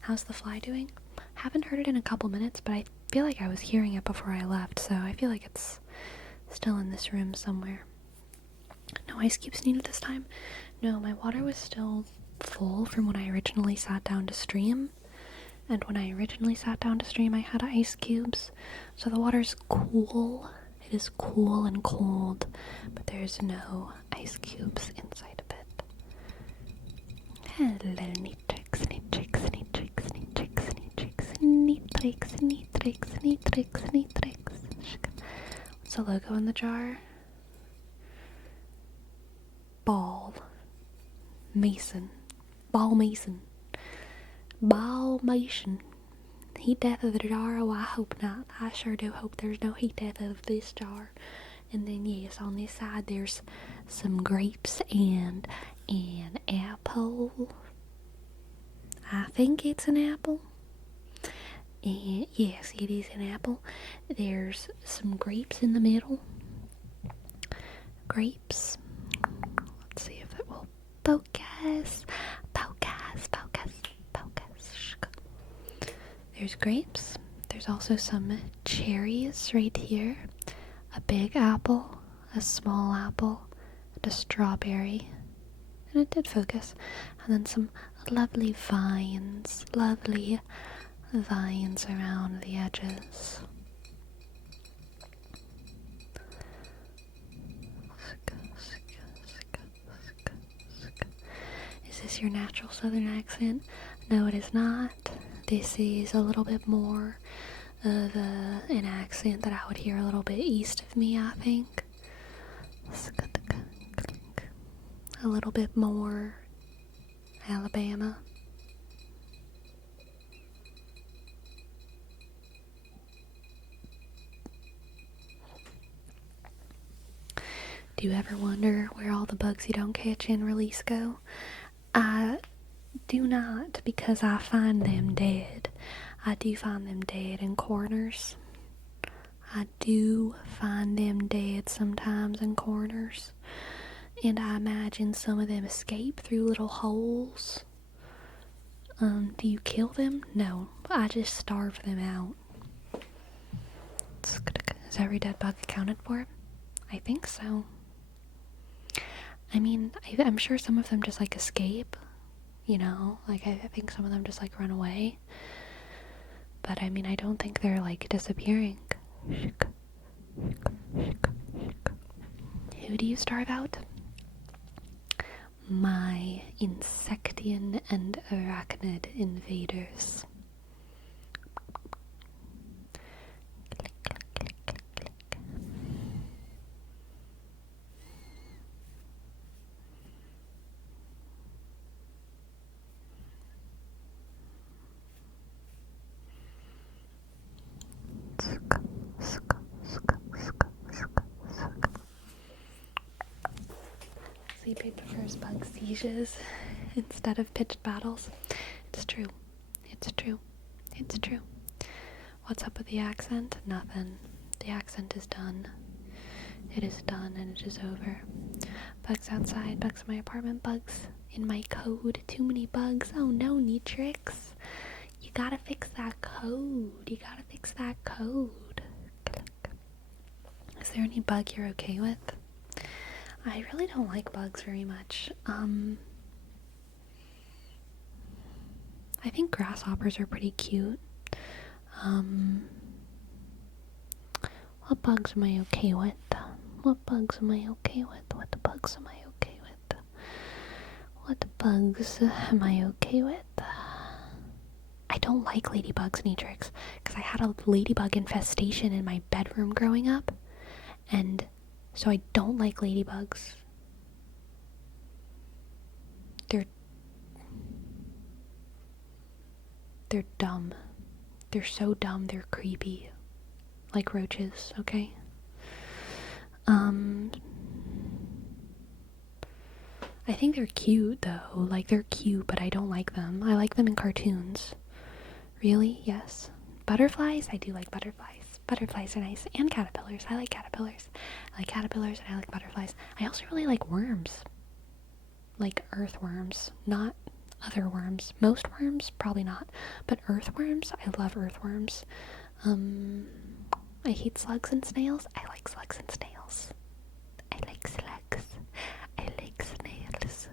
How's the fly doing? Haven't heard it in a couple minutes, but I feel like I was hearing it before I left, so I feel like it's still in this room somewhere. No ice cubes needed this time? No, my water was still full from when I originally sat down to stream. And when I originally sat down to stream, I had ice cubes. So the water's cool. It is cool and cold, but there's no ice cubes inside of it. Hello, Neatrix, Neatrix, Neatrix, Neatrix, Neatrix, Neatrix, Neatrix, Neatrix, Neatrix. What's the logo in the jar? Ball. Mason. Ball Mason. Ball Mason. Heat death of the jar? Oh, I hope not. I sure do hope there's no heat death of this jar. And then, yes, on this side there's some grapes and an apple. I think it's an apple. And yes, it is an apple. There's some grapes in the middle. Grapes. Let's see if it will focus. Focus, focus, focus. There's grapes. There's also some cherries right here. A big apple, a small apple, and a strawberry. And it did focus. And then some lovely vines. Lovely vines around the edges. Is this your natural southern accent? No, it is not. This is a little bit more of an accent that I would hear a little bit east of me, I think. A little bit more Alabama. Do you ever wonder where all the bugs you don't catch in release go? I do not, because I find them dead. I do find them dead in corners. I do find them dead sometimes in corners. And I imagine some of them escape through little holes. Do you kill them? No, I just starve them out. Is every dead bug accounted for? I think so. I mean, I'm sure some of them just like escape, you know, like I think some of them just like run away. But I mean, I don't think they're like disappearing. Who do you starve out? My insectian and arachnid invaders. Sleepy prefers bug sieges instead of pitched battles. It's true. It's true. It's true. What's up with the accent? Nothing. The accent is done. It is done and it is over. Bugs outside, bugs in my apartment, bugs in my code. Too many bugs. Oh no, Neatrix. You gotta fix that code. You gotta fix that code. Is there any bug you're okay with? I really don't like bugs very much. I think grasshoppers are pretty cute. What bugs am I okay with? What bugs am I okay with? What bugs am I okay with? What bugs am I okay with? I don't like ladybugs, Neatrix, because I had a ladybug infestation in my bedroom growing up, and so I don't like ladybugs. They're dumb. They're so dumb, they're creepy. Like roaches, okay? I think they're cute, though. Like, they're cute, but I don't like them. I like them in cartoons. Really? Yes. Butterflies? I do like butterflies. Butterflies are nice. And caterpillars. I like caterpillars. I like caterpillars and I like butterflies. I also really like worms. Like earthworms. Not other worms. Most worms? Probably not. But earthworms? I love earthworms. I hate slugs and snails. I like slugs and snails. I like slugs. I like snails.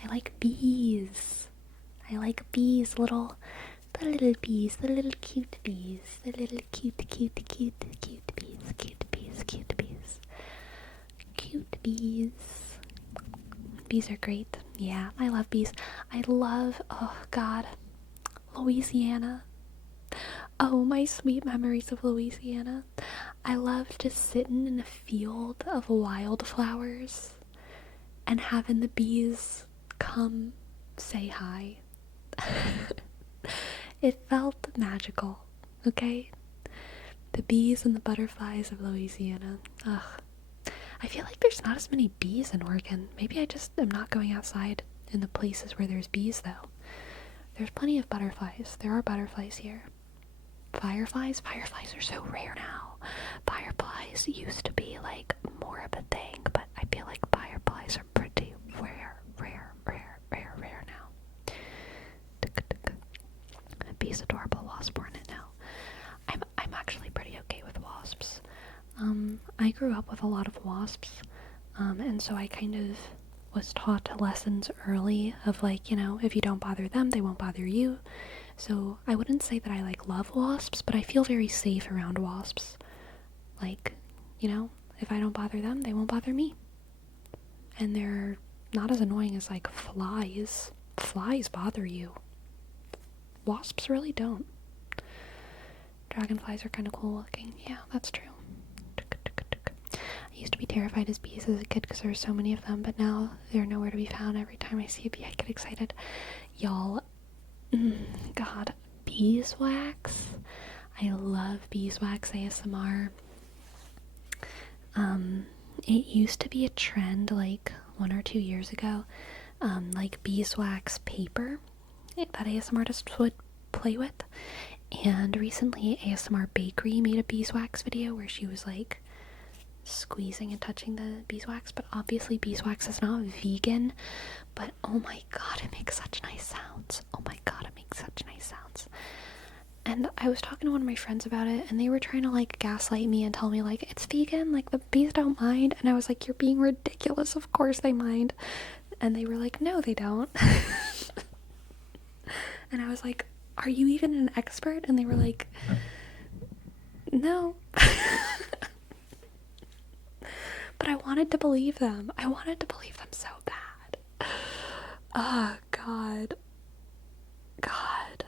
I like bees. I like bees, the little bees, the little cute bees, the little cute bees, cute bees. Bees are great. Yeah, I love bees. I love, oh God, Louisiana. Oh, my sweet memories of Louisiana. I love just sitting in a field of wildflowers and having the bees come say hi. It felt magical, okay? The bees and the butterflies of Louisiana. Ugh. I feel like there's not as many bees in Oregon. Maybe I just am not going outside in the places where there's bees, though. There's plenty of butterflies. There are butterflies here. Fireflies? Fireflies are so rare now. Fireflies used to be, like, more of a thing, but I feel like fireflies are pretty rare now. Bee's adorable. Wasp are in it now. I'm actually pretty okay with wasps. I grew up with a lot of wasps, and so I kind of was taught lessons early of, like, you know, if you don't bother them, they won't bother you. So I wouldn't say that I, like, love wasps, but I feel very safe around wasps. Like, you know, if I don't bother them, they won't bother me. And they're not as annoying as, like, flies. Flies bother you. Wasps really don't. Dragonflies are kind of cool looking. Yeah, that's true. I used to be terrified of bees as a kid because there were so many of them, but now they're nowhere to be found. Every time I see a bee, I get excited. Y'all, God, beeswax. I love beeswax ASMR. It used to be a trend like 1 or 2 years ago, like beeswax paper that ASMR artists would play with. And recently ASMR Bakery made a beeswax video where she was like squeezing and touching the beeswax, but obviously beeswax is not vegan, but oh my god, it makes such nice sounds. Oh my god, it makes such nice sounds. And I was talking to one of my friends about it, and they were trying to like gaslight me and tell me like it's vegan, like the bees don't mind, and I was like, you're being ridiculous, of course they mind. And they were like, no they don't. And I was like, are you even an expert? And they were like, no. But I wanted to believe them. I wanted to believe them so bad. Oh, God. God.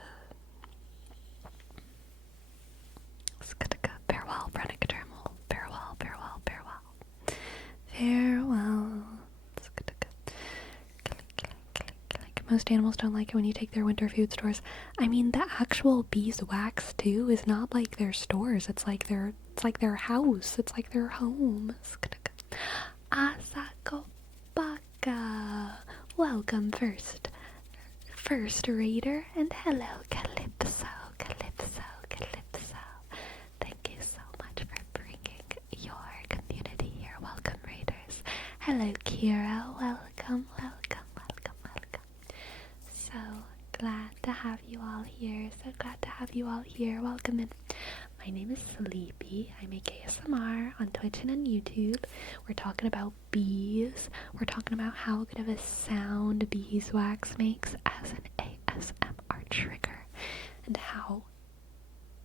Farewell, Brenicodermal. Farewell, farewell, farewell. Farewell. Most animals don't like it when you take their winter food stores. I mean, the actual beeswax too is not like their stores. It's like their house. It's like their home. Asako Baka. Welcome first reader, and hello Calypso. Thank you so much for bringing your community here. Welcome readers. Hello Kira. Welcome. So glad to have you all here. Welcome in. My name is Sleepy. I make ASMR on Twitch and on YouTube. We're talking about bees. We're talking about how good of a sound beeswax makes as an ASMR trigger, and how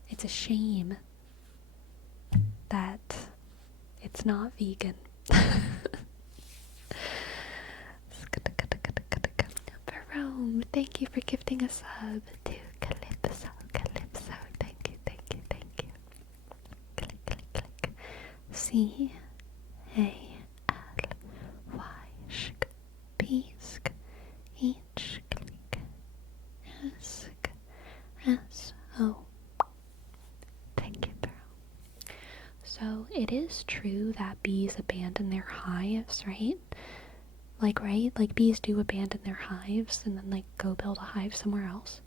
it's a shame that it's not vegan. thank you for gifting a sub to Calypso. Calypso, thank you, thank you, thank you. Click, click, click. C-A-L-Y-S-K-P-S-K-H, click, S-O. Thank you, Throw. So it is true that bees abandon their hives, right? Right? Like bees do abandon their hives and then like go build a hive somewhere else.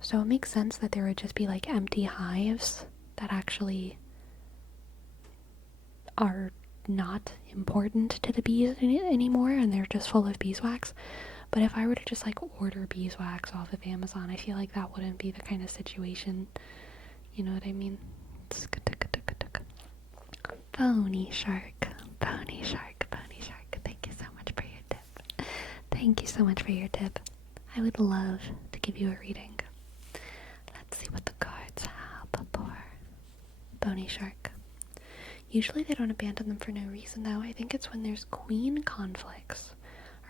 So it makes sense that there would just be like empty hives that actually are not important to the bees anymore and they're just full of beeswax. But if I were to just like order beeswax off of Amazon, I feel like that wouldn't be the kind of situation, you know what I mean? Pony shark, pony shark, pony shark. Thank you so much for your tip. Thank you so much for your tip. I would love to give you a reading. Let's see what the cards have for Pony Shark. Usually they don't abandon them for no reason though. I think it's when there's queen conflicts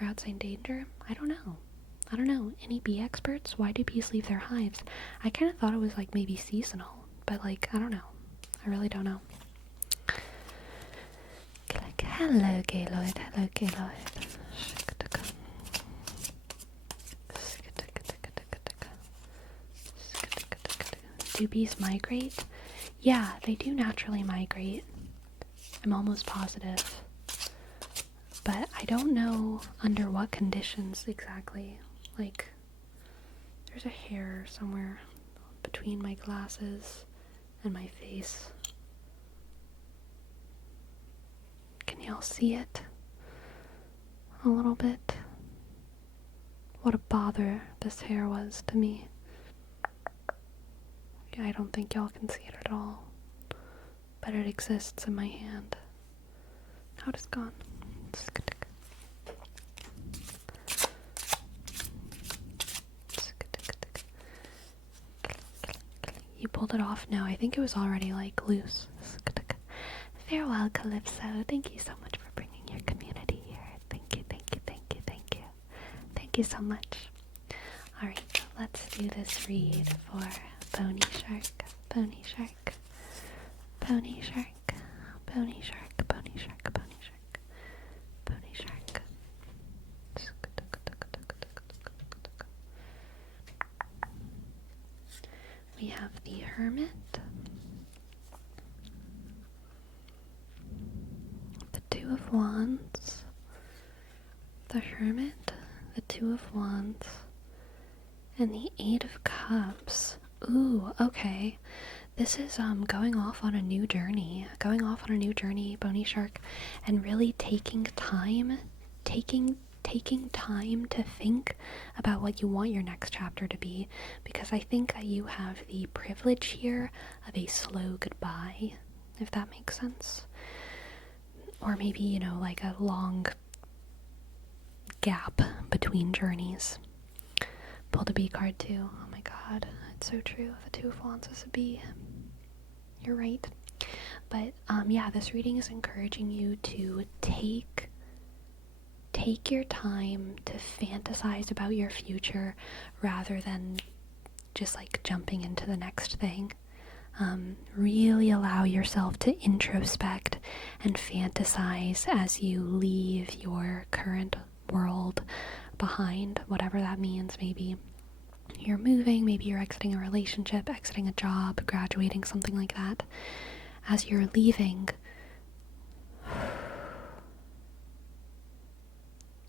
or outside danger. I don't know. Any bee experts? Why do bees leave their hives? I kind of thought it was like maybe seasonal, but like, I don't know. I really don't know. Like, hello Gaylord, hello Gaylord. Do bees migrate? Yeah, they do naturally migrate. I'm almost positive. But I don't know under what conditions exactly. Like, there's a hair somewhere between my glasses and my face. Can y'all see it? A little bit. What a bother this hair was to me. I don't think y'all can see it at all, but it exists in my hand. Now it is gone. You pulled it off? No, I think it was already like loose. Farewell, Calypso. Thank you so much for bringing your community here. Thank you, thank you, thank you, thank you. Thank you so much. Alright, let's do this read for Pony Shark, Pony Shark, Pony Shark, Pony Shark, Pony Shark, Pony Shark, Pony Shark. We have the Hermit, the Two of Wands, the Hermit, the Two of Wands, and the Eight of Cups. Ooh, okay. This is going off on a new journey. Pony Shark, and really taking time to think about what you want your next chapter to be, because I think that you have the privilege here of a slow goodbye, if that makes sense. Or maybe, you know, like a long gap between journeys. Pulled a bee card too. Oh my god, it's so true. The Two of Wands is a bee. You're right. But yeah, this reading is encouraging you to take your time to fantasize about your future rather than just like jumping into the next thing. Really allow yourself to introspect and fantasize as you leave your current world behind, whatever that means. Maybe you're moving, maybe you're exiting a relationship, exiting a job, graduating, something like that. As you're leaving,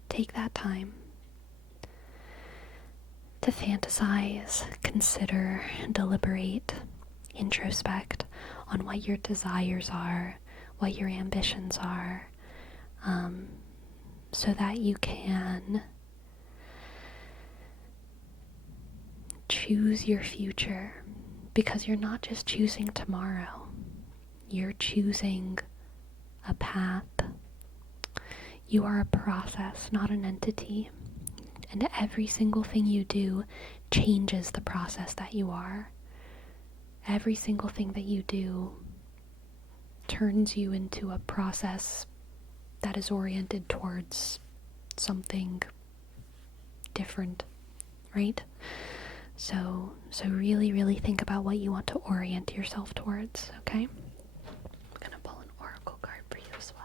take that time to fantasize, consider, deliberate, introspect on what your desires are, what your ambitions are, so that you can choose your future, because you're not just choosing tomorrow, you're choosing a path. You are a process, not an entity, and every single thing you do changes the process that you are. Every single thing that you do turns you into a process that is oriented towards something different, right? So really, really think about what you want to orient yourself towards, okay? I'm gonna pull an oracle card for you as well.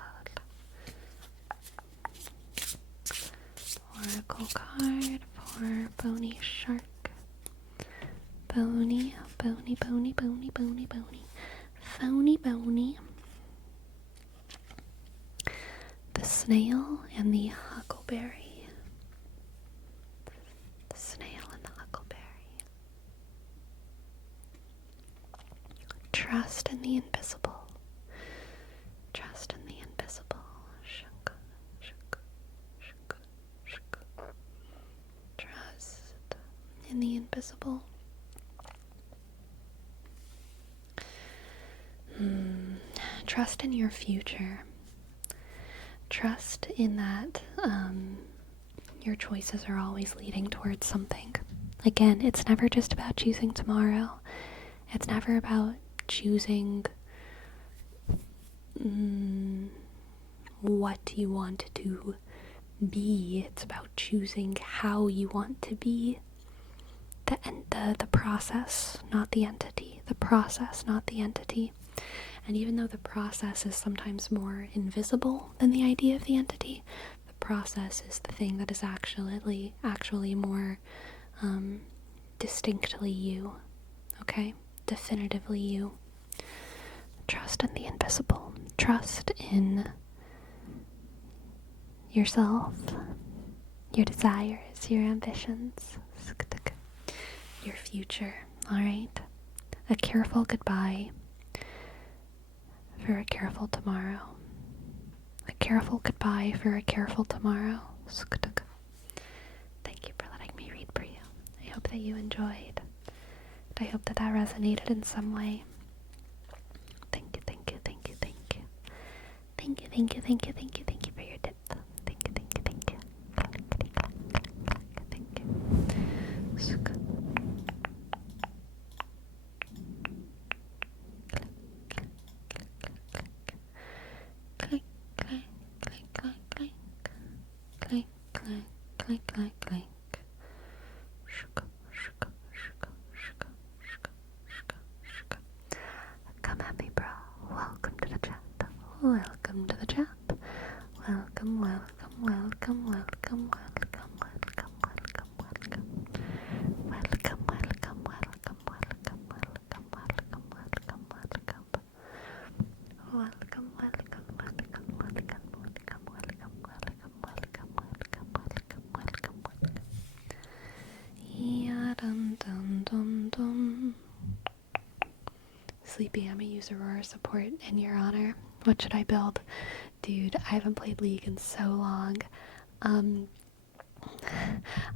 Oracle card for Bony Shark. Bony. Phony Bony. The snail and the huckleberry. The snail and the huckleberry. Trust in the invisible. Trust in the invisible. Shuk, shuk, shuk, shuk. Trust in the invisible. Trust in your future. Trust in that your choices are always leading towards something. Again, it's never just about choosing tomorrow. It's never about choosing what you want to be. It's about choosing how you want to be. The process, not the entity. The process, not the entity. And even though the process is sometimes more invisible than the idea of the entity, the process is the thing that is actually more distinctly you. Okay? Definitively you. Trust in the invisible. Trust in yourself, your desires, your ambitions, your future. Alright? A careful goodbye for a careful tomorrow. A careful goodbye for a careful tomorrow. Thank you for letting me read for you. I hope that you enjoyed. I hope that resonated in some way. Thank you. Thank you for your tip. Thank you. Clink. Come at me, bro. Welcome to the chat. Welcome to the chat. Welcome. Sleepy, I'm a user Aurora support in your honor. What should I build? Dude, I haven't played League in so long.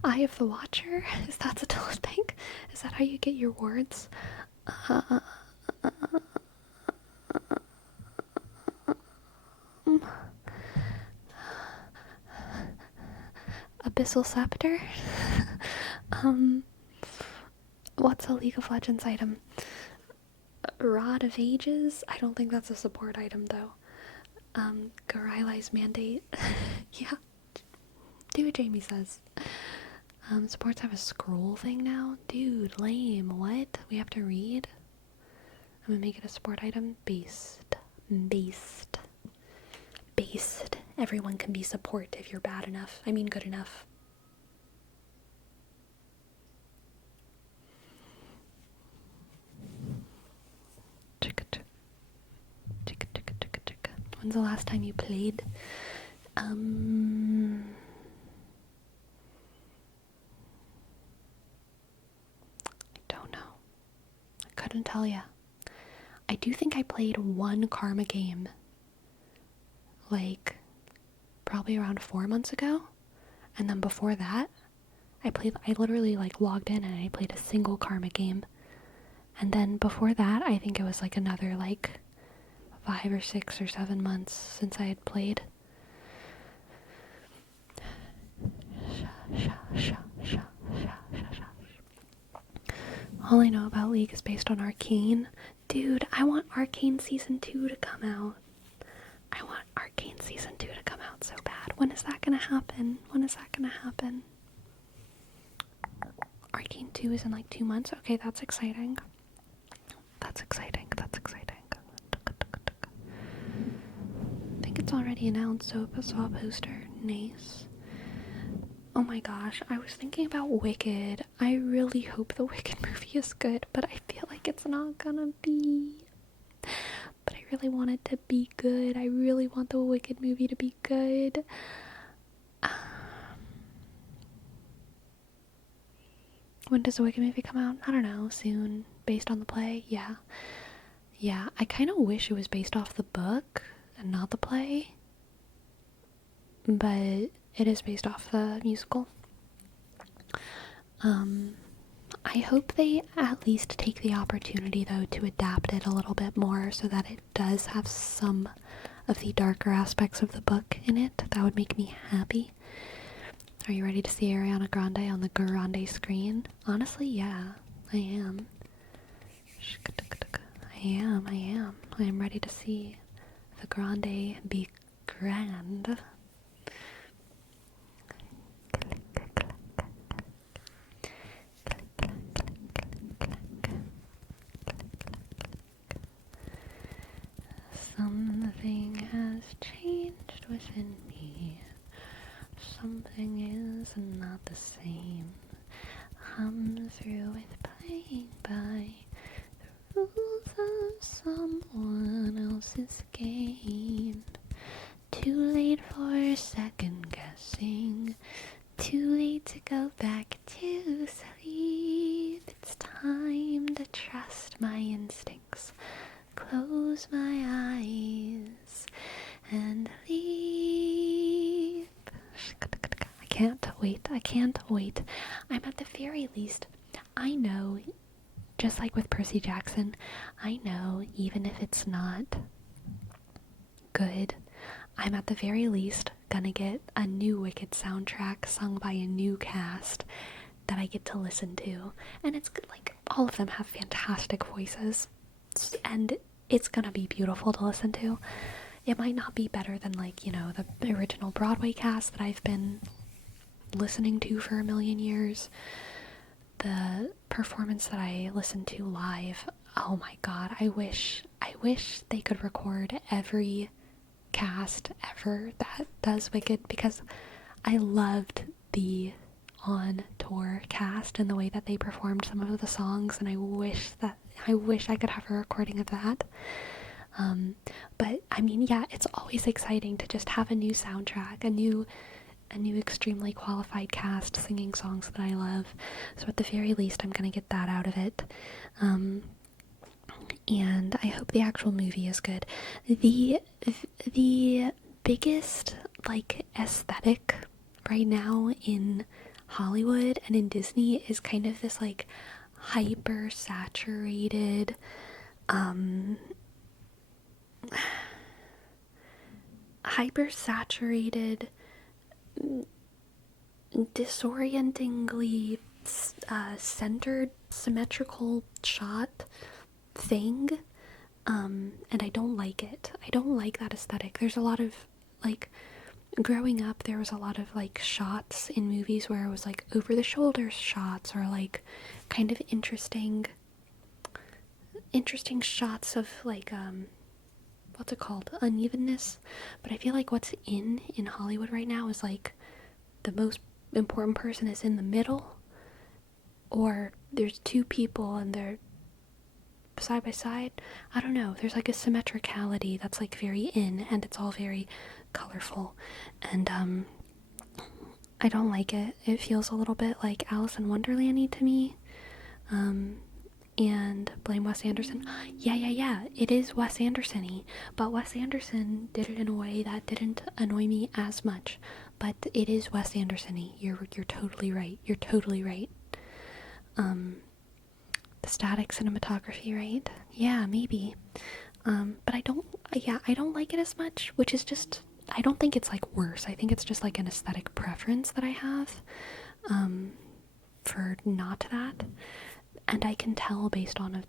Eye of the Watcher? Is that still a thing? Is that how you get your wards? Abyssal Scepter? What's a League of Legends item? Rod of Ages? I don't think that's a support item though. Garailei's Mandate. Yeah. Do what Jamie says. Supports have a scroll thing now? Dude, lame. What? We have to read? I'm gonna make it a support item. Based. Everyone can be support if you're bad enough. I mean good enough. When's the last time you played? I don't know. I couldn't tell ya. I do think I played one Karma game, like, probably around 4 months ago. And then before that, I literally, like, logged in and I played a single Karma game. And then before that, I think it was, like, another, like, 5 or 6 or 7 months since I had played. All I know about League is based on Arcane. Dude, I want Arcane Season 2 to come out. I want Arcane Season 2 to come out so bad. When is that gonna happen? Hurricane 2 is in like 2 months. Okay, that's exciting. That's exciting. That's exciting. I think it's already announced, so if I saw a poster, nice. Oh my gosh, I was thinking about Wicked. I really hope the Wicked movie is good, but I feel like it's not gonna be. But I really want it to be good. I really want the Wicked movie to be good. When does the Wicked movie come out? I don't know, soon. Based on the play? Yeah. Yeah, I kind of wish it was based off the book and not the play. But it is based off the musical. I hope they at least take the opportunity, though, to adapt it a little bit more so that it does have some of the darker aspects of the book in it. That would make me happy. Are you ready to see Ariana Grande on the Grande screen? Honestly, yeah, I am. I am ready to see the Grande be grand. Something has changed within me. Something is not the same. I'm through with playing by the rules of someone else's game. Too late for second guessing. Too late to go back to sleep. It's time to trust my instincts. Close my eyes and leave. I can't wait. I can't wait. I'm at the very least, I know, just like with Percy Jackson, I know even if it's not good, I'm at the very least gonna get a new Wicked soundtrack sung by a new cast that I get to listen to. And it's good, like, all of them have fantastic voices. And it's gonna be beautiful to listen to. It might not be better than, like, you know, the original Broadway cast that I've been listening to for a million years. The performance that I listened to live, oh my god, I wish they could record every cast ever that does Wicked, because I loved the on tour cast and the way that they performed some of the songs, and I wish I could have a recording of that. But I mean, yeah, it's always exciting to just have a new soundtrack, a new extremely qualified cast singing songs that I love. So at the very least, I'm gonna get that out of it. And I hope the actual movie is good. The biggest, like, aesthetic right now in Hollywood and in Disney is kind of this, like, hyper saturated disorientingly centered symmetrical shot thing, and I don't like it. I don't like that aesthetic. There's a lot of, like, growing up, there was a lot of, like, shots in movies where it was, like, over the shoulder shots, or, like, kind of interesting shots of, like, what's it called? Unevenness. But I feel like what's in Hollywood right now is, like, the most important person is in the middle, or there's two people and they're side by side. I don't know. There's, like, a symmetricality that's, like, very in, and it's all very colorful. And I don't like it. It feels a little bit like Alice in Wonderland-y to me. And blame Wes Anderson. Yeah. It is Wes Anderson-y, but Wes Anderson did it in a way that didn't annoy me as much. But it is Wes Anderson-y. You're totally right. You're totally right. The static cinematography, right? Yeah, maybe. But I don't like it as much, which is just, I don't think it's, like, worse. I think it's just, like, an aesthetic preference that I have, for not that. And I can tell based on the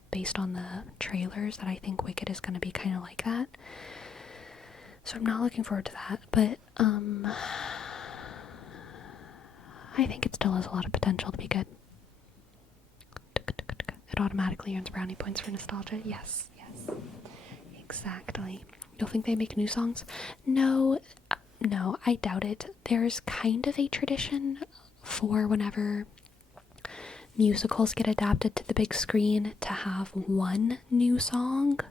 trailers that I think Wicked is going to be kind of like that. So I'm not looking forward to that, but I think it still has a lot of potential to be good. It automatically earns brownie points for nostalgia. Yes, yes. Exactly. You don't think they make new songs? No, no, I doubt it. There's kind of a tradition for whenever musicals get adapted to the big screen to have one new song.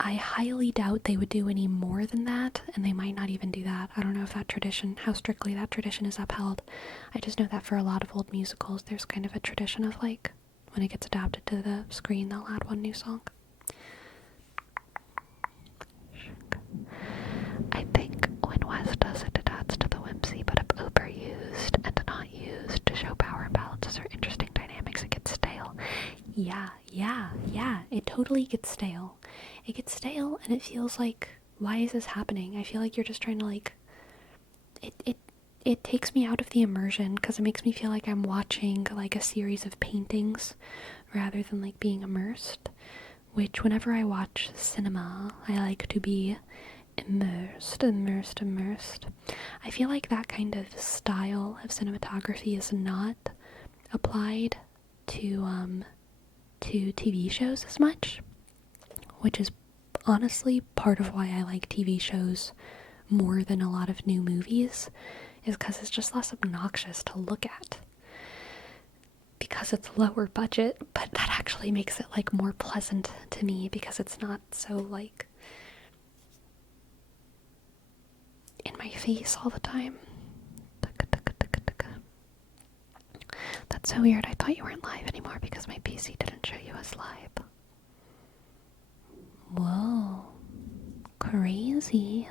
I highly doubt they would do any more than that, and they might not even do that. I don't know if that tradition, how strictly that tradition is upheld. I just know that for a lot of old musicals, there's kind of a tradition of like, when it gets adapted to the screen, they'll add one new song. I think when West does it, it adds to the whimsy, but if overused and not used to show power imbalances or interesting dynamics, it gets stale. Yeah, it totally gets stale. It gets stale, and it feels like, why is this happening? I feel like you're just trying to like, it takes me out of the immersion, because it makes me feel like I'm watching like a series of paintings rather than like being immersed, which whenever I watch cinema, I like to be immersed. I feel like that kind of style of cinematography is not applied to TV shows as much, which is honestly part of why I like TV shows more than a lot of new movies, is because it's just less obnoxious to look at. Because it's lower budget, but that actually makes it like more pleasant to me because it's not so like in my face all the time. That's so weird. I thought you weren't live anymore because my PC didn't show you as live. Whoa. Crazy.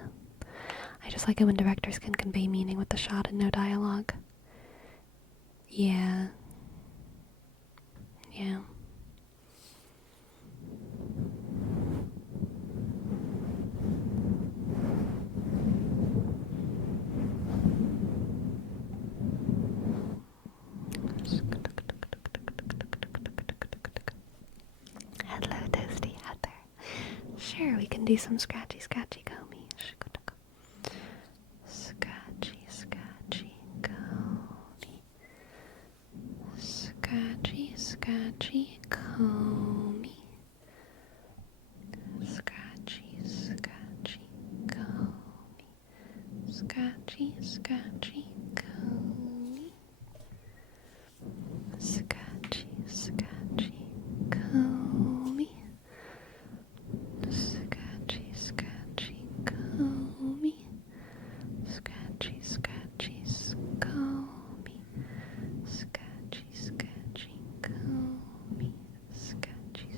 I just like it when directors can convey meaning with the shot and no dialogue. Yeah. Yeah. Hello, Toasty Heather. Sure, we can do some scratchy comey. Scratchy comey. Scratchy comey. Scratchy comey. Scratchy comey. Scratchy comey. Scratchy comey. Scratchy comey. Scratchy comey. Scratchy comey. Scratchy comey. Scratchy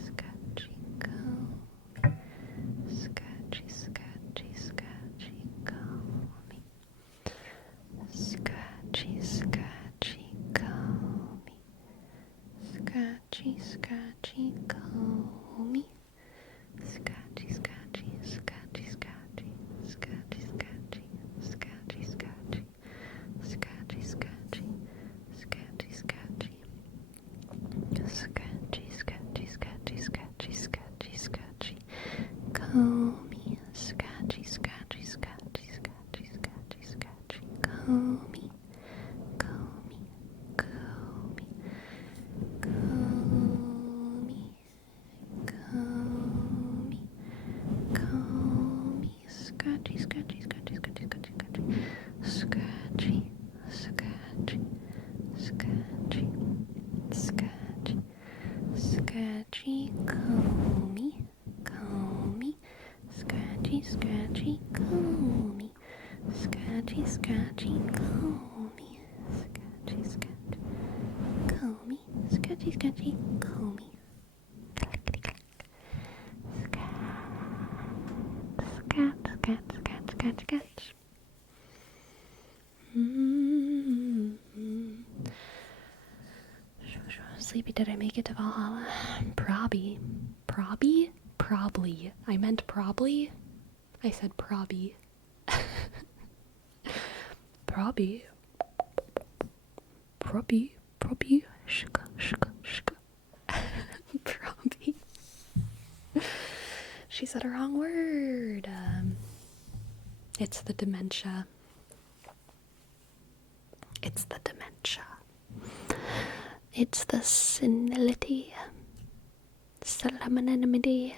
comey. Scratchy comey. Scratchy comey. Scratchy comey. Comey. Scratchy. Scratchy comey. Scratchy comey. Scratchy comey. Scratchy comey. Scratch. Sleepy, did I make it to Valhalla? Probably. I meant probably. I said probby. Probby. Shka. Probby. She said a wrong word. It's the dementia. It's the senility, salamanimity,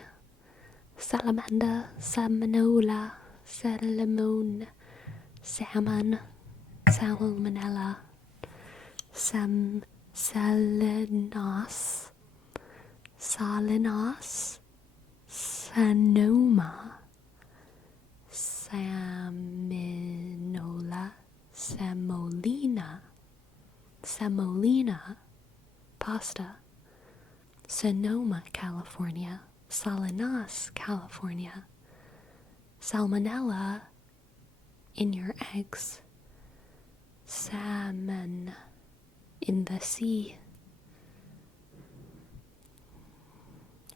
salamander, salmonola, salamone, salmon, salmonella, salinas, salinas, sanoma, saminola, semolina, pasta, Sonoma, California, Salinas, California, salmonella in your eggs, salmon in the sea.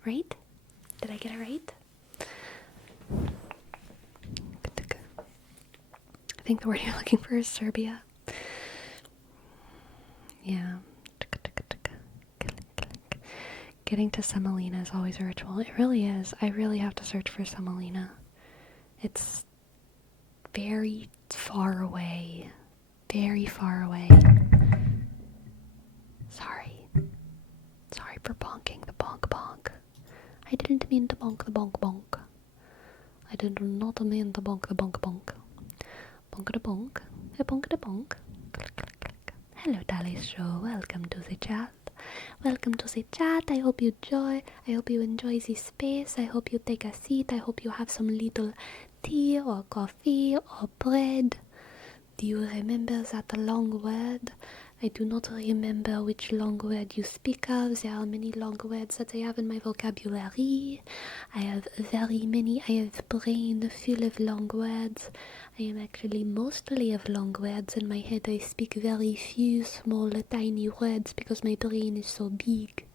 Right? Did I get it right? I think the word you're looking for is Serbia. Yeah. Getting to semolina is always a ritual. It really is. I really have to search for semolina. It's very far away. Very far away. Sorry. Sorry for bonking the bonk bonk. I didn't mean to bonk the bonk bonk. I did not mean to bonk the bonk bonk. Bonk the bonk. A bonk the bonk. Click, click, click. Hello, Dali Show. Welcome to the chat. Welcome to the chat. I hope you enjoy this space. I hope you take a seat. I hope you have some little tea or coffee or bread. Do you remember that long word? I do not remember which long word you speak of. There are many long words that I have in my vocabulary. I have brain full of long words. I am actually mostly of long words. In my head I speak very few small tiny words because my brain is so big.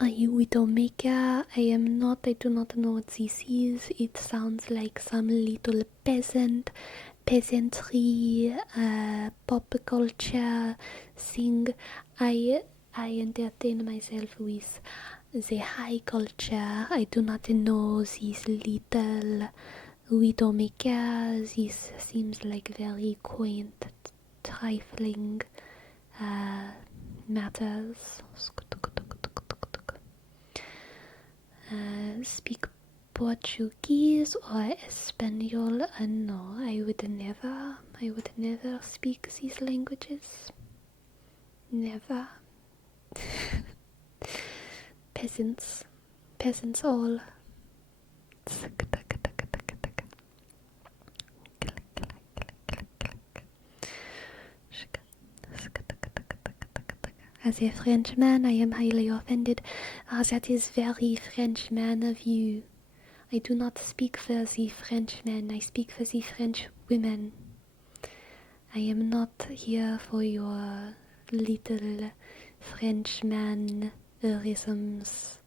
Are you Widowmaker? I am not. I do not know what this is. It sounds like some little peasantry, pop culture thing. I entertain myself with the high culture. I do not know this little Widowmaker. This seems like very quaint, trifling matters. Speak Portuguese or Espanol? No, I would never speak these languages. Never. Peasants all. As a Frenchman, I am highly offended. That is very Frenchman of you. I do not speak for the Frenchmen, I speak for the French women. I am not here for your little Frenchmanisms.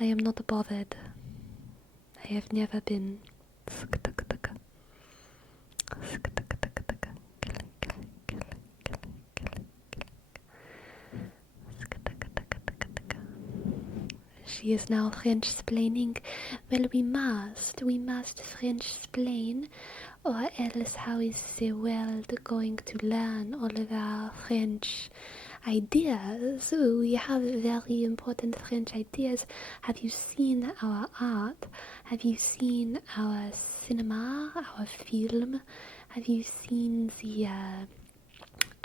I am not bothered. I have never been. She is now French-splaining. Well, we must French-splain, or else how is the world going to learn all of our French ideas? We have very important French ideas. Have you seen our art? Have you seen our cinema, our film? Have you seen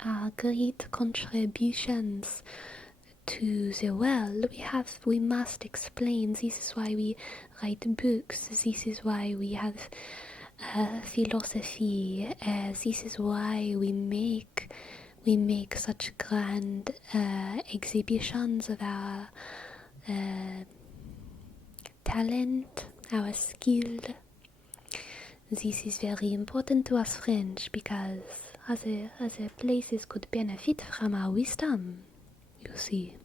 our great contributions to the world? We must explain. This is why we write books. This is why we have philosophy. This is why we make such grand exhibitions of our talent, our skill. This is very important to us French because other places could benefit from our wisdom. You see.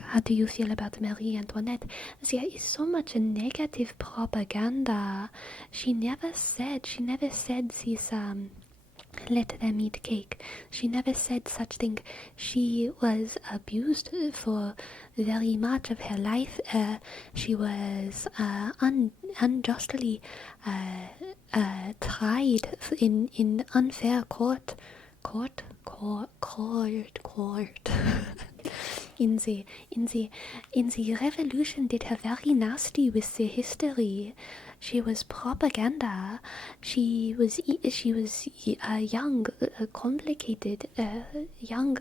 How do you feel about Marie Antoinette? There is so much negative propaganda. She never said this, let them eat cake. She never said such thing. She was abused for very much of her life. She was unjustly tried in unfair court court. in the revolution did her very nasty with the history. She was propaganda. She was a young,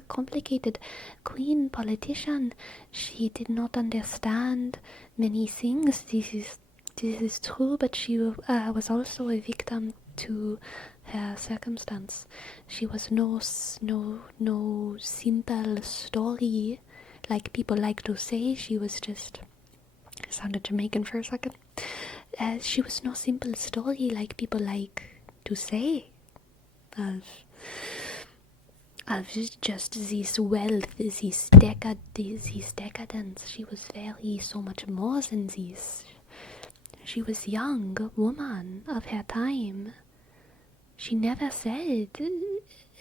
complicated queen politician. She did not understand many things. This is true, but she was also a victim to her circumstance. She was no simple story like people like to say. She was just, I sounded Jamaican for a second. She was no simple story like people like to say of just this wealth, this decadence. She was very so much more than this. She was young woman of her time. She never said,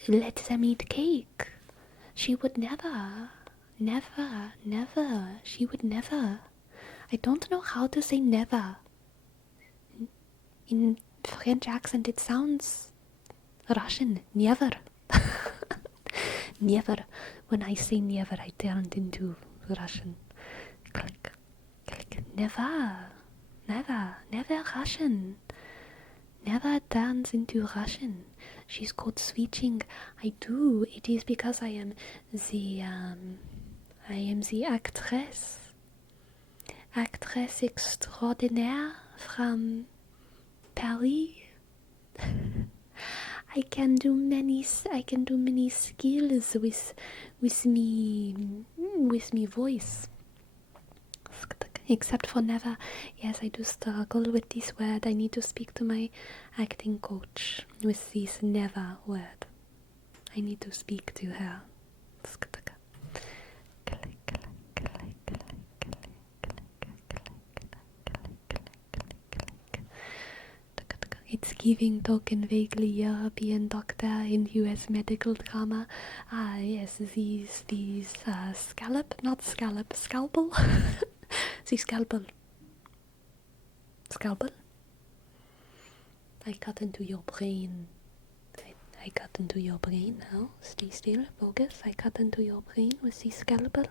let them eat cake. She would never. She would never. I don't know how to say never. In French accent, it sounds Russian. Never. Never. When I say never, I turn into Russian. Click. Never Russian. Never turns into Russian. She's called switching. I do. It is because I am the actress extraordinaire from Paris. I can do many skills with me voice. Except for never. Yes, I do struggle with this word. I need to speak to my acting coach with this never word. I need to speak to her. It's giving token vaguely European doctor in US medical drama. Ah, yes, these scalpel. The scalpel. I cut into your brain. I cut into your brain now. Stay still, focus. I cut into your brain with the scalpel.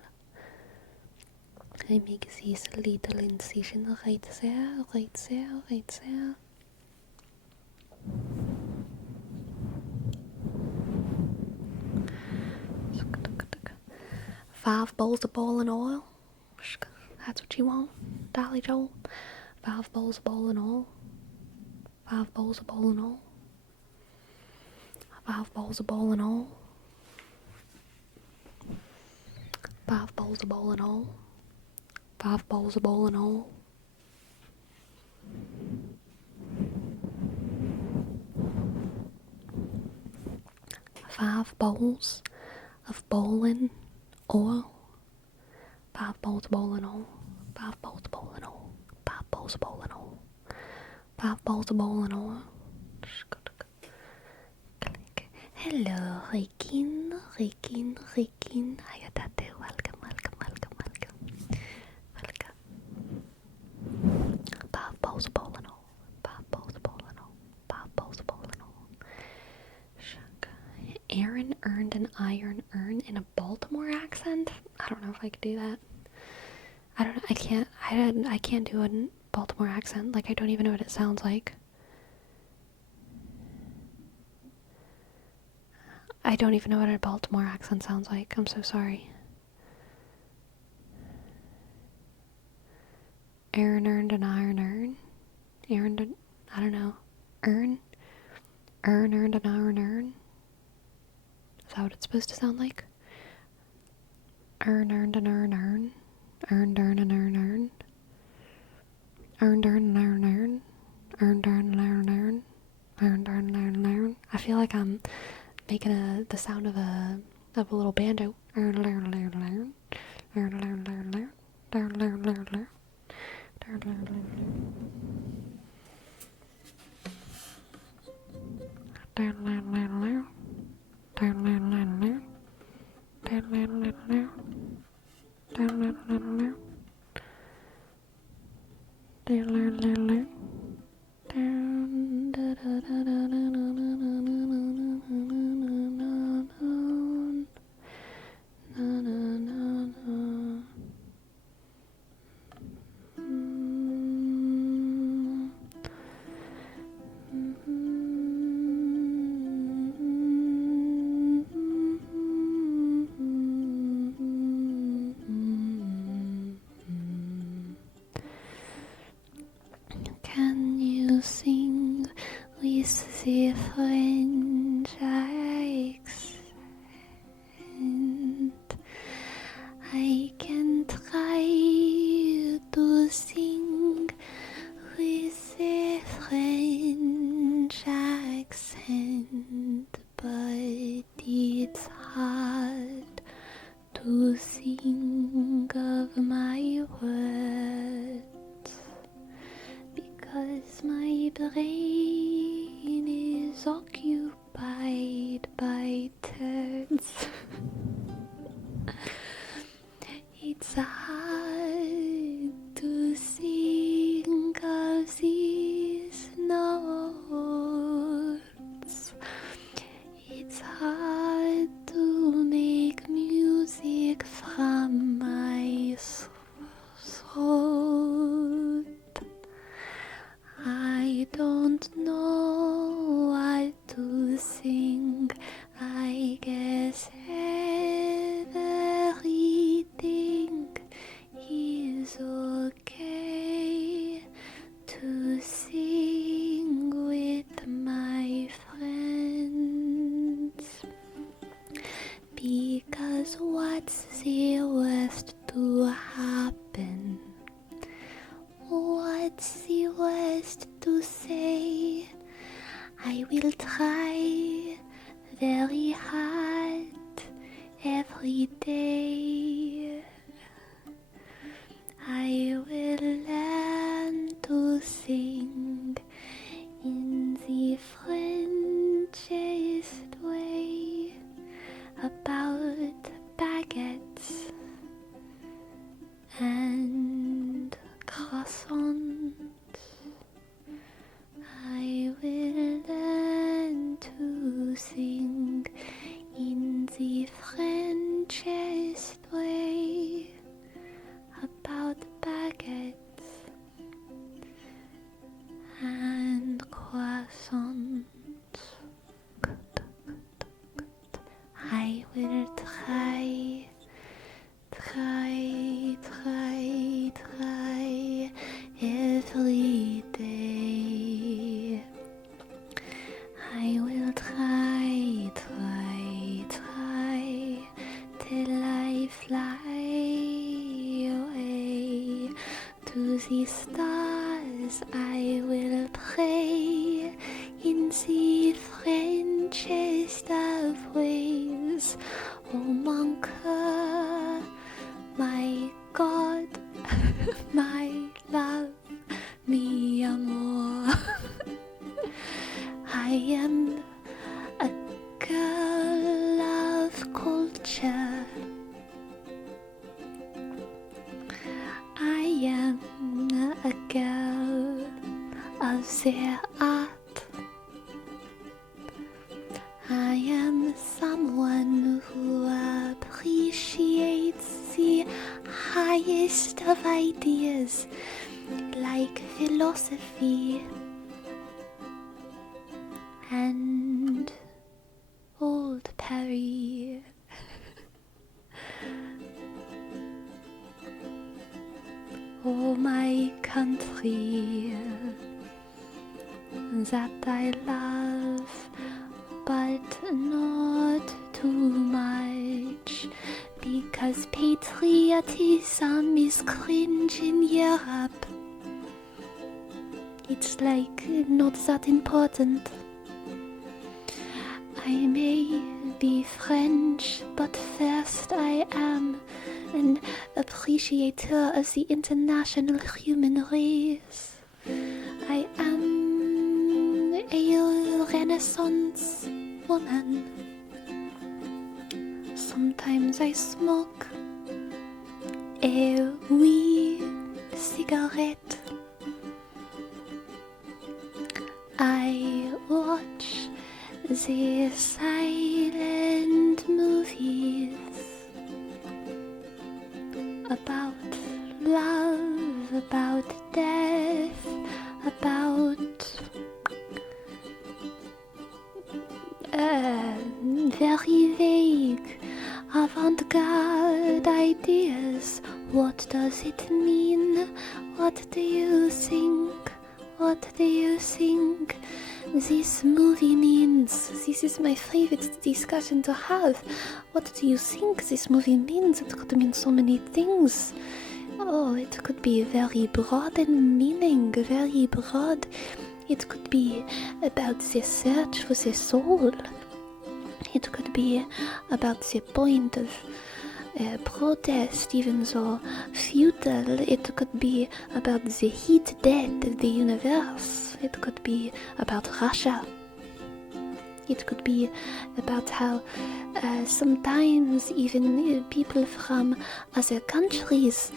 I make this little incision right there. 5 bowls of boiling oil. That's what you want, Dolly Joel. 5 bowls of boiling oil. 5 bowls of boiling oil. 5 bowls of boiling oil. 5 bowls of boiling oil. 5 bowls of boiling oil. 5 bowls of boiling oil. 5 bowls of boiling oil. 5 bowls of boiling oil. 5 bowls of boiling oil. 5 bowls of boiling oil. Hello, Rekin. Ayatate, welcome. 5 bowls of boiling oil. 5 bowls of boiling oil. 5 bowls of boiling oil. Aaron earned an iron urn in a Baltimore accent? I don't know if I could do that. I can't do a Baltimore accent. Like, I don't even know what it sounds like. I don't even know what a Baltimore accent sounds like. I'm so sorry. Aaron earned an iron urn? I don't know. Aaron earned an iron urn? Is that what it's supposed to sound like? Earned an iron urn? Earned an iron urn? Earned an iron urn? Earned an iron urn? Earned an iron urn? I feel like I'm making the sound of a little banjo. the French accent. I can try to sing with the French accent, but it's hard to think of my words because my brain is occupied by turds. It's hard to think of these notes. It's hard to make music from my throat. I don't know what to sing. I guess everything is okay to sing with my friends, because what's the worst to happen? What's the worst to say? I will try very hard every day. I will learn to sing in the Frenchest way about baguettes and croissants. I will learn to sing in the Frenchest way about baguettes and croissants. I will try every day. I will try till I fly away to the stars. I will pray in the Frenchest of ways. Oh mon cœur, my God, my love, mi amour. I am a girl of culture. I am a girl of their art. I am someone who appreciates the highest of ideas, like philosophy and old Paris. Oh, my country that I love, but not too much, because patriotism is cringe in Europe. It's like not that important. I may be French, but first I am an appreciator of the international human race. I am a Renaissance woman. Sometimes I smoke a wee cigarette. I watch the silent movies about love, about death, about very vague avant-garde ideas. What does it mean? What do you think? What do you think this movie means. This is my favorite discussion to have. What do you think this movie means? It could mean so many things. Oh, it could be very broad in meaning, very broad. It could be about the search for the soul. It could be about the point of protest, even though futile. It could be about the heat death of the universe. It could be about Russia. It could be about how sometimes even people from other countries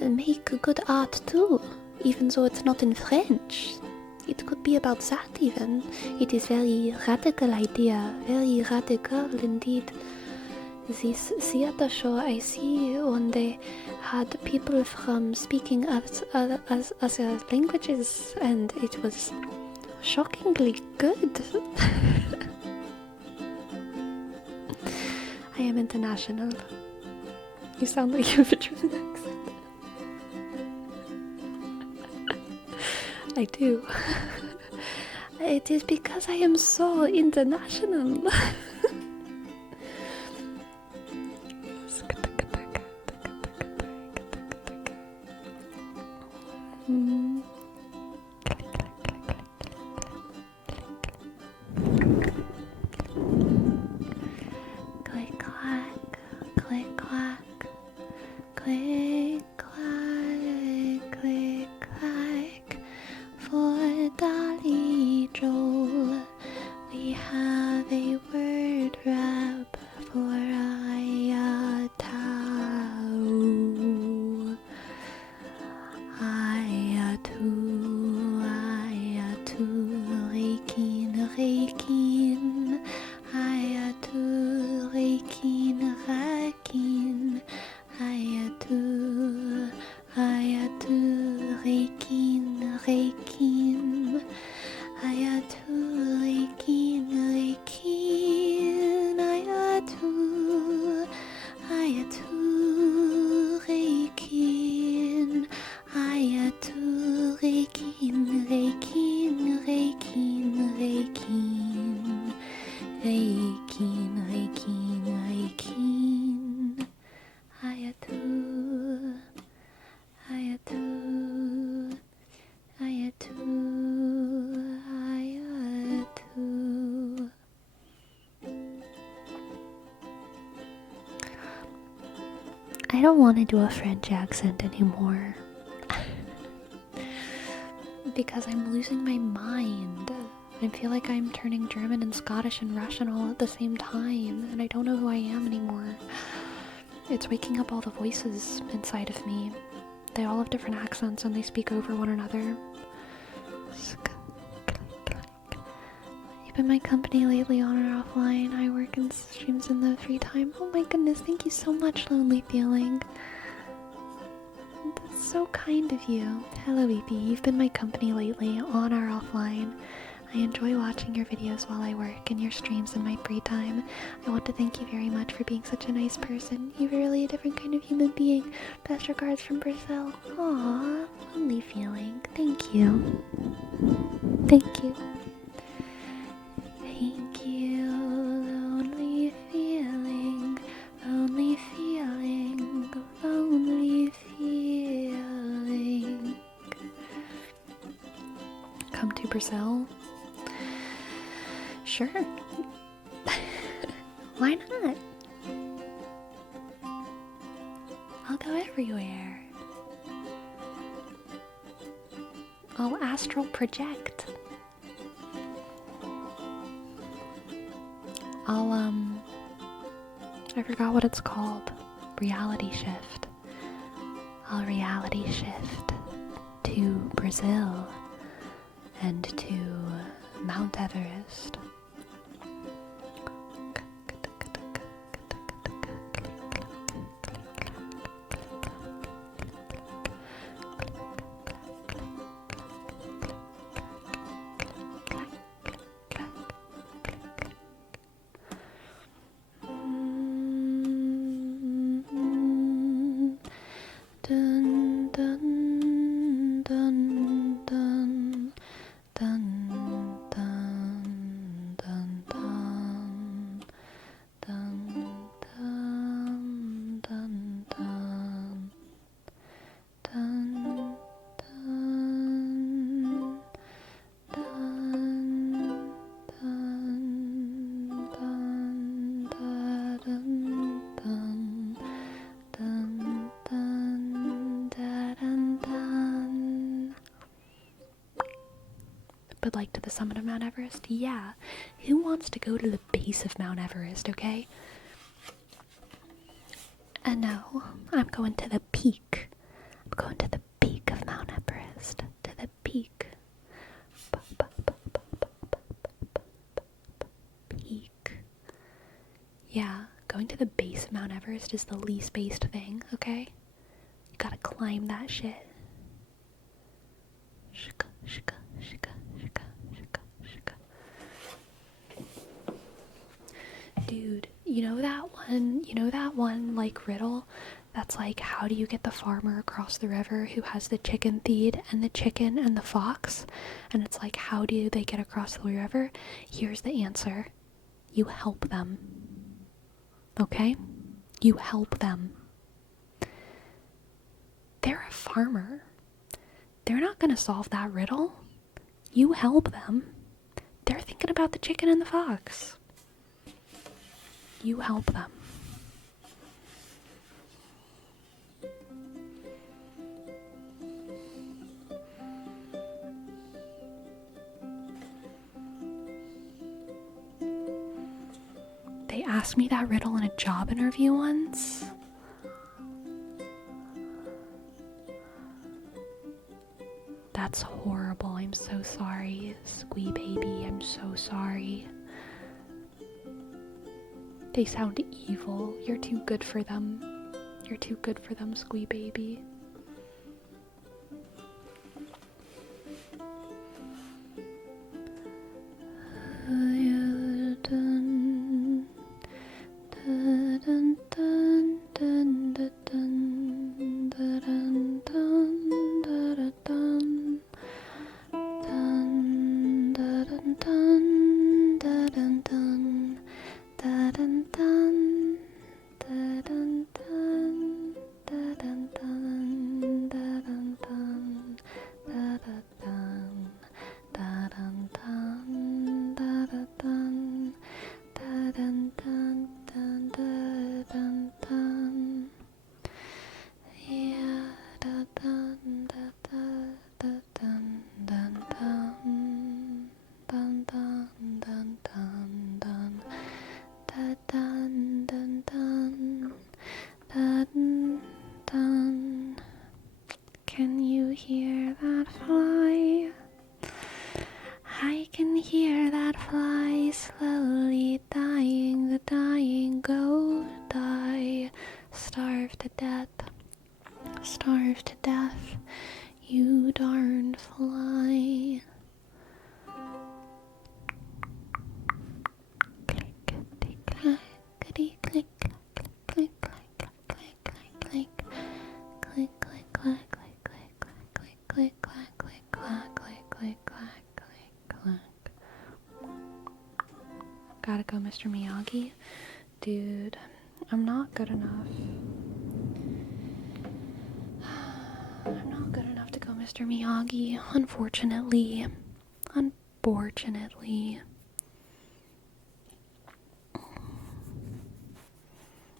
make good art too, even though it's not in French. It could be about that even. It is very radical idea, very radical indeed. This theater show I see when they had people from speaking other languages, and it was shockingly good. I am international. You sound like you have a German accent. I do. It is because I am so international. Click clack, click clack, click clack, click clack. For Dolly Joel, we have a word wrap for Ayatau. Ayatu, Reikin, Reikin. Ayatu, Reikin, Rakin. Ayatu, Reikin, Reikin. Ayatu, Reikin, Reikin. Ayatu, Reikin. Ayatu, Reikin, Reikin, Reikin, Reikin. Reikin, Reikin, Reikin. Ayatu, Ayatu, Ayatu, Ayatu. I don't want to do a French accent anymore. Because I'm losing my mind. I feel like I'm turning German and Scottish and Russian all at the same time, and I don't know who I am anymore. It's waking up all the voices inside of me. They all have different accents and they speak over one another. You've been my company lately, on or offline. I work in streams in the free time. Oh my goodness, thank you so much, Lonely Feeling. That's so kind of you. Hello, EP. You've been my company lately, on or offline. I enjoy watching your videos while I work and your streams in my free time. I want to thank you very much for being such a nice person. You're really a different kind of human being. Best regards from Brazil. Aww, Lonely Feeling. Thank you. Thank you. Thank you, Lonely Feeling. Lonely Feeling. Lonely Feeling. Come to Brazil? Sure. Why not? I'll go everywhere. I'll astral project. I forgot what it's called. Reality shift. I'll reality shift to Brazil and to Mount Everest. Dun, dun, dun, dun, dun. but like to the summit of Mount Everest? Yeah. Who wants to go to the base of Mount Everest, okay? And no, I'm going to the peak. I'm going to the peak of Mount Everest. To the peak. Peak. Yeah, going to the base of Mount Everest is the least based thing, okay? You gotta climb that shit. Shika, shika, shika, shika, shika, shika. Dude, you know that one like riddle that's like, how do you get the farmer across the river who has the chicken feed and the chicken and the fox? And it's like, how do they get across the river? Here's the answer. You help them. Okay? You help them. They're a farmer. They're not gonna solve that riddle. You help them. They're thinking about the chicken and the fox. You help them. They asked me that riddle in a job interview once. That's horrible. I'm so sorry, Squee baby. I'm so sorry. They sound evil. You're too good for them. You're too good for them, Squee baby. Can you hear that fly? I can hear that fly slowly dying. The dying go die. Starve to death. Starve to death. You darned fly. Clickety clackety click click click click click click click click clack click click click click clack click clack click click clack click clack. Gotta go, Mr. Miyagi. Dude, I'm not good enough. I'm not good enough to go, Mr. Miyagi, unfortunately. Unfortunately.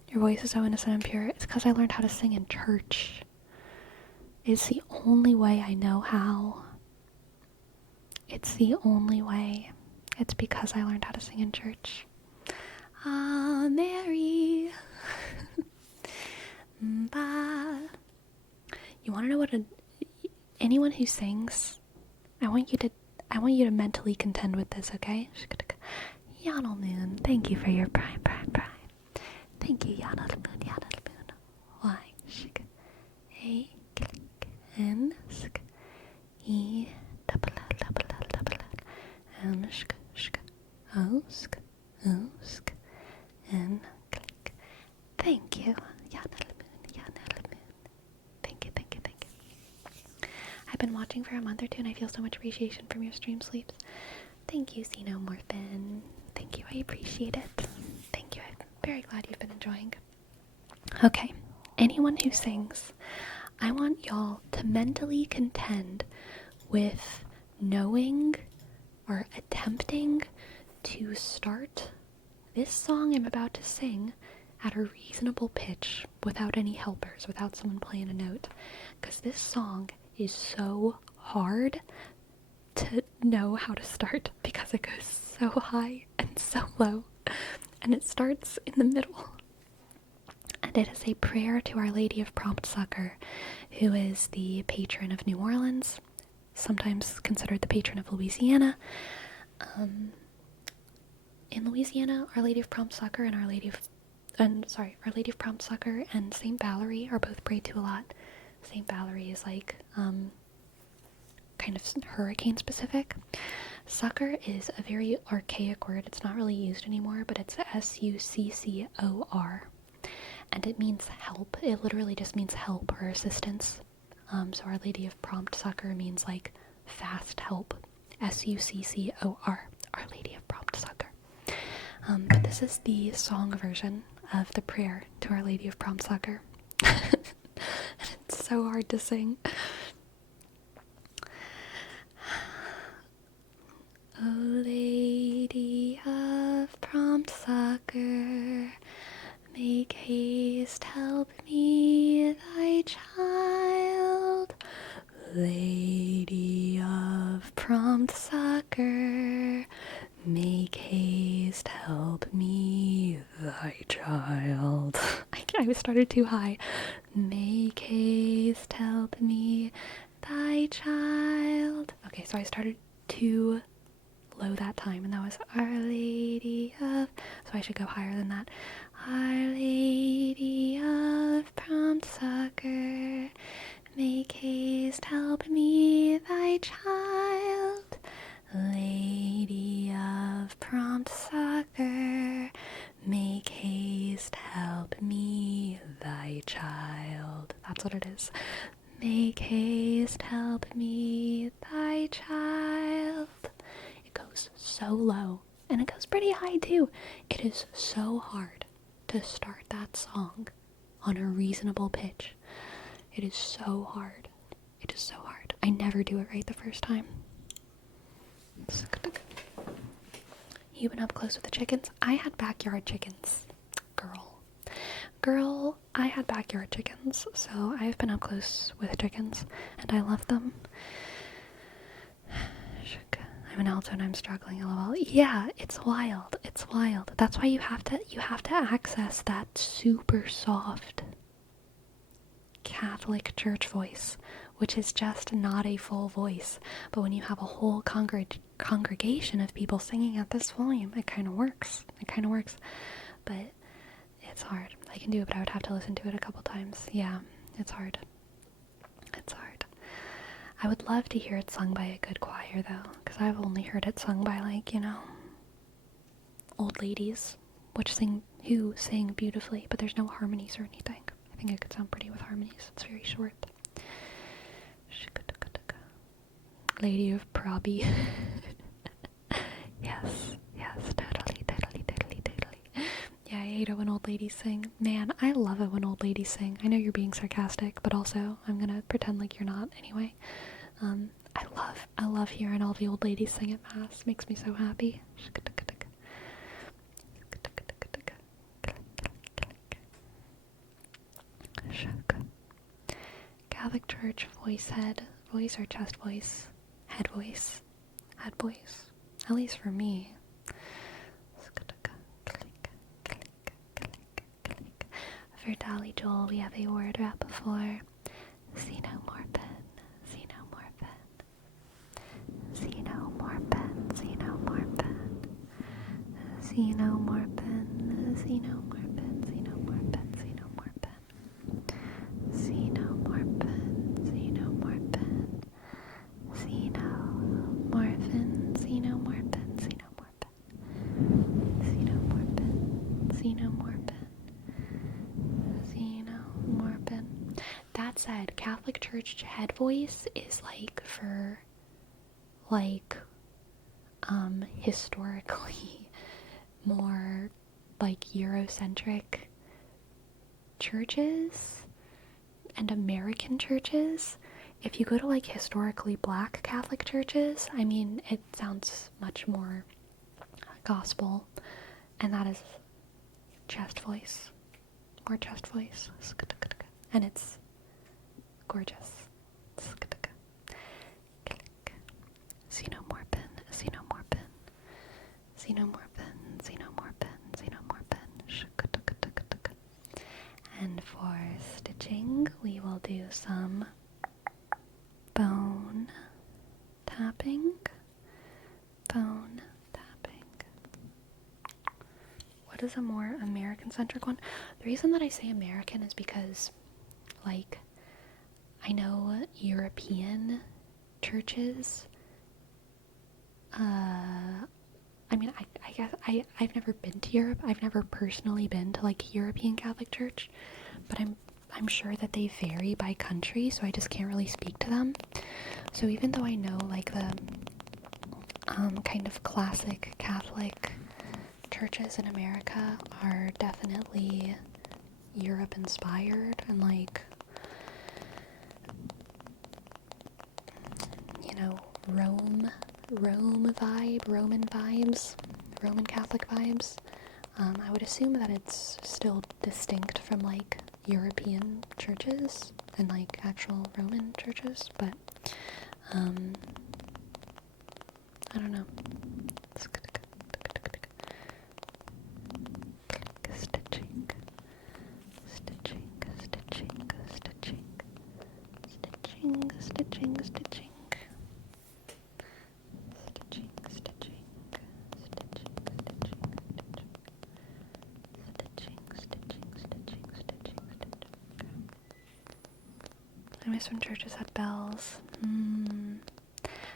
Your voice is so innocent and pure. It's because I learned how to sing in church. It's the only way I know how. It's the only way. It's because I learned how to sing in church. Ah, Mary. Ba. You want to know what anyone who sings, I want you to mentally contend with this, okay? Yodel Moon, thank you for your prime. Thank you, Yodel Moon. Why? Shik. A click and sk. E double and sk. Osk and click. Thank you, Yodel Moon. Thank you. I've been watching for a month or two and I feel so much appreciation from your stream sleeps. Thank you, Xenomorphin. Thank you, I appreciate it. Thank you, I'm very glad you've been enjoying. Okay, anyone who sings, I want y'all to mentally contend with knowing or attempting to start this song I'm about to sing at a reasonable pitch without any helpers, without someone playing a note. Because this song is so hard to know how to start because it goes so high and so low, and it starts in the middle. And it is a prayer to Our Lady of Prompt Succor, who is the patron of New Orleans, sometimes considered the patron of Louisiana. In Louisiana, Our Lady of Prompt Succor and Our Lady of Prompt Succor and St. Valerie are both prayed to a lot. St. Valerie is like kind of hurricane specific. Succor is a very archaic word. It's not really used anymore, but it's Succor. And it means help. It literally just means help or assistance. So Our Lady of Prompt Succor means like fast help. Succor. Our Lady of Prompt Succor. But this is the song version of the prayer to Our Lady of Prompt Succor. And it's so hard to sing. O Lady of Prompt Succor, make haste, help me, thy child. Lady of Prompt Succor, make haste, help me, thy child. I started too high. Make haste, help me, thy child. Okay, so I started too low that time, and that was Our Lady of, so I should go higher than that. Our Lady of Prompt Succor, make haste, help me, thy child. Lady of Prompt Succor, make haste, help me, thy child. That's what it is. Make haste, help me, thy child. It goes so low, and it goes pretty high too. It is so hard to start that song on a reasonable pitch. It is so hard. It is so hard. I never do it right the first time. You been up close with the chickens? I had backyard chickens. Girl, I had backyard chickens, so I've been up close with chickens, and I love them. I'm an alto and I'm struggling, lol. Yeah, it's wild. It's wild. That's why you have to access that super soft Catholic church voice, which is just not a full voice. But when you have a whole congregation of people singing at this volume, it kind of works. But it's hard. I can do it, but I would have to listen to it a couple times. Yeah, it's hard. I would love to hear it sung by a good choir, though, because I've only heard it sung by, like, old ladies, who sing beautifully, but there's no harmonies or anything. I think it could sound pretty with harmonies. It's very short. Lady of Barbie. Yes, totally. Yeah, I hate it when old ladies sing. Man, I love it when old ladies sing. I know you're being sarcastic, but also I'm gonna pretend like you're not anyway. I love hearing all the old ladies sing at mass. Makes me so happy. Catholic Church voice or chest voice? Head voice. At least for me. For Dolly Joel, we have a word wrap before. See no more pen. See no more pen. See no more pen. See no more pen. See no more pen. See no more pen. See no more pen. See no more pen. See no more pen. See no more pen. See no more pen. See no more pen. See no more pen. See no more pen. See no more pen. That said, Catholic Church head voice is for historically more Eurocentric churches and American churches. If you go to historically black Catholic churches, I mean, it sounds much more gospel, and that is chest voice, more chest voice, and it's gorgeous. See xenomorphin, xenomorphin. And for stitching, we will do some bone tapping. What is a more American-centric one? The reason that I say American is because, like, I know European churches, I mean, I guess I've never been to Europe. I've never personally been to, like, European Catholic Church, but I'm sure that they vary by country, so I just can't really speak to them. So even though I know, like, the kind of classic Catholic churches in America are definitely Europe-inspired and, like, you know, Roman vibes, Roman Catholic vibes. I would assume that it's still distinct from, like, European churches and, like, actual Roman churches, but I don't know. Stitching. I miss when churches had bells.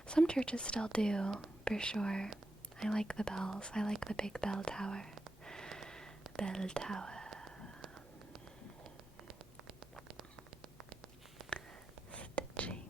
Some churches still do, for sure. I like the bells. I like the big bell tower. Bell tower. Stitching.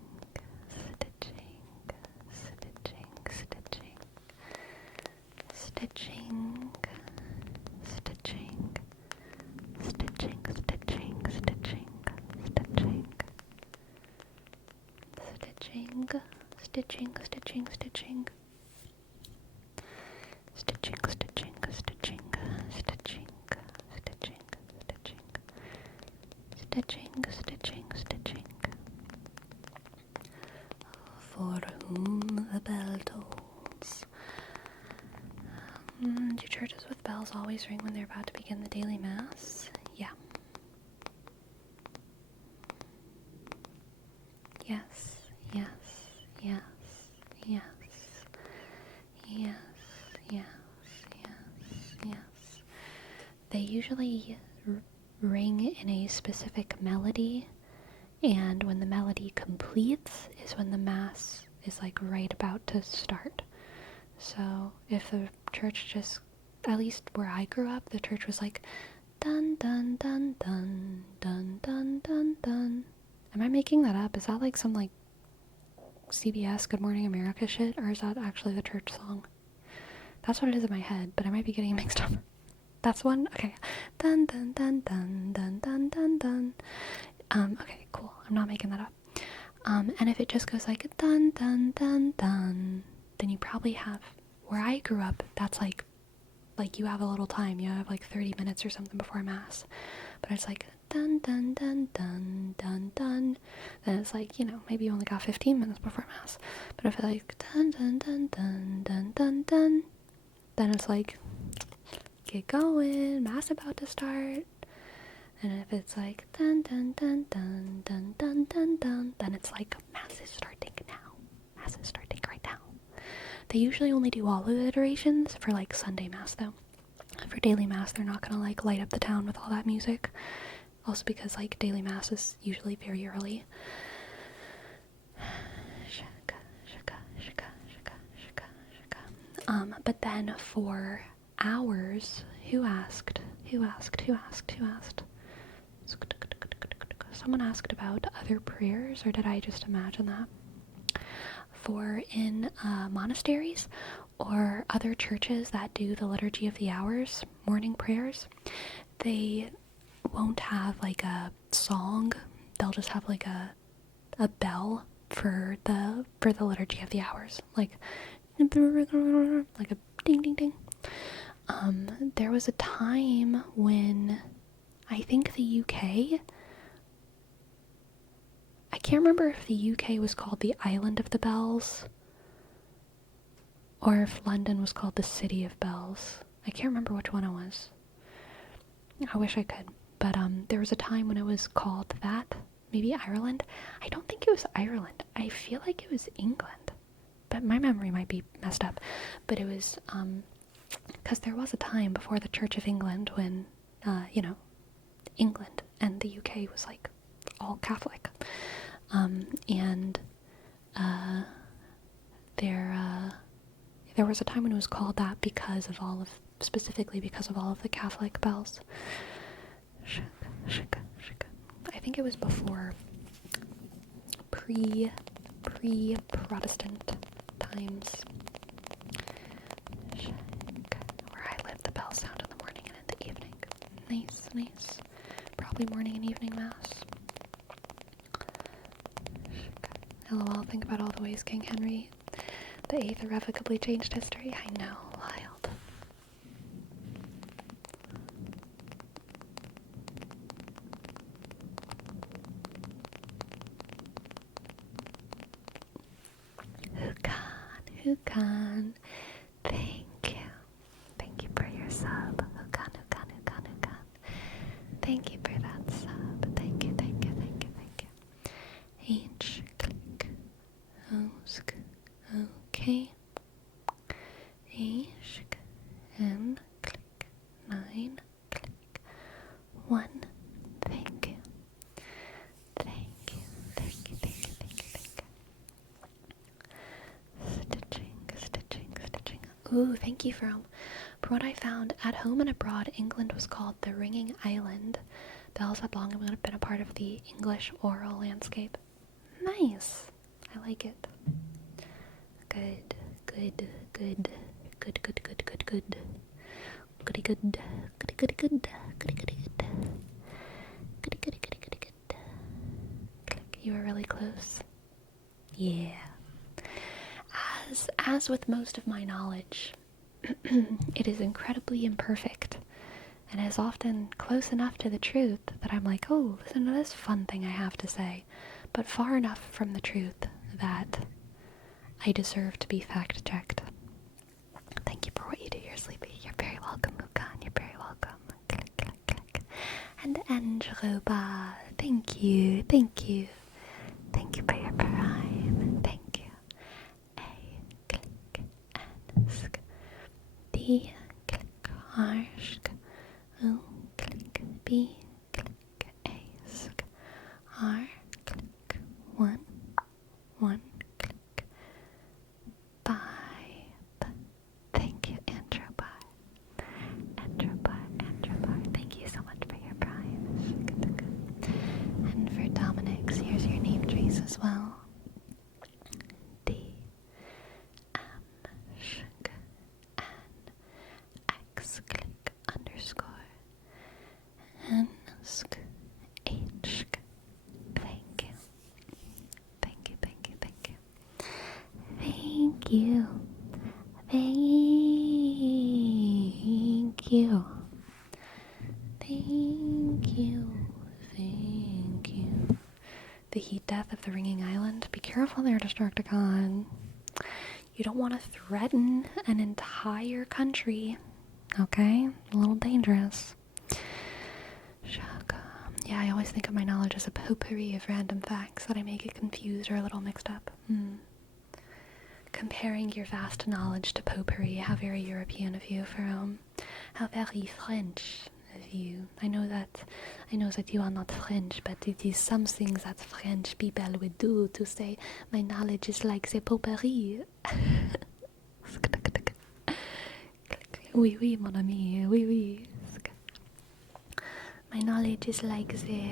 For whom the bell tolls. Do churches with bells always ring when they're about to begin the daily mass? Yeah. Yes. They usually ring in a specific melody, and when the melody completes is when the mass is, like, right about to start. So if the church just, at least where I grew up, the church was like, dun dun dun dun dun dun dun dun. Am I making that up? Is that like some, like, CBS Good Morning America shit, or is that actually the church song? That's what it is in my head, but I might be getting mixed up. That's one? Okay. Dun dun dun dun dun dun dun dun. Okay, cool. I'm not making that up. And if it just goes like dun dun dun dun, then you probably have, where I grew up, that's like you have a little time. You have like 30 minutes or something before mass. But it's like dun dun dun dun dun dun. Then it's like, you know, maybe you only got 15 minutes before mass. But if it's like dun dun dun dun dun dun dun, then it's like, get going, mass about to start. And if it's like dun dun dun dun dun dun dun dun, then it's like mass is starting now. Mass is starting right now. They usually only do all alliterations for, like, Sunday mass, though. For daily mass, they're not gonna, like, light up the town with all that music. Also because, like, daily mass is usually very early. But then for hours, who asked? Someone asked about other prayers, or did I just imagine that? For in monasteries or other churches that do the Liturgy of the Hours, morning prayers, they won't have, like, a song. They'll just have, like, a bell for the Liturgy of the Hours, like a ding ding ding. There was a time when I think the UK, I can't remember if the UK was called the Island of the Bells or if London was called the City of Bells. I can't remember which one it was. I wish I could. But there was a time when it was called that. Maybe Ireland? I don't think it was Ireland. I feel like it was England. But my memory might be messed up. But it was, because there was a time before the Church of England when, England and the UK was like all Catholic. And there was a time when it was called that specifically because of all of the Catholic bells. I think it was before pre-Protestant times. Where I live, the bells sound in the morning and in the evening. Nice. Probably morning and evening mass. LOL, think about all the ways King Henry VIII irrevocably changed history. I know, wild. Hukan, thank you. Thank you for your sub. Hukan. Thank you for that sub. Thank you. H, click, osk, okay. H, M, click, 9, click, 1. Thank you. Stitching. Ooh, thank you from what I found. At home and abroad, England was called the Ringing Island. Bells had long been a part of the English oral landscape. Nice. I like it. Good. You were really close. Yeah. As with most of my knowledge, it is incredibly imperfect, and is often close enough to the truth that I'm like, oh, listen to this fun thing I have to say, but far enough from the truth that I deserve to be fact-checked. Thank you for what you do. You're sleepy. You're very welcome, Mukan. You're very welcome. Click. And Angelo Ba, thank you. Thank you for your prime. Thank you. A, click, N, sk. D, click, R, sk. O, click, B, click, A, sk. R, click, 1, click. 5. Thank you, Andrew Bar. Thank you so much for your prime. And for Dominic's, here's your name trace as well. D, M, sh, N, X, click, underscore, N, sk, H, thank you. Thank you. The heat death of the Ringing Island. Be careful there, Destructicon. You don't want to threaten an entire country. Okay? A little dangerous. Shaka. Yeah, I always think of my knowledge as a potpourri of random facts that I may get confused or a little mixed up. Comparing your vast knowledge to potpourri, how very European of you, Ferome. How very French of you. I know that you are not French, but it is something that French people would do to say, my knowledge is like the potpourri. Oui, mon ami, oui. My knowledge is like the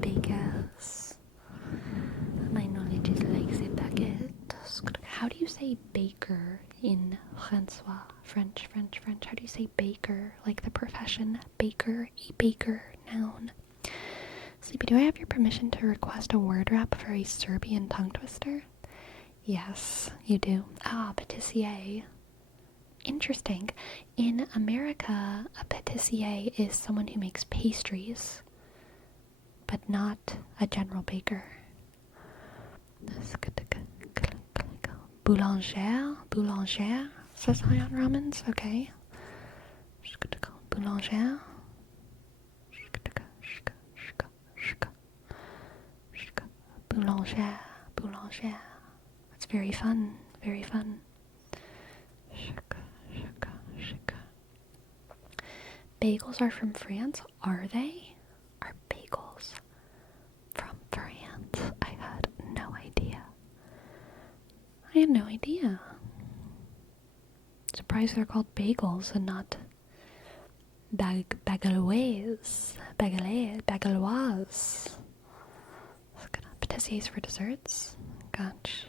bakers. My knowledge is like the baguette. How do you say baker in Francois? French? How do you say baker? Like the profession baker, a baker, noun. Sleepy, do I have your permission to request a word rap for a Serbian tongue twister? Yes, you do. Ah, pâtissier. Interesting. In America, a pâtissier is someone who makes pastries, but not a general baker. Boulanger. Says High on Ramens. Okay. Boulanger. Boulanger. That's very fun. Very fun. Bagels are from France? Are they? Are bagels from France? I had no idea. Surprised they're called bagels and not bagalois. Pâtissiers for desserts? Gosh.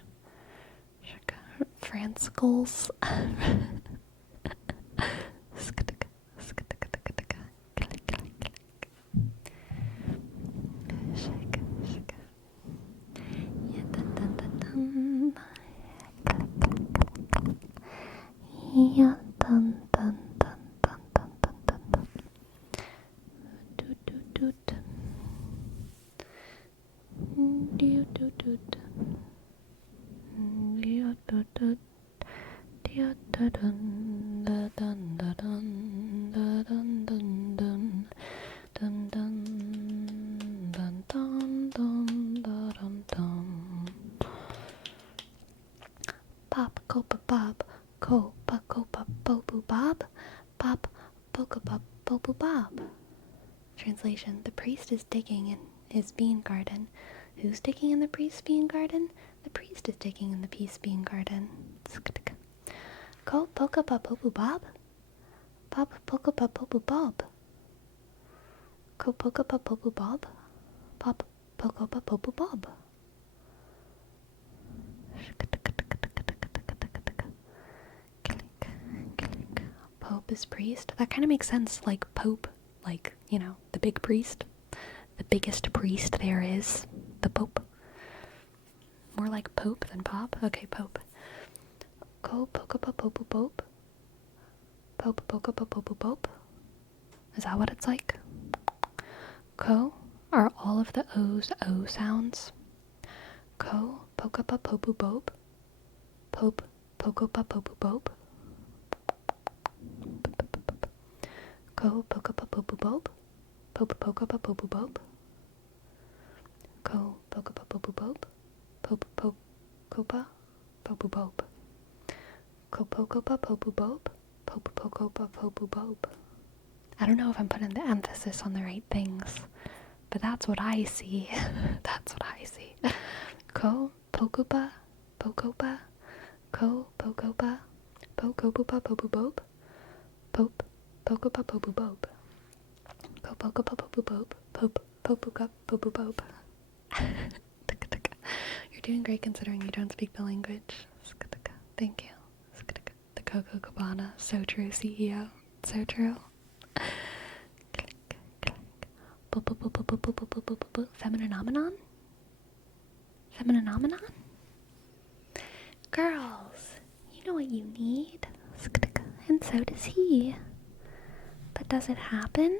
France goals. Pop, copa, bob, copa, bobu, bob, pop, poca, pop, bobu, bob. Translation: the priest is digging in his bean garden. Who's digging in the priest's bean garden? The priest is digging in the peace bean garden. Ko poca pa popu bob? Pop poca pa popu bob. Ko poca pa popu bob? Pop poca pa popu bob. Pope is priest? That kind of makes sense, like Pope, like, you know, the big priest. The biggest priest there is. The Pope. More like Pope than Pop? Okay, Pope. Ko poca pa popu pope? Pope poca pa popu pope? Is that what it's like? Ko? Are all of the O's O sounds? Ko poca pa popu pope? Pope poco pa popu pope? Ko poca pa popu pope? Pope poca pa popu pope? Ko poca pa popu pope? Pope copa popu pope? Ko poco pa popu pope? Pope poco pa popu pope? I don't know if I'm putting the emphasis on the right things, but that's what I see. That's what I see. Ko pokupa pokopa? Ko pokopa pokopupa popu pope? Pope pokopa popu pope? Ko pokopa popu pope? Pope popuka popu pope? You're doing great considering you don't speak the language. Thank you. The Coco Cabana. So true, CEO. So true. Femininomenon? Femininomenon? Girls, you know what you need. And so does he. But does it happen?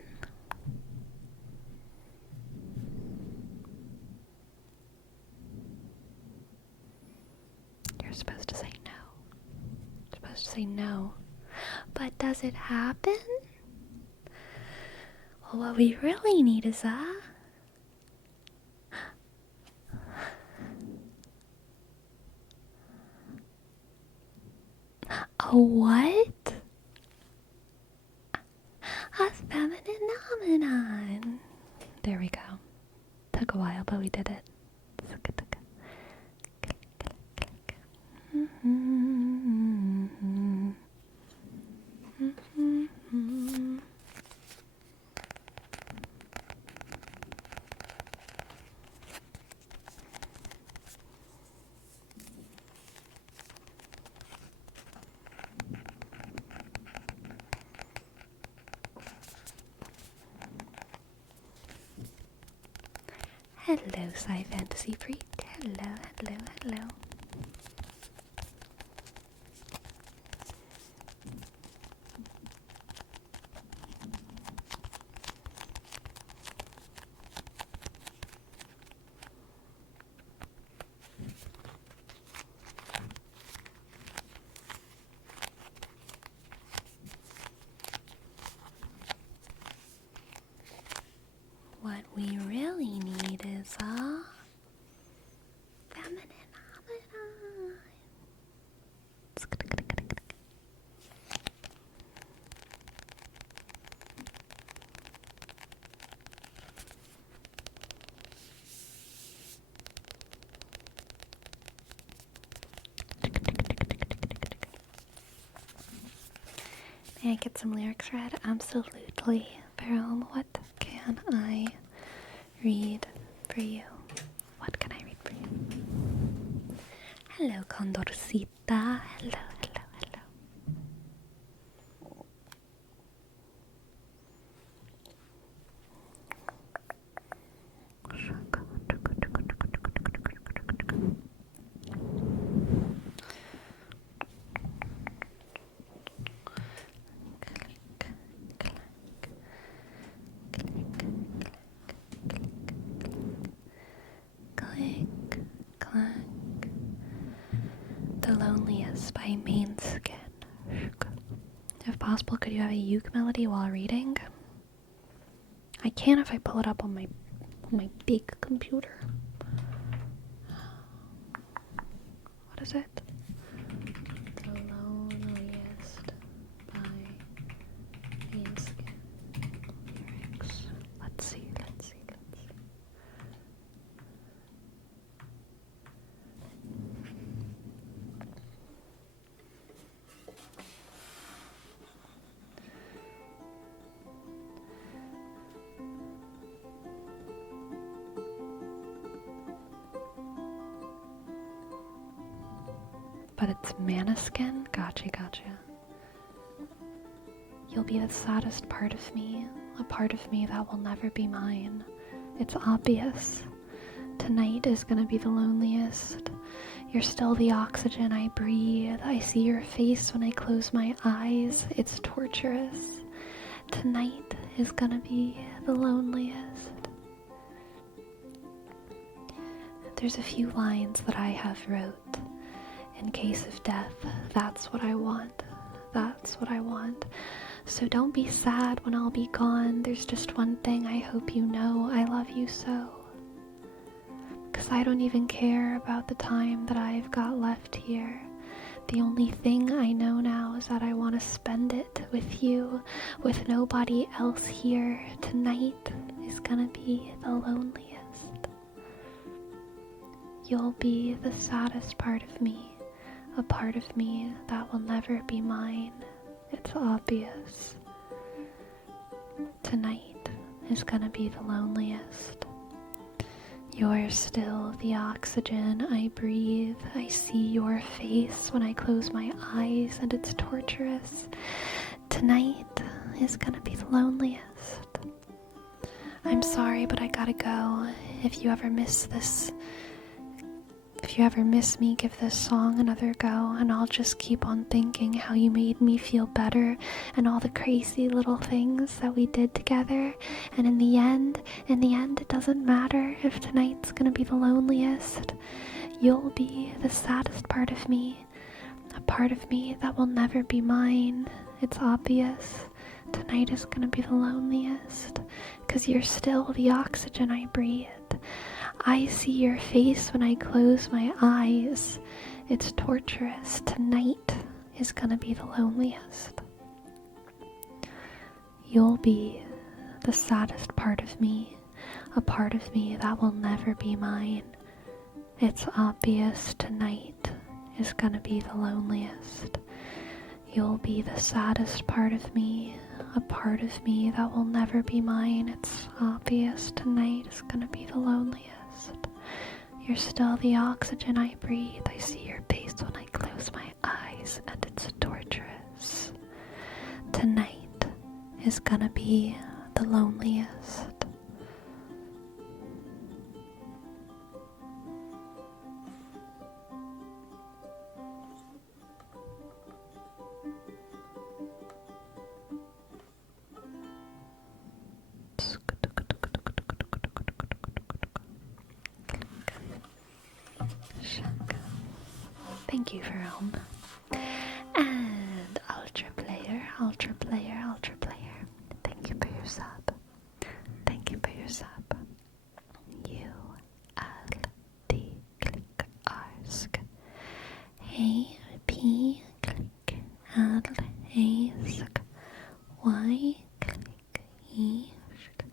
You're supposed to say no. You're supposed to say no. But does it happen? Well, what we really need is a what? A femininomenon. There we go. Took a while, but we did it. Hello, Sci Fantasy Freak. Hello. May I get some lyrics read? Absolutely. Baron, what can I read for you? What can I read for you? Hello, Condorcita. Hello, hello, hello. Click, clank. The Loneliest by Mainskin. If possible, could you have a uke melody while reading? I can if I pull it up on my big computer. What is it? The Loneliest by Mainskin. Lyrics. Let's see. But it's Maniskin? Gotcha. You'll be the saddest part of me, a part of me that will never be mine. It's obvious. Tonight is gonna be the loneliest. You're still the oxygen I breathe. I see your face when I close my eyes. It's torturous. Tonight is gonna be the loneliest. There's a few lines that I have wrote. In case of death, that's what I want. That's what I want. So don't be sad when I'll be gone. There's just one thing I hope you know. I love you so. 'Cause I don't even care about the time that I've got left here. The only thing I know now is that I want to spend it with you, with nobody else here. Tonight is gonna be the loneliest. You'll be the saddest part of me. A part of me that will never be mine. It's obvious. Tonight is gonna be the loneliest. You're still the oxygen I breathe. I see your face when I close my eyes, and it's torturous. Tonight is gonna be the loneliest. I'm sorry, but I gotta go. If you ever miss me, give this song another go, and I'll just keep on thinking how you made me feel better and all the crazy little things that we did together. And in the end, it doesn't matter if tonight's gonna be the loneliest. You'll be the saddest part of me, a part of me that will never be mine. It's obvious. Tonight is gonna be the loneliest, 'cause you're still the oxygen I breathe. I see your face when I close my eyes. It's torturous. Tonight is gonna be the loneliest. You'll be the saddest part of me, a part of me that will never be mine. It's obvious. Tonight is gonna be the loneliest. You'll be the saddest part of me, a part of me that will never be mine. It's obvious. Tonight is gonna be the loneliest. You're still the oxygen I breathe. I see your face when I close my eyes, and it's torturous. Tonight is gonna be the loneliest. Thank you, Jerome. And Ultra Player. Thank you for your sub. U-L-D click ask. Hey, P click L ask. Y click east.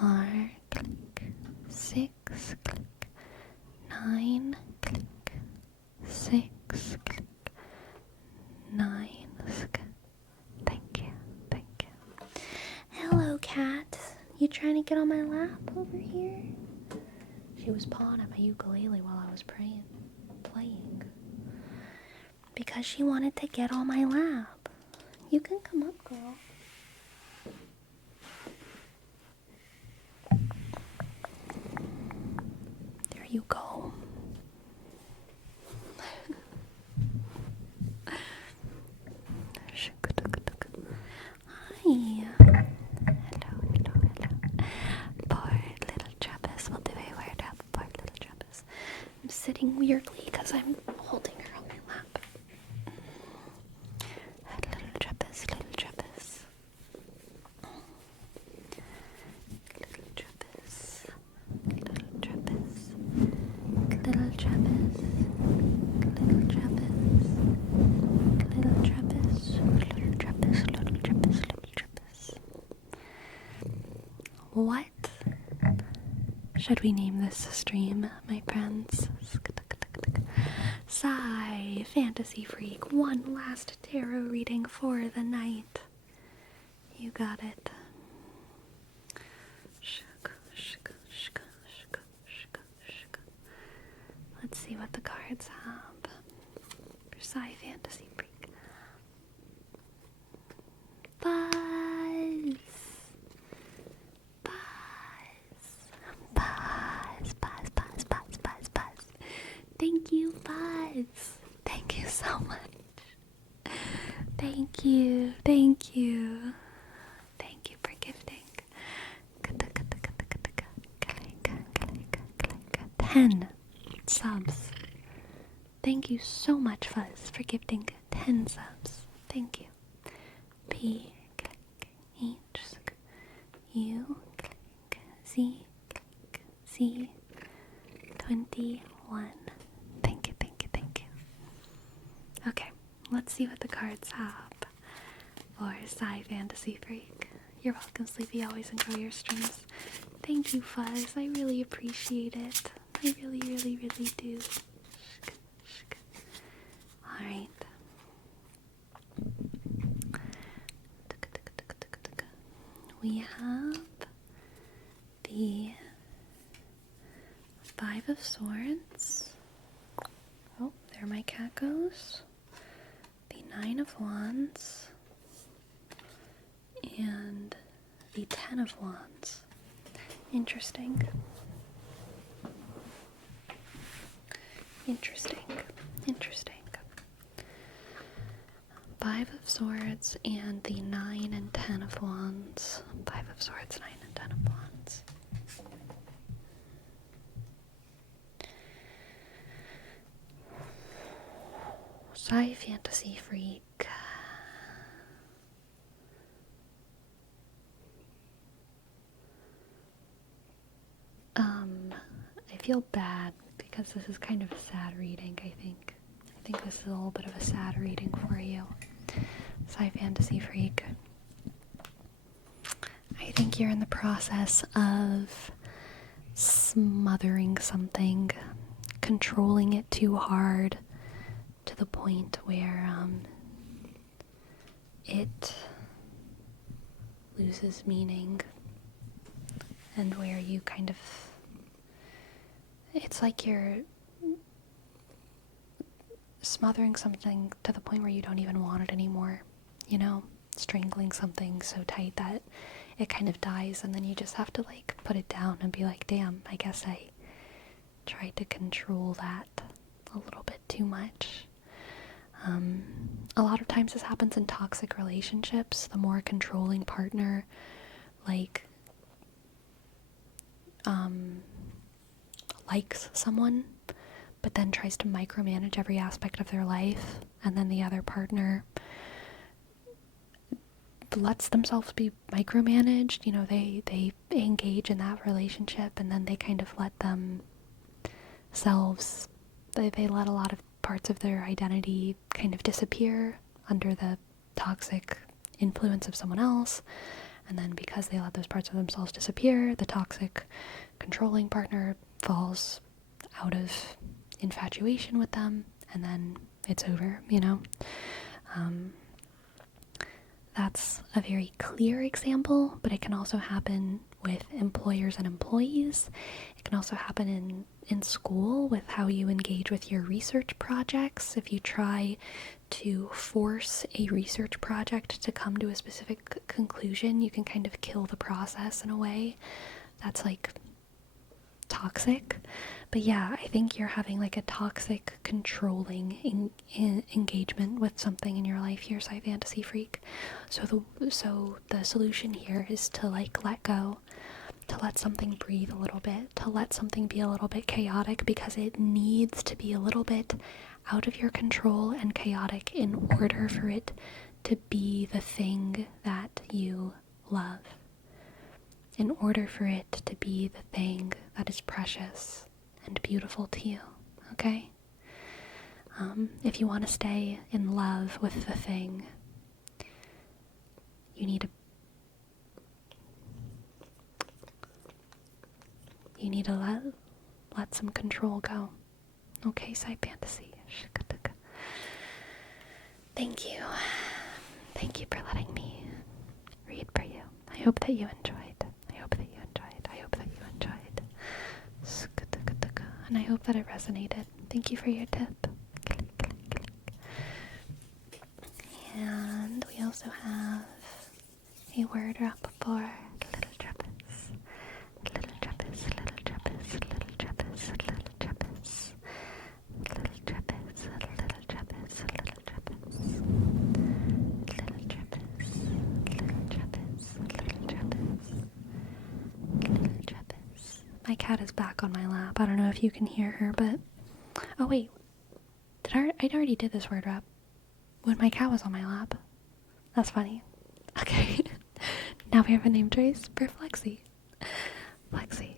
R click 6 click 9 click 6 click 9 click. Thank you. get on my lap over here? She was pawing at my ukulele while I was playing. Because she wanted to get on my lap. You can come up, girl. There you go. Hi. Hello. Poor little Travis. We'll do a word up. Poor little Travis. I'm sitting weirdly because I'm holding her on my lap. Little Travis. Little Travis. Little Travis. Little Travis. Little Travis. Little Travis. Little Travis. Little Travis. Little Travis. Little Travis. What should we name this stream, my friends? Sigh, fantasy freak, one last tarot reading for the night. You got it. Let's see what the cards have for Sigh, fantasy freak. Buzz. Thank you, Buzz. Thank you so much. Thank you. Thank you. Thank you for gifting 10 subs. Thank you so much, Fuzz, for gifting 10 subs. Thank you. P, H, U, Z, Z, 21. Thank you. Okay, let's see what the cards have for Sigh Fantasy Freak. You're welcome, Sleepy. Always enjoy your streams. Thank you, Fuzz. I really appreciate it. I really do. Alright. We have the 5 of Swords. Oh, there my cat goes. The 9 of Wands. And the 10 of Wands. Interesting. 5 of Swords and the 9 and 10 of Wands. 5 of Swords, 9 and 10 of Wands. Sigh Fantasy Freak. I feel bad because this is kind of a sad reading, I think. I think this is a little bit of a sad reading for you. Sigh Fantasy Freak. I think you're in the process of smothering something, controlling it too hard, to the point where it loses meaning, and where you kind of, it's like you're smothering something to the point where you don't even want it anymore, you know, strangling something so tight that it kind of dies, and then you just have to like put it down and be like, damn, I guess I tried to control that a little bit too much. A lot of times this happens in toxic relationships. The more controlling partner likes someone, but then tries to micromanage every aspect of their life, and then the other partner lets themselves be micromanaged. You know, they engage in that relationship, and then they kind of let themselves, they let a lot of parts of their identity kind of disappear under the toxic influence of someone else. And then because they let those parts of themselves disappear, the toxic controlling partner falls out of infatuation with them, and then it's over, you know. That's a very clear example, but it can also happen with employers and employees. It can also happen in school with how you engage with your research projects. If you try to force a research project to come to a specific conclusion, you can kind of kill the process in a way that's like toxic. But yeah, I think you're having like a toxic, controlling engagement with something in your life here, Sci Fantasy Freak. So the solution here is to like let go, to let something breathe a little bit, to let something be a little bit chaotic, because it needs to be a little bit out of your control and chaotic in order for it to be the thing that you love. In order for it to be the thing that is precious and beautiful to you, okay? If you want to stay in love with the thing, you need to let some control go. Okay, Sci Fantasy. Thank you. Thank you for letting me read for you. I hope that you enjoyed. And I hope that it resonated. Thank you for your tip. And we also have a word wrap for Little Trappist. Little Trappist, Little Trappist, Little Trappist, Little Trappist. Little Trappist, Little Trappist, Little Trappist. Little Trappist, Little Trappist, Little Trappist. Little Trappist. My cat is back on my lap. I don't know if you can hear her, but... Oh, wait. I already did this word wrap when my cat was on my lap. That's funny. Okay. Now we have a name choice for Flexi. Flexi.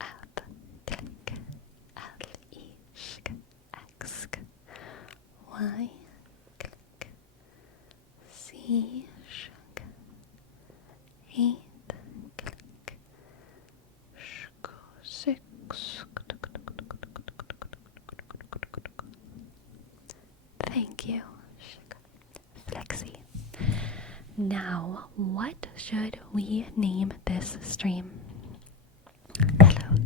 Up. Click. L-E-X. Y. Click. C. 8. Click. 6. Thank you, Flexi. Now, what should we name this stream? Hello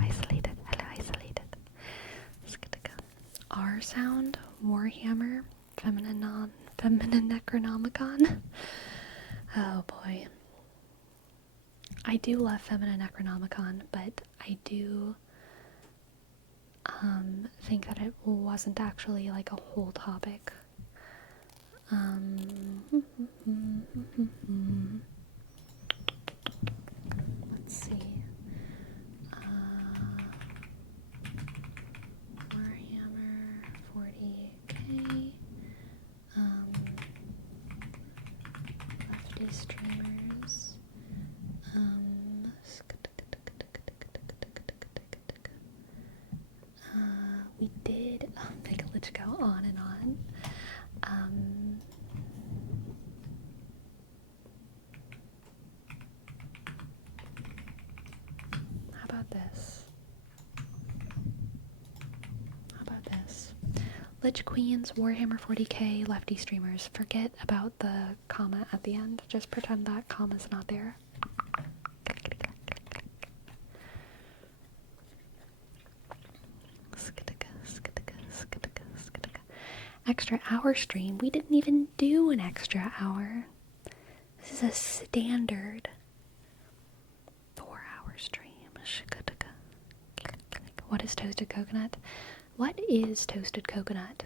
isolated. R sound, Warhammer, feminine Necronomicon. Oh boy. I do love feminine Necronomicon, but I do think that it wasn't actually like a whole topic. Let's see. Warhammer 40k. Lefty streamers. We did make a Lich go on and on. How about this? Lich Queens, Warhammer 40k, Lefty streamers. Forget about the comma at the end. Just pretend that comma's not there. Extra hour stream. We didn't even do an extra hour. This is a standard 4-hour stream. What is toasted coconut? What is toasted coconut?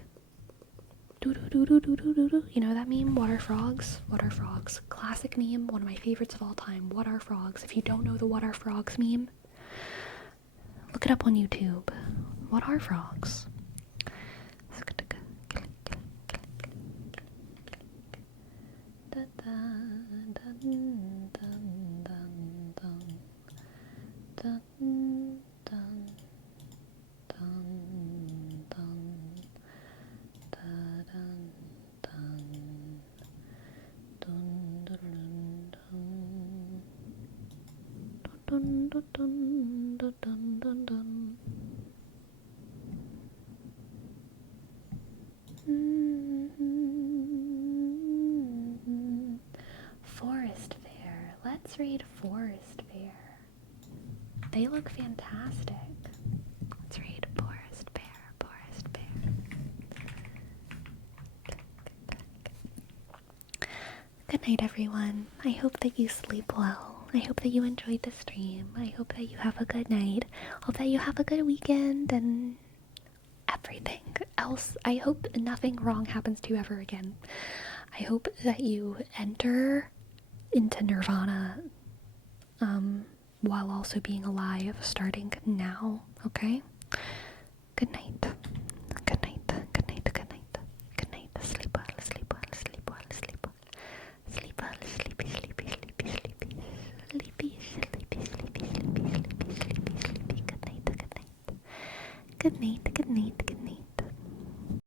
You know that meme? What are frogs? What are frogs? Classic meme, one of my favorites of all time. What are frogs? If you don't know the what are frogs meme, look it up on YouTube. What are frogs? Forest Fair. Let's read Forest Fair. They look fantastic. Let's read Forest Bear, Forest Bear. Good night, everyone. I hope that you sleep well. I hope that you enjoyed the stream. I hope that you have a good night. Hope that you have a good weekend and everything else. I hope nothing wrong happens to you ever again. I hope that you enter into nirvana while also being alive starting now, okay? Good night. Good night. Good night. Good night. Good night. Sleep well. Sleep well. Sleep well. Sleep well. Sleep well. Sleepy. Sleepy. Sleepy. Sleepy. Sleepy. Sleepy. Sleepy. Sleepy. Sleepy. Sleepy. Good night. Good night. Good night. Good night.